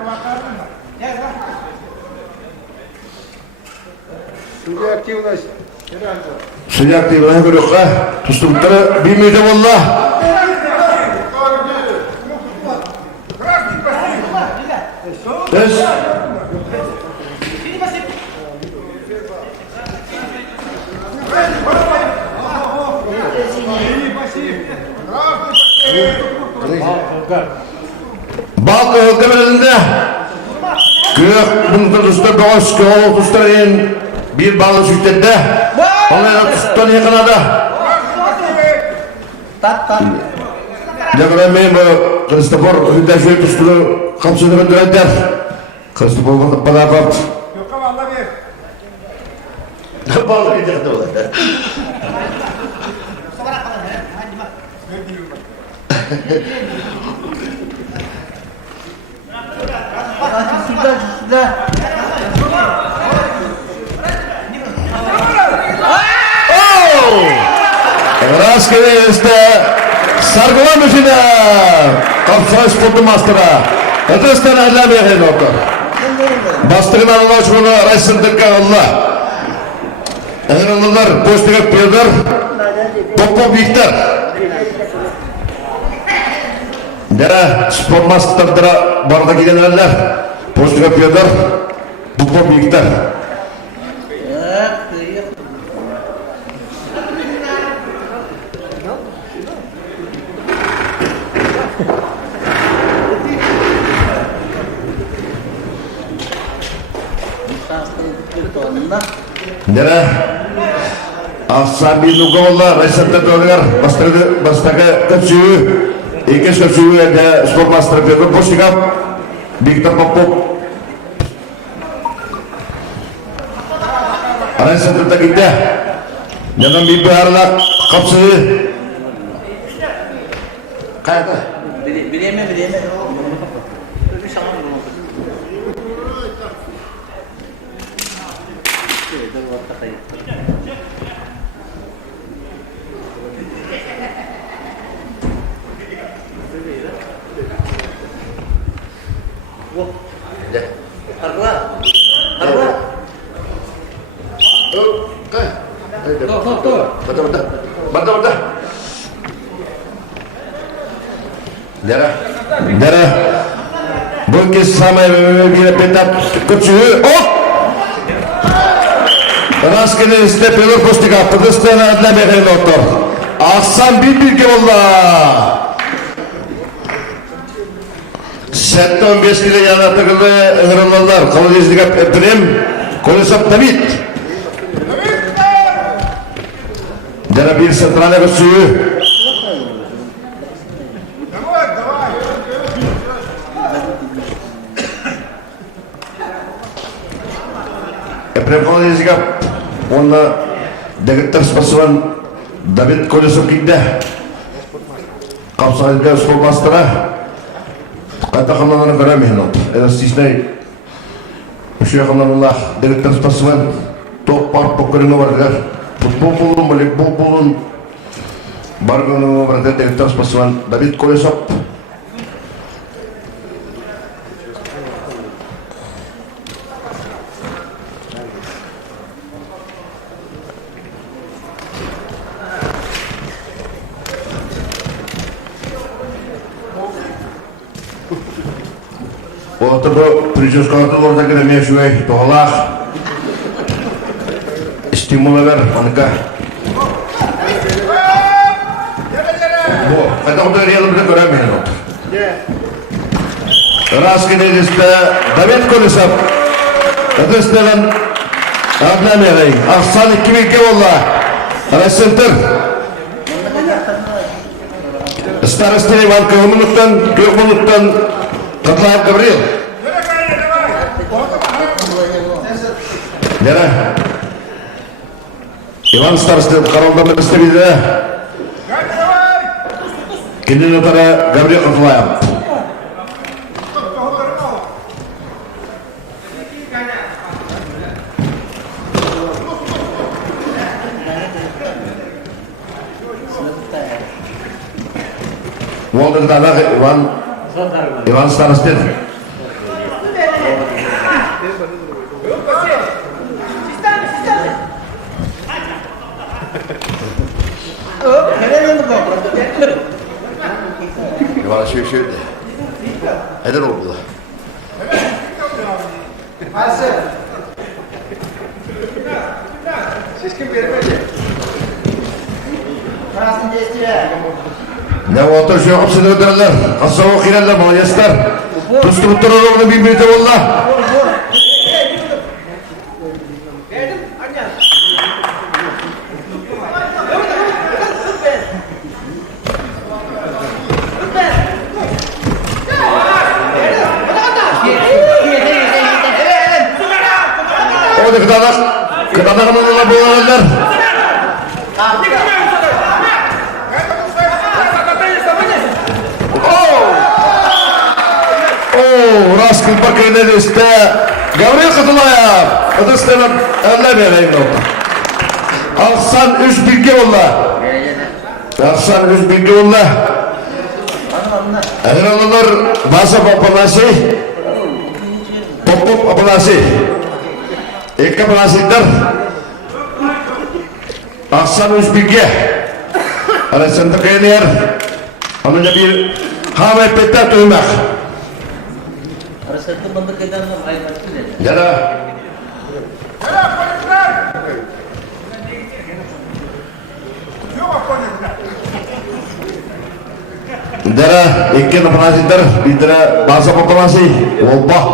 Судья активность. Sıcak değil, bana göre yok ha. Tustukları bilmeyeceğim valla. Красный пошли! Öz. Bak öldürmelinde. Kök bunun tuştur doğuz kök tuştur en bir bağlı şüktette. Onlara tuştur yakınada. Tat. Jangan main Christopher sudah saya tuşturu kapsını gönderenler. Christopher pada apa? Yok Allah bir. Ne bağlı gidecekti o? Sudah. Rastgele işte sargılan başına kapsayı sportu mastera. Ötesinden ellemeye geldi doktor. Bastığın Allah aşkına Raycent'daki Allah. Eğer postega piyodur, topu büyükler. Dere spor masterlara barda gidenler postega piyodur, topu büyükler. Dere Afsabi Nugola Raycenter Dolar Bastaga Kacu Ikes Kacu ada sport master Pedro Posikap Victor Popop Raycenter Takita Jangan bibarlah kapsu Kaya Bileme. Betul. Darah. Bukis sama bila petak kecil. Oh! Rastgele step olur postika. Pırdıstan adla bekleyin doktor. Aksan bir ki valla. Sette 15 kilo yana takıldı hırmalılar. Kalı izliga eprim. Kolisap tabit. Darah bir sentrale kecil. Давай! Prepon izga ona direktor spasuan David Kolisov kida kapsalga spor mastera kata kamu berani not elastisnya usia kamu direktor spasuan top par pokernya warga Futbol bulun, voleybol bulun. Bargano berada direktur pasukan David Kolesop. Waktu Princess Kartu orada giremeye şuay tohlak stimul ver anka. Bu kata udah real udah göremiyor. Rastgele liste David Kolesop. Adreslerin adına vereyim. Aksan 2002 valla. Center. Starostay Ivan Kılımınlıktan Katlayıp Gabriel. Nere? Ivan Starostay Karol'dan istediğinde kendini otara Gabriel Katlayıp. Walter Tanah Ivan Starostay. Ivan şey. Eder oldu. Siz kim vermedi? Parasını değiştirer. Ne otur şu hapsini öderler. Asla o hirarlar bana yaslar. Tusturup duralım bir birde valla. O da kıtanak anılarla boğulanlar. Raskın bakırını liste Gabriel Katılaya Adıslarım elle vereyim Aksan 3 bilgi valla Aksan 3 bilgi valla Eğer bahasa populasi populasi İlk populasidir Aksan 3 bilgi Arasında kaynıyor Onunca bir hamay petter duymak Arasında bandı kaydan da ayı başlıyor. Jara. Jara, ikan operasidir, bidara bahasa operasi, wabah,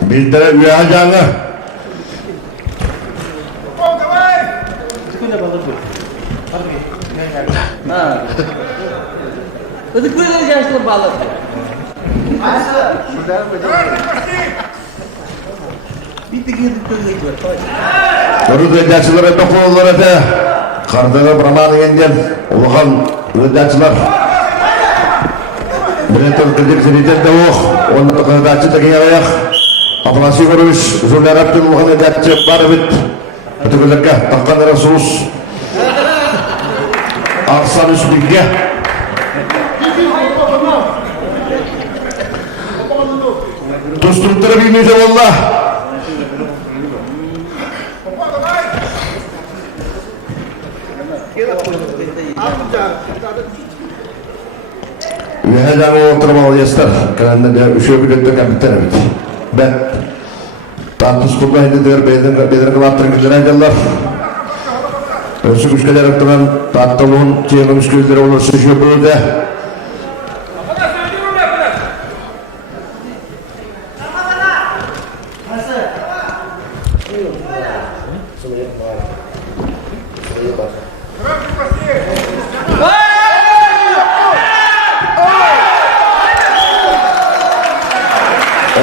bidara wilayahnya. Ha. Itu kuilan yaşlı balık. Bitti gidip kuilan. Baru dedakçılara topluluğlara da kardaga praman yengen uluhan dedakçılar. Berentor kerja sedikit dawuh, untuk dedakçı da ayak. Apalagi kurus, sudah raptul uluhan dedakçı barbit. Betul lekah, takkan rasus. Aksan üstüge. Dostlukları bilmeyece valla. Ve hala oturmalı yaslar. Karena dia usia biletnya kapiten. Ben tantus kubah ini der beden kelapter kejaran jalan. Özgür kejaran teman tatulun cium özgür olur sesuatu burada.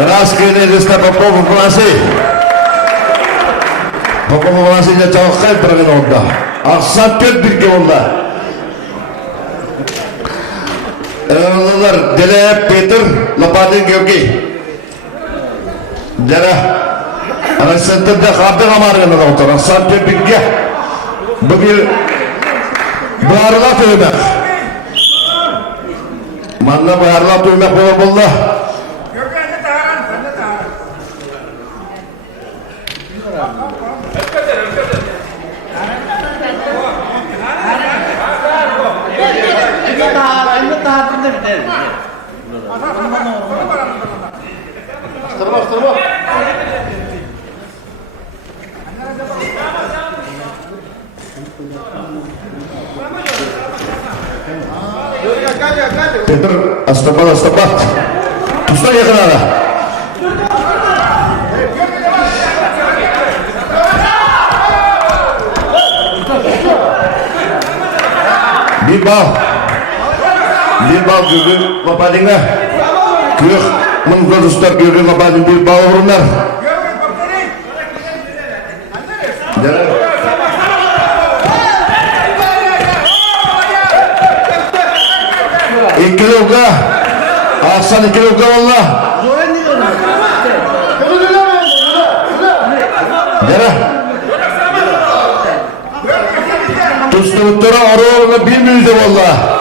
Raskine lista populasi. Populasinya çok kayıp bırakın orada. Aksan tök bir ki orada. Onlar Dele Peter Lapadin Gyoki. Jara Ana sentrde kardan amargana da oturan. Sanki bilge. Bugün bağırla tövmek. Manna bağırla tövmek bol bolla. Aynı tahtında biter. Peter astapat. Usta yakın ara. Bir bal gülü bapadine. Kıyık mındır usta gülü bapadine bir bal vururlar. İkili uga. Aksan ikili uga valla. Dere. Tustuvuttura oruğuna bir müjde valla.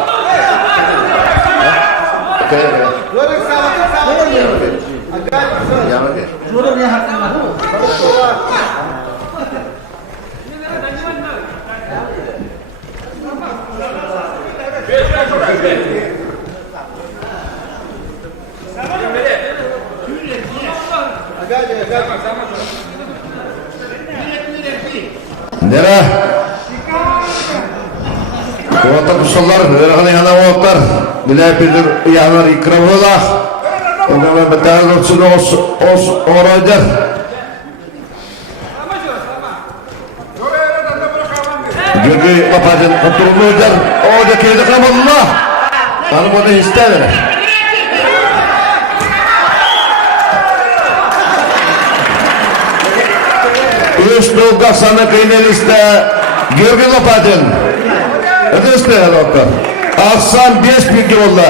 Şurada ne hakkın var? Nere? Kuvatta kusallar, vergana yana kuvatlar. Bilay bilir yanar ikramırlar. Ona betal olsun os oraydır. Gürgü kapadın oturumludur. O da kedi kamadınlar. Hanım onu isterler. Üç nokta sana kıymeliste Gürgü kapadın. Ödüsle doktor. Aksan 5 bilgi valla.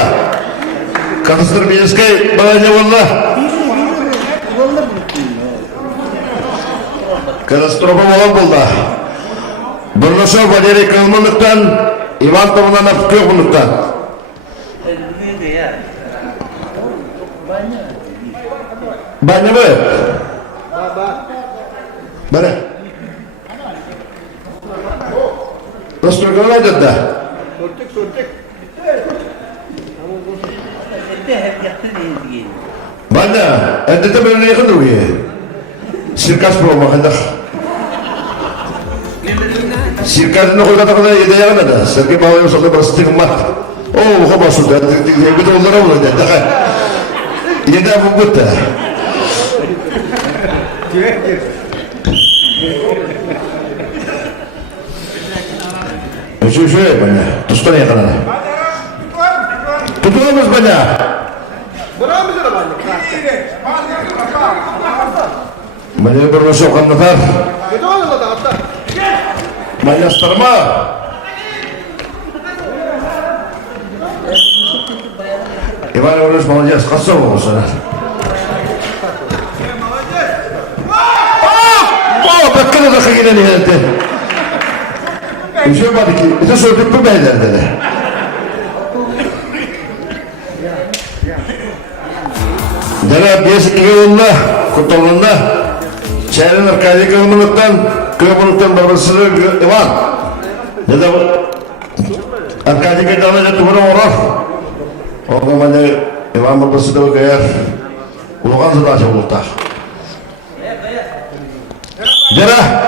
Katıştır bir eski balanya valla. Katastrofa olan valla. Burlaşo Valeri kılmanlıktan, İvan Tomu'na nafık yok bunluktan. Neydi ya? Banya mı? Bana. Nasıl görüyorlar da? Hep yaktı diye. Bana, ende de böyle yakın duruyor. Sirkas bu bakında. Sirkasını koyduğunda kadar yedi yakın da. Sergi bağlıyor sonra burası tıkınmak. Oo, bu basıldı. Bir de onlara bulur dedi. Yedi bu gutta. Şöyle bana. Tustana yakın. Tutulamaz bana. Bana bir nasıl anlatar? Bana starma. İvan orası malacağız. Kaç sonra olsun? Bakkala da kıyına nihayette. Bir şey olmadı ki. Bir de sorduk bu beyler dedi. Dere bir yolunda, kurtulunda, şehrin arkadaki kıyımlıktan babasını İvan. Ne de bu? Arkadaki dağlıca tuvara uğrar. O zaman da İvan babası da kıyar. Uluğan zıda çabukta. Dere.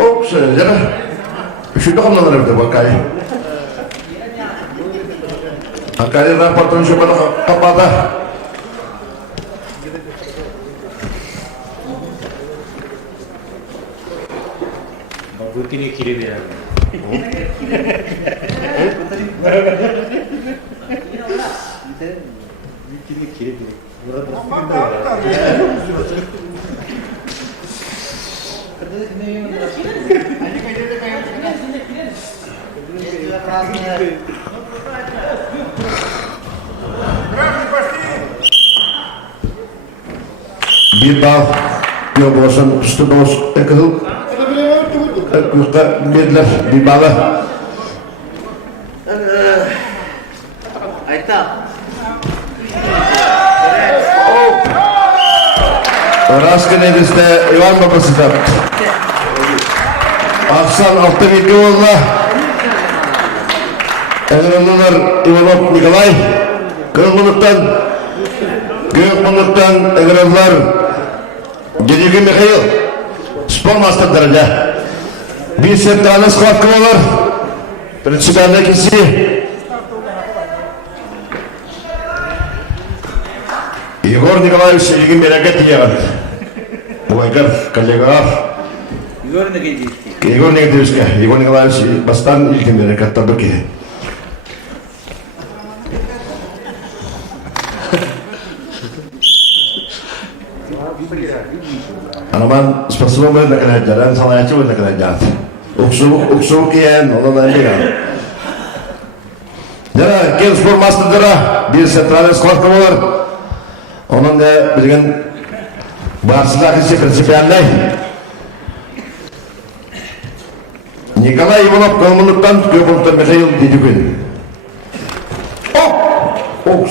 Oh, söyle. Şu dokunmalar evde bakayım. Hakikaten raportun şu bana kapadı. Bugünkü kiri bir Bir bal yok olsun üstü boş ekıl birler bir balı Ayta. Raskın ediste Ivan babası da Aksan altı bir yolla Eğrenliler Ivanov Nikolay Kırılmanlıktan Gökmanlıktan Eğrenliler Gediği Mikhail Spor master derece bir set tane skor var Principalde kişi Igor Nikolaevich ilgin bereket diyelim. Bu aygır kollegalar. Igor ne geliyor? Igor Nikolaevich bastan ilgin bereket tabii ki. Anaman spasibo böyle ne kadar jalan, sanayacı böyle ne kadar jalan. Uksubuk yiyen, ona da ne kadar. Jara, Ken Spor Master'da bir sentral skor var. Onun da bilgin Barcelona kişi prinsipiyallay. Nikolay Ivanov kalmanlıktan Gökhan'da Mikhail Didikün.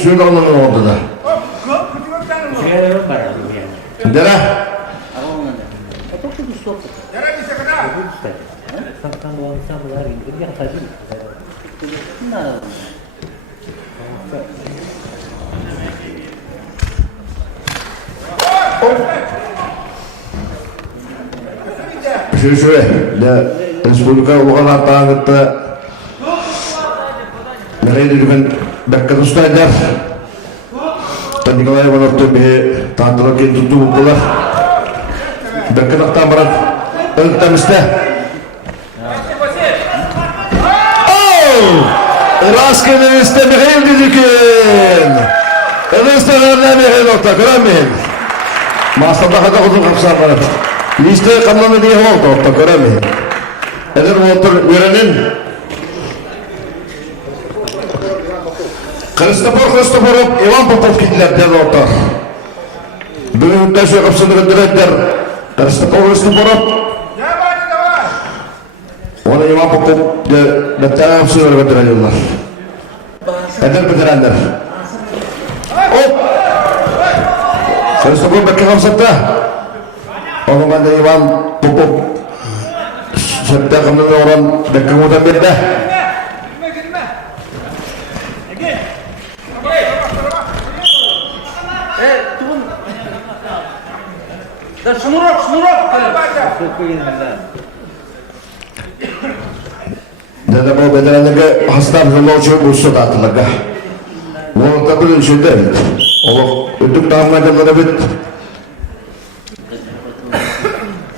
Suyun almanın oldu da. Dera? Şöyle de Respublika Uğurlar Tağıt'ta nereye dönüken Bekkat Ustaylar Nikolay Ivanov'ta bir tağıtlık yeni tuttu buldular Bekkat Aktan Barat Öltemizde Raskının iste Mikhail Didikün Ilıstağlarına Mikhail Okta göremeyin Master'da kadar uzun kapsar Barat Liste kanalını diye oldu Okta göremeyin Eğer otur görenin Kristoforov, Ivan Popov gittiler dedi Okta Bugün şu kapsını direktör Kristoforov Onu Ivan Popov de kapsını götürüyorlar Eder bitirenler Kristoforov bekle kapsatta Onun ben de Ivan Popov Sebte kanalını oran bekle muhtemelen bir de Da şunurok. Dede bu bedenindeki hasta bir loçu bulsa da atılırga. Bunu da böyle şey değil. O ödük dağmacaları bit.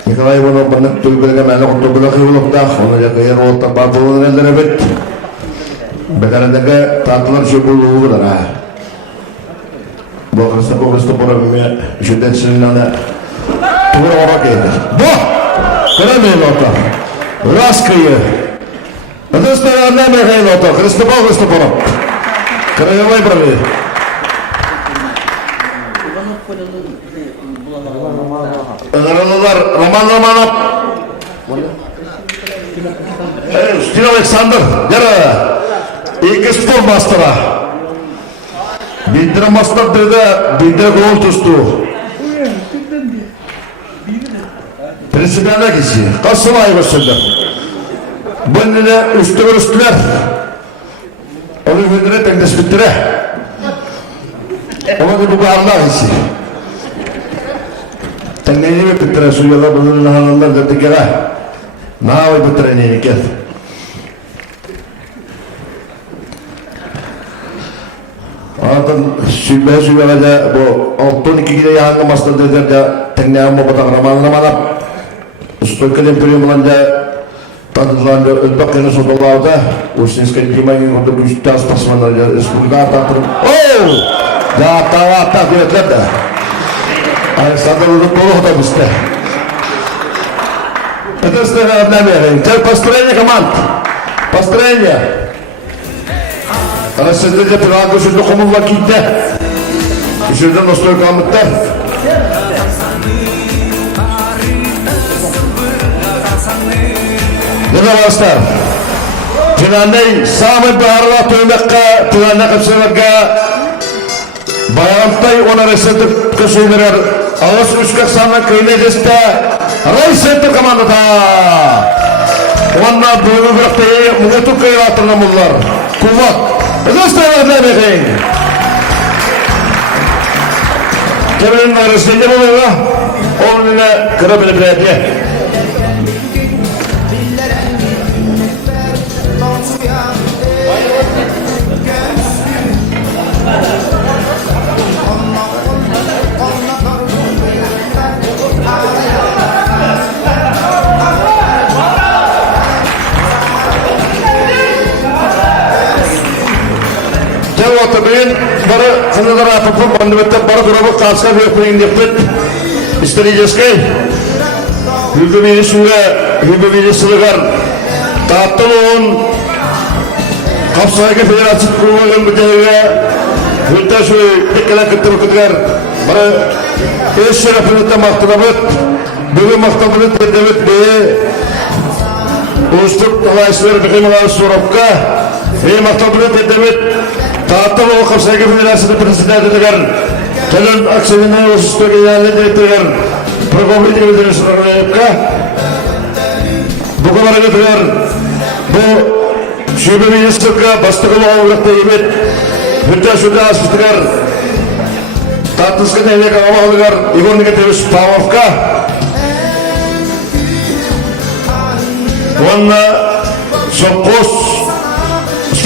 Nikolay bunu bana tülbelge mene kutubula kıyılıkta. Onu yakayır olta babulun ellere bit. Bedenindeki tatlılar şey buluğu kadar ha. Bu Kristoforov şiddet sinirlerine Tuğra orak edir. Bu! Kıramayın orta. Raskıyı. Ödüslerine Mikhail Okta. Kristoforov. Kırayolay bravi. Öğrenliler Roman Romanov. Stil Alexander. Yara. İlk spor master'a. Bildire master dedi. Bildire gol tustu. Prensipiyana kişi, kasım ayı gösterdi. Bununla üstüler. Onu gündüre teknes bittire. Ona da bu Allah kişi. Tekneyi mi bittire? Suyala bunun hanımlar dedi ki ne havayı bittire neyini gel. Anladın, suyalaca bu 6-12 gide yağınlı masada dedi tekneyi ama batak ramanlamalar. Ustoykan imperium melanda tadilanda ölbak yang sodolauda usniskan kimai untuk bistas pasmanar Respublika Tatrum. Jatawata diatlet dah. Alexander udah puluh tak bisa. Построение, теперь построение команд. Построение. Она создает пирогу, что духовно лаките. Еще один настрой командтар. Пожалуйста. Финальный самый барлы тоймакка, финальный капсулага. Баянтай ona resetip köşeler. Ağız uçkak sana kıyne deste. Resetip komandada. Ona böyle bıraktı. Muğutuk kıyılatına mullar. Kuvvat. Göstermediler bekleyin. Kemal'in varısında ne oluyor? Onun ile kırabilir belediye. Oturmayın, bana sınırlar apıp, bandımette bana durabı kalsa bir yapmayın yaptık. İsteyeceğiz ki, hübü biri sılıgar, tatlı olun, kapsayıcı federasyon kurulmanın müdahale, hütta şu tekrar kıttırı kıtlar, bana eş şerefini de maktabıt, bugün maktabını tedavit beye, ulustuk dolayısıyla bir kıymaları sorupka, maktabını tedavit, Taatlı o kapsayıcı federasyonu prezidenti dediler. Kelin aksiyonuna uluslu genelde direktörler. Programı edilmediğini sorarlayıpka. Bu kadar dediler. Bu şube ministrika bastıkılı olarak da yemet. Hütta şurada asmıştılar. Tatlıskı devlet ağamalılar. İgor negatifis Pavlovka. Onunla sokos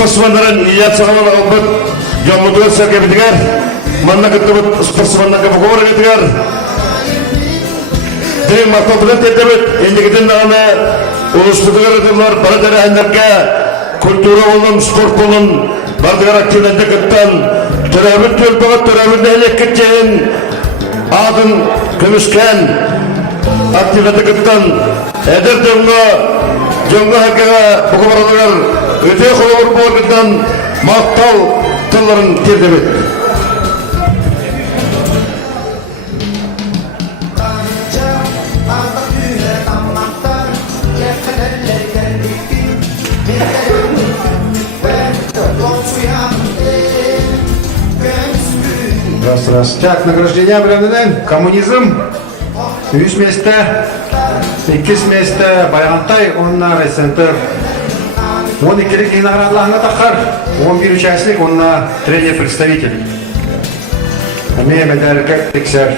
sportsmanların niyet sağlanan albet jammutuğa serke bitigar manna ketebet sportsmanlarga bukor bitigar de maktabını tetebet endi giden ana uluslular adamlar baradara handarga kultura olun sport olun bardagar aktivite kettan terabit tölpagat terabit elek ketchen adın kömüşken aktivite kettan eder jonga hakka bukorlar öte kolor borgdan maktal tılların terdebet. Раз. Так, награждение определенным. Коммунизм. 3 места. 2 места. Баянтай, он на райцентр. 12 наградlarına takar. 11 участник, он на тренер-представитель. Мехмед Эркек Тексер.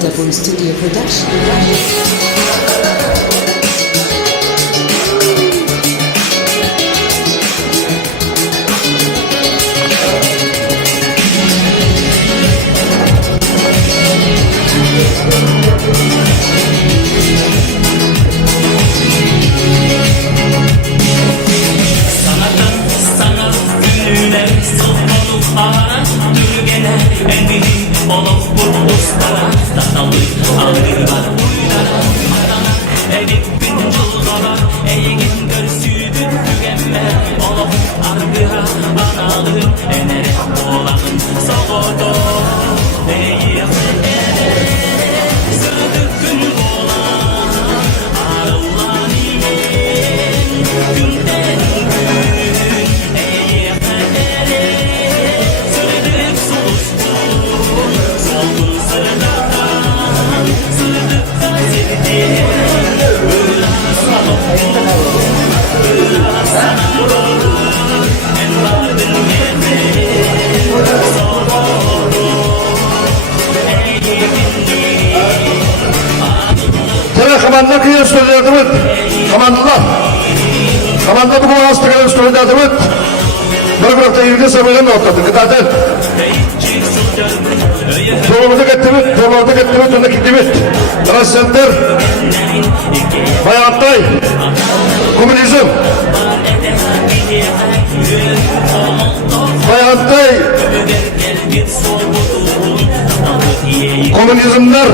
Double Studio Production. Sanat gününe sokmalı ara dürgeler en büyük olup bu dostlara Tatalı ağrılar uylar Komandalar. Komanda bu hasta kadar üstüne de atıp bir grupta yürüde sabırla otladı. Kıtaten. Doğumda getirip, onda gittimit. Ras Center. Bayantay. Komünizm. Bayantay. Komünizmler.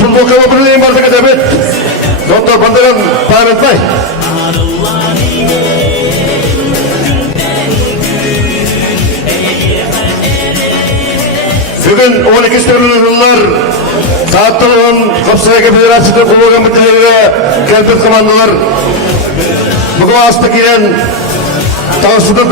Pulboka öbürlüğün vardı getirip. Doktor Bandaran Bayantay. Bugün 12 yıllar Saatlığın Kapsayaka Federasyonu Kuluğun müdürlüğüne geldik komandalar. Bugün hasta giren Tağsu'dan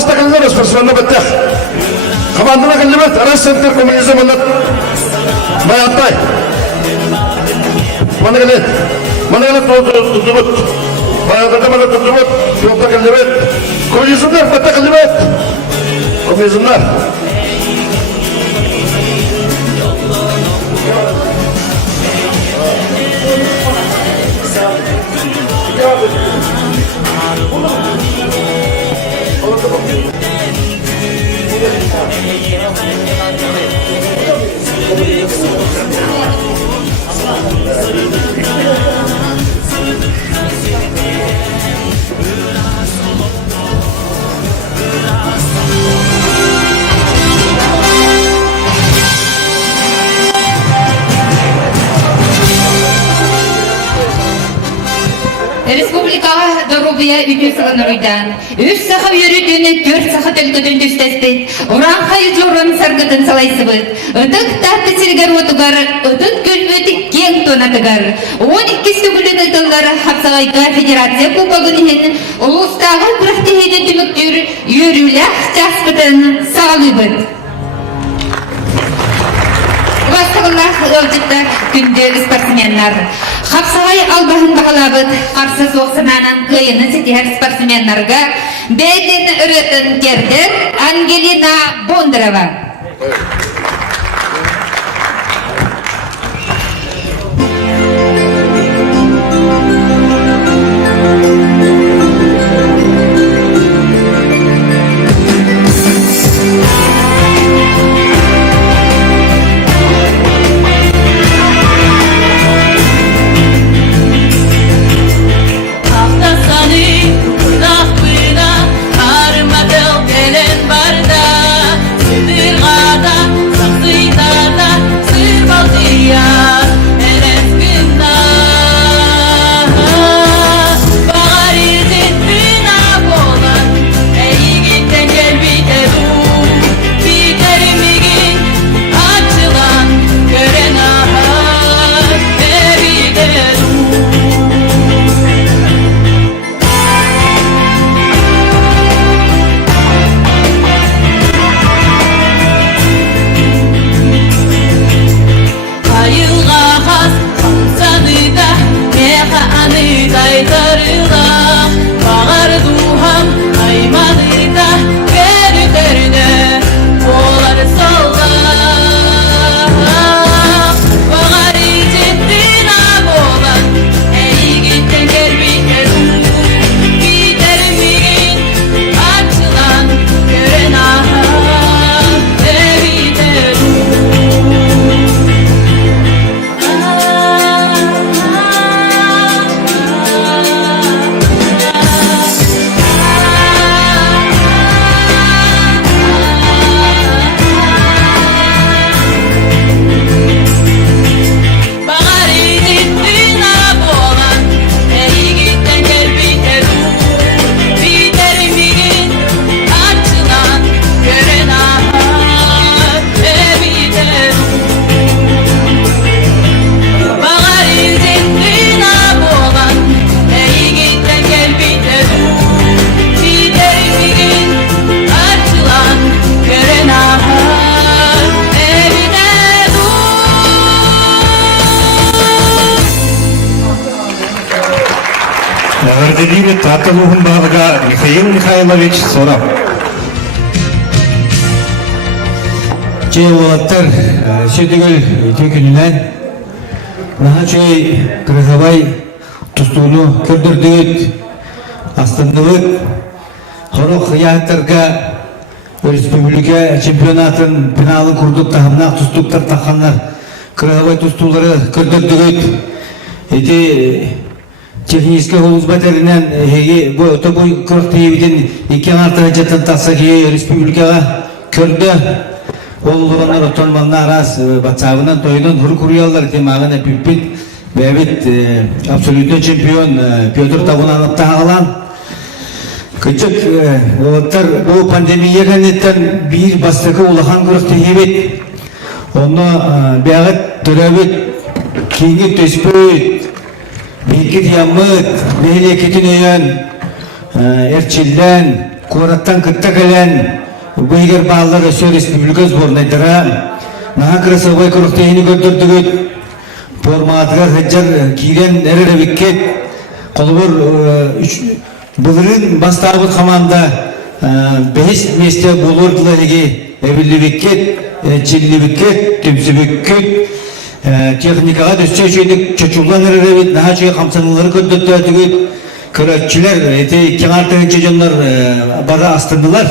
hasta kalınlar personeline bittik. Komandana kalınlar, Ras Center Komünizm anlat. Bayantay. Mana kalın tutubut. Bayantayda mana tutubut. Yokta kalınlar. Komünizmler, batta kalınlar. Komünizmler. Республика Доробия Ütüsü'nün üç saha yürüdüğünü, dört saha tölgüdün düştestin. Uran hayızlorun sargıdın salaysıbıt. Ötük tahты сиргер отугар, ötük gülbütü keng tonatıgar. 12 sügülün ıdılları Hapsagayga Federatsiya Kubagı'nın Ulustağı Prahtihini tümüktür yürülük çaskıdın sağlıbıt. Vastığıllah ölçütte gündü sportsmenler. Hapsagay albahın bağlabıt, Qarşı soğuksananın kıyını setiher sportsmenlerga bedin ürütün gerdir Angelina Bondarova. Armadillo, Gelen Barda, Sidir Gada, Владимир Таталухын бағыға Михаил Михайлович Соров. Чейлаттар сөдігіл төкінінен наға чөй Кырғабай тұстуыны көрдірдігіт астындылык Хорох яғыттарға республика чемпионатын пеналын құрдық тағымнақ тұстуқтар таққанлар Кырғабай тұстулары көрдірдігіт еті технический голос батаринен тобой көріктейбіден екен артыға жаттан тақса кей республикаға көрді ол ұлғанар отонмалына арас батсабынан тойынан ғыр күриялар темағын әпіппет бәбет абсолютно чемпион Петр Табунанов тағалан күчік олаттар бұл пандемия кәнеттен бір бастықы ұлахан көріктейбет оны бәғыт түрәбет кейінгі төспөйт Бейкет ямыт, бейле кетін өйен, әрчілден, қораттан күтті кәлен, бұйгер бағалар өсі республика сборнайдыра, наға красовой көріктейіні көрдірдігіт, форматығар ғаджар кейден әрі беккет, қолыбыр бұлырын бастағыт қаманда 5 месте болырдылы еге, әбілі беккет, әрчілі беккет, түмсі беккет, техникаға түссе жүйдік чөчулан әріребет, наға жүйе қамсанылары көндетті әтігет, көрәтчілер, әте кеңартығы жөжонлар бара астындылар.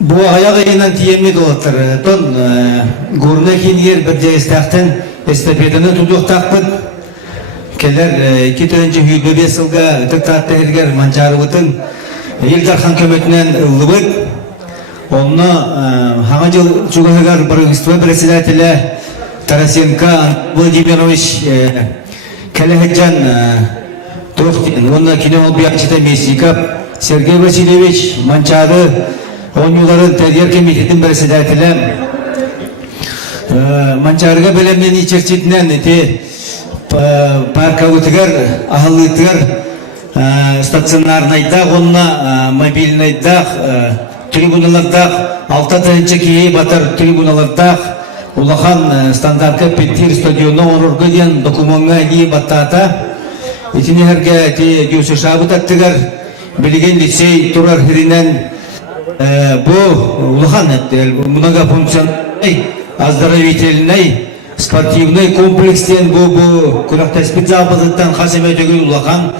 Бұл аяқ айынан тиемет олаттар. Тон, ғорына кейінгер бір жайыстақтан эстафетаны тұдуқтақпыд. Келер 2-тönce хүйді бесілға үтіктатты әргер манчары бұтын елдархан көметінен ұлыбыд. Онна хама жыл чугахагар правительства председателя Тарасенко Владимирович Калехаджан Тохтин, онна киноолбиячита Месиков Сергей Васильевич Манчары, он юларын тәргер комитетин председателя Манчарыга белемнен ичерчитинен парка өтігер, ахылытығыр стационарнайдақ, онна мобильнайдақ трибуналардақ, 6-тönce кейі батар трибуналардақ, улахан стандартқа петтир стадионы орырғы ден документға не баттата. Етіне әрге дүйсі шабыт аттығар, білген лицей тұрар хиринен бұл улахан многофункциональный, оздоровительный, спортивный комплекстен бұл күрақта спецзапазыттан қасеме түгіл улахан,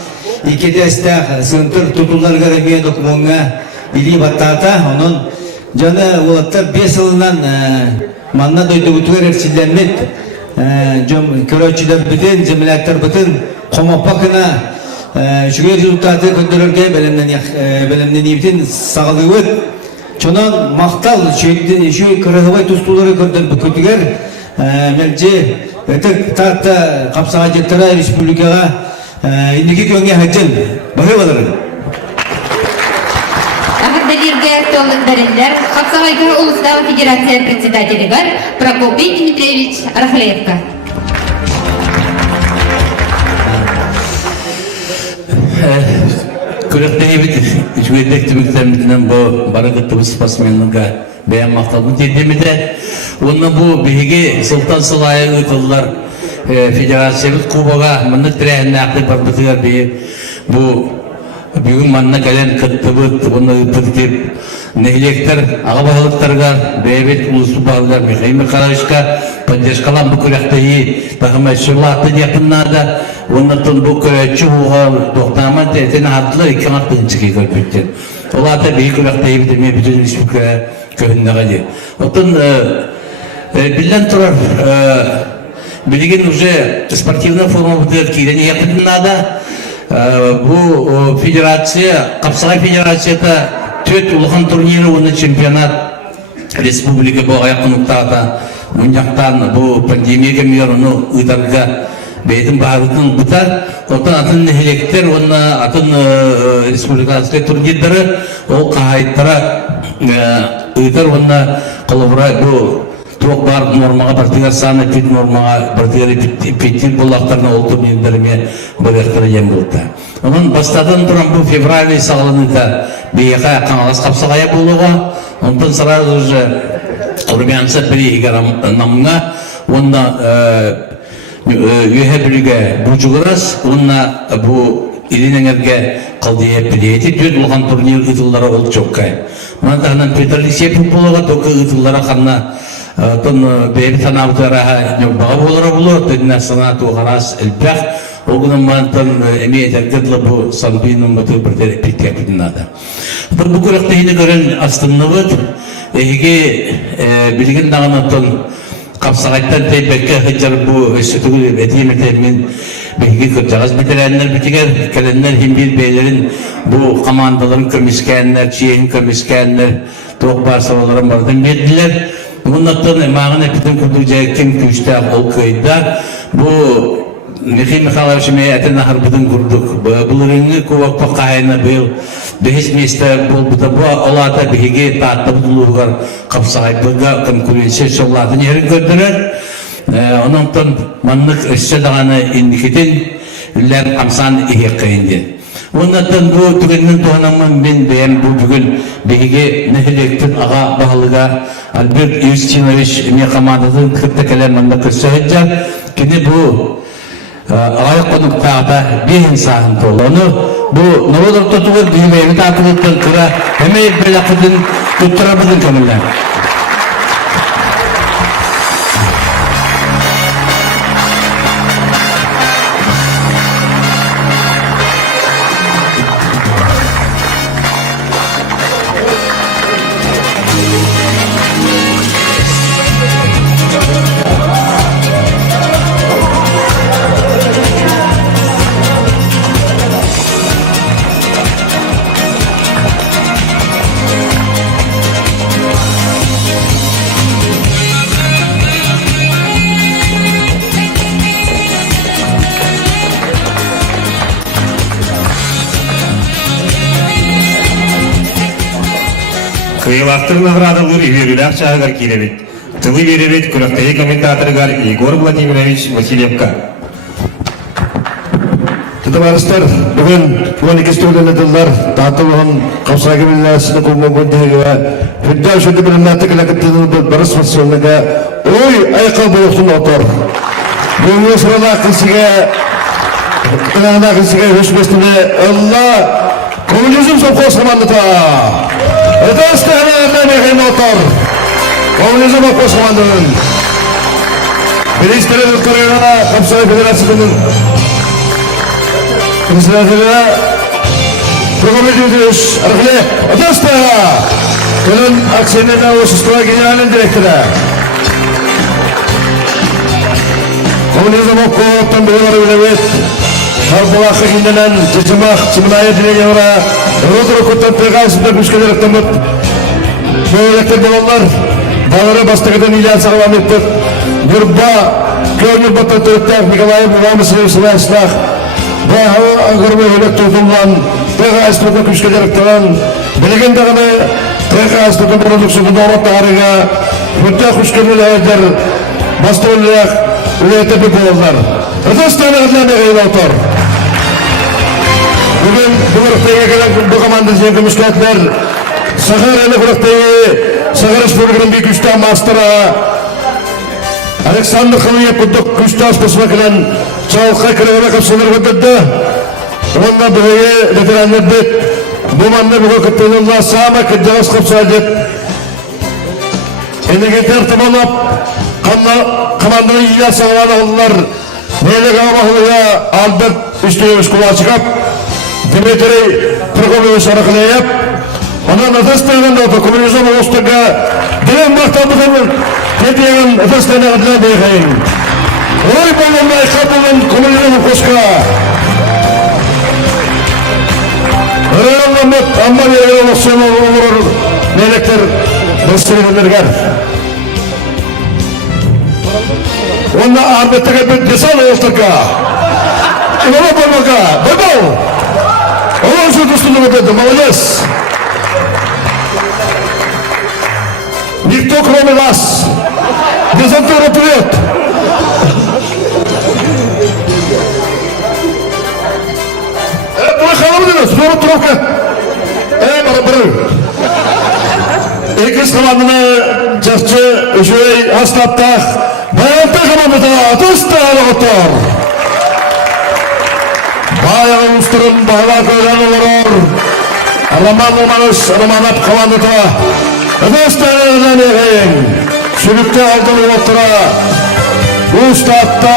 екеде әстәқ сынтыр тұтулар ғараме документға или баттата, onun жаны олаттар 5 жылынан манна дойды бұтығыр әрсілденмет, көрөтчілер бүтін, земляктар бүтін, қомаппақына жүгер результаты көндірерге бәлемнен ебітін сағылы өт. Чонан мақтал, шөй Кырғабай тұстулары көндігер, мәлже өтік тартта қапсаға жеттіра республикаға индікі көнге хәджін, бағы баларын. Хапсағайға Улыстағы Федерация председателі бар Прокопий Дмитриевич Рахлеевка. Көректейбіт, жүгедекті бүктемдінен бұл барағытты бұл спортсменлігі бәйін мақталын тедемеді. Оны бұл бейге Султан Сылайы ұтылылар Федерациябыз Кубаға мұны тірәйін әқті барбытығар бейі бұл бүгін манна кәлен кыттыбыт, оны үпіртеп, нәйлектер, ағабағылықтарға, бәйбет ұлысы бағылар, Михаил Михайловичқа, поддержкалан бұл көрәқтейі, тағымай шырлақты депіннада, оннатын бұл көрәтші ұғал, тоқтаман тәтені аттылар, екен аттың чықи көрбеттен. Оларда бей көрәқтейі бітірме бүтін республика көріннеға де. Отын білден тұрар, білген уже спортивный форма бұтыр кейден еқіннада, бұл федерация, Қапсағай федерацияда 4 ұлған турнирі, оны чемпионат республика бұл аяқынықтағыда мұндақтан бұл пандемия мер оны ұйдарға бәйдің бағытын бұтар. Отын атын нәхелектер, оны атын республикалық турнирдері, ол қағайттара ұйдар, оны қолыбыра бұл тоқ бар нормаға партиялар саны пет нормаға партиялар петтен болақтарына ол турнирдеріме бөлектері ем болды. Onun бастадан тұран бұл февраль сағылыныда бейеға қаңалас қапсағая болуға, ondan сразу же Румянцев бір егер намыңа, онда ühe bilge bucuguras, onunla bu ilinengerge kaldıya bileti dört olgan turnir ıtıllara ol çok kay. Mana tahanan Peterlik sepip bulaga toku ıtıllara kanna ton bebi tanavtara bağa bolara bulu, tadina sanat uğaras elbek, oğunun mantan emeğe dergetla bu sanbinin matı bir pitkep edinada. Bu kurakta yine gören astınlığı Ege bilgin dağına ton kapsağıttan teybekke hıcar bu sütügül etiyemetermin bilgi kırcağız bitirenler bitiger kelenler himbir beylerin bu komandaların kömiskenler, çiğin kömiskenler toğ barsabaların barıdan verdiler. Bundan emağın epitin kurduğu kim güçte ol köyde bu Mikhail Mikhailovich eten harbiden kurduk. Bunların kuvak pakayına bil. Behiç meste bu olata bihige tatlı bulurlar kapsayıplığa konkurensiya şollardan yerin gördüler. Ondan manlık össe dağını indiketin üller kamsan ihekayindi. Ondan bu tükenin doğanamın ben bu bugün bihige nehirlektin ağa bağlığa Albert Yustinovich Mekamadadın kırttekeler manlık össe hıccar. Kini bu ağay konukta bir insanın tolunu bu ne olur tutuğun düğmeyi takip ettin kıra hemen böyle kudun tutturabildin kömürler. Кыйлактыр наградалар үйрүләк чагыр килебит. Тылы беребит күрәктәге комментаторгар Егор Владимирович Васильевка. Tütübarыстар, bugün 12 stüdyolar tatılığın kapsayı bilinçli kullanımı diye hüdder şöyle bilinçli kilaketinin barış fasyonuna oy ayakkabı bulutun otur. Bu sırada kısıga hüsmesine Allah komünizm sopkos komandıta. Ötesi tehnelerden yakın otur. Komünizm sopkos komandının. Ministeri doktoruna kapsayı federasyonunun Kızlarına program ediyoruz. Arkadaşlar, Adasta! Kılın aksiyonuna uluslararası genel direktörü. Komünizm okul, birileri bilemet. Harbu akı indenen, cıcımak, çımınaya dileğe ora. Rodur okutan pekasında güçkeler aktamıp. Böylelikler bulanlar, dağlara bastık eden ilan sağlam ettik. Nurba, gönül batı Türk'ten, Nikolay Buğamı Sivası'na ıslah. Bahağı ağırma öyle tutulan, tek ağızlıkta güçkeler aktaran, bilgin dağını tek ağızlıkta produksiyonu doğru tarihe, hütte güçkelerler, bastı olarak üretip olanlar. Ötesinden ağırlarına gayet otur. Bugün bu gruптaya gelen bu komandasyon gümüşkatlar, Sakara'nın gruптayı, Sakar Respublika'nın bir güçten mastıra, Alexander Kılı'ya kuduk güçten asmasına gelen Çalka kırıgına kapsınır vüddüddü. Onunla böyle veteranlar bit. Bu manne bu vakıttığında sağma kıcağız kapsayacak. Endeki tırtımanıp komandanın iyiler sağlanan onlar. Neyle kavahlıya Albert üstüymüş kulağa çıkıp Dimitri Prokofyevich arakalayıp ona nefeslerden de oldu. Komünizm uluslarına dilen maktabıdır. Dediğinin nefeslerine adına beyhayın. Oy balonlar kapının komünizm koşka. Öğrenmemek amma bir yere olasın olur. Melekler besleyenler. Onda Ahmet'e bir desal olsaka. Ona bakmaka. Baba. Ona şu dostunu dedim. Молодец. Никто кроме вас. Дезантура вперед. Kalmadınız, sonra trafka. Bana. İlk komandını çarşı, şöyle hastatta, Bayantay komandada dostlar otur. Bayan ulusların bağla koyulan olur. Alaman olmanız, alamanat komandada. Dostlarından eğin. Sürükte aldın otura. Bu ustatta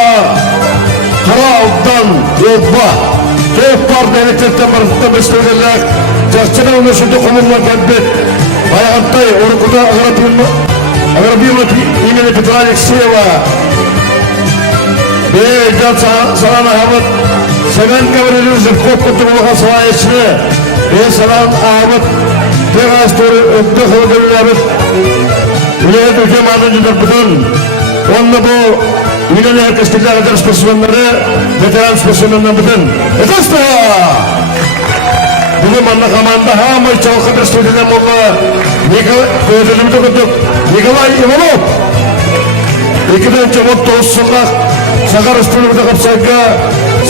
kara alttan yobba. Toplar devletlerden barıkta besledirler. Cahçına ulaşırdı komunlar kadbet. Bayantay orukuda Agrabiyonat imeni Petra Alexeyeva. Beyden sana Ahmet Semen kavrılır zıpkop kutumuluğa salayışını. Bey salam Ahmet Pekastörü öptü kılıdırlarıp. Üleğet ülkem adıncıdır bütün. Onunla bu Ünlü herkeslikler eder spesimenleri veteran spesimenlerden bütün. Etasta! Bugün bana kamanda hamay çalkadır stüdyodan molla Nikolay Nikolay Ivanov ikiden çabuk dostsuzluk Sakar Respublika'da kapsayga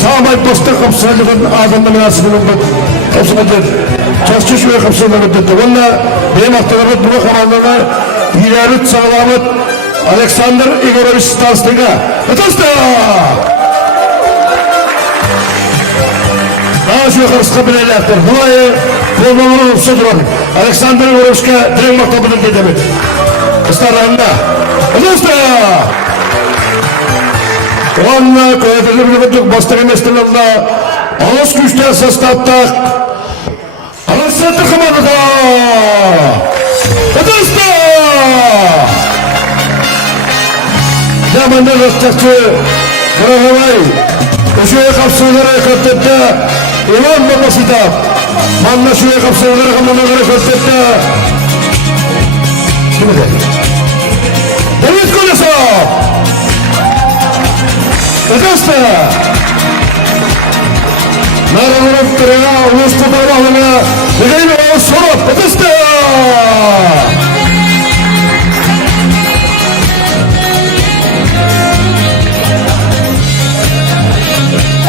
Sağmay posta kapsaylıkın adamla münasibinin kapsaylıkın Çarşı şuraya kapsaylıkın dedi. Valla benim aktarımı bunu kamanlarına ilerut sağlamıt Alexander Igorovich Stastinga. Etasta! Daha şu yukarısı bilenlerdir. Bulayı kolmanın olsa duran. Alexander Igorovич'ka direkt maktabının dedemek. Istarlarında. Etasta! Onunla köyeteli bir bütün bastırı mesleğinde ağız güçler sastattak. Alexander Kımanı'da! Etasta! Zamanında rastçakçı Karahavay Köşeye kapsayıları kattette İmam babasıydı Manla şuraya kapsayıları kamanları kattette Kim eder? Deniz Kulesi Edasta Naravurup kırığa Ulus tutarmağına Negayla o sorup Edasta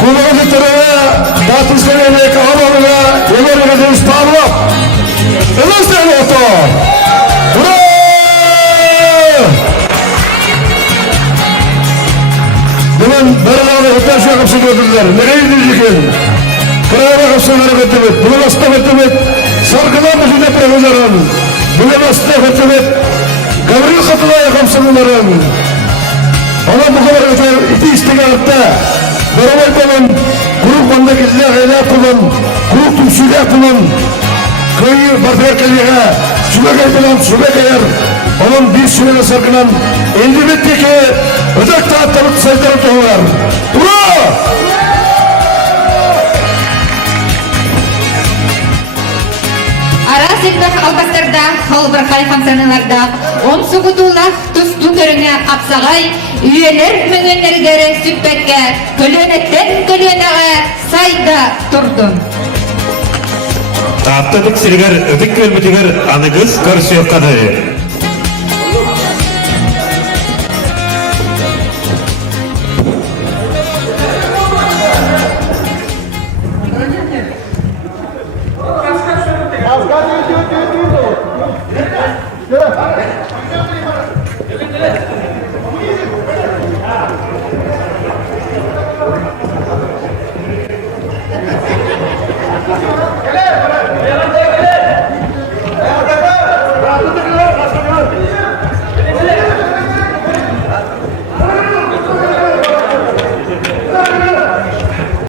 Kulağını tırığa, tatlıskın emeğe kahvalına, yemeğine de üstağına. Edasta oto. Hurra! Bunun beraber öter şu kapısı götürdüler. Nereye gideceksin? Kırağına kapsıları götürmek. Bunu hasta götürmek. Sarkıdan mı şimdi profesörün? Bunu hasta götürmek. Gavril katılaya kapsıların. Ona bu kadar öter iti istikarette. Beraber kullan, grup bandakiller hayla kullan, grup tümsüler kullan. Köyü barberkeliğe, sübekay kullan, sübekayar. Onun bir sürene sarkınan, eldivetteki ödek taatlarıp sayılarıp doğrular. Ura! Арасында албастарда, халбырхай хамсаналарда, он сугутулах тусту көріңе апсағай, үйелер мөңөнлергері сүппетке, көлөнеттен көлөнеға сайда тұрдым. Таптадык сиргер өтік көлмітігер анығыз көрсөк қадайы. Gel!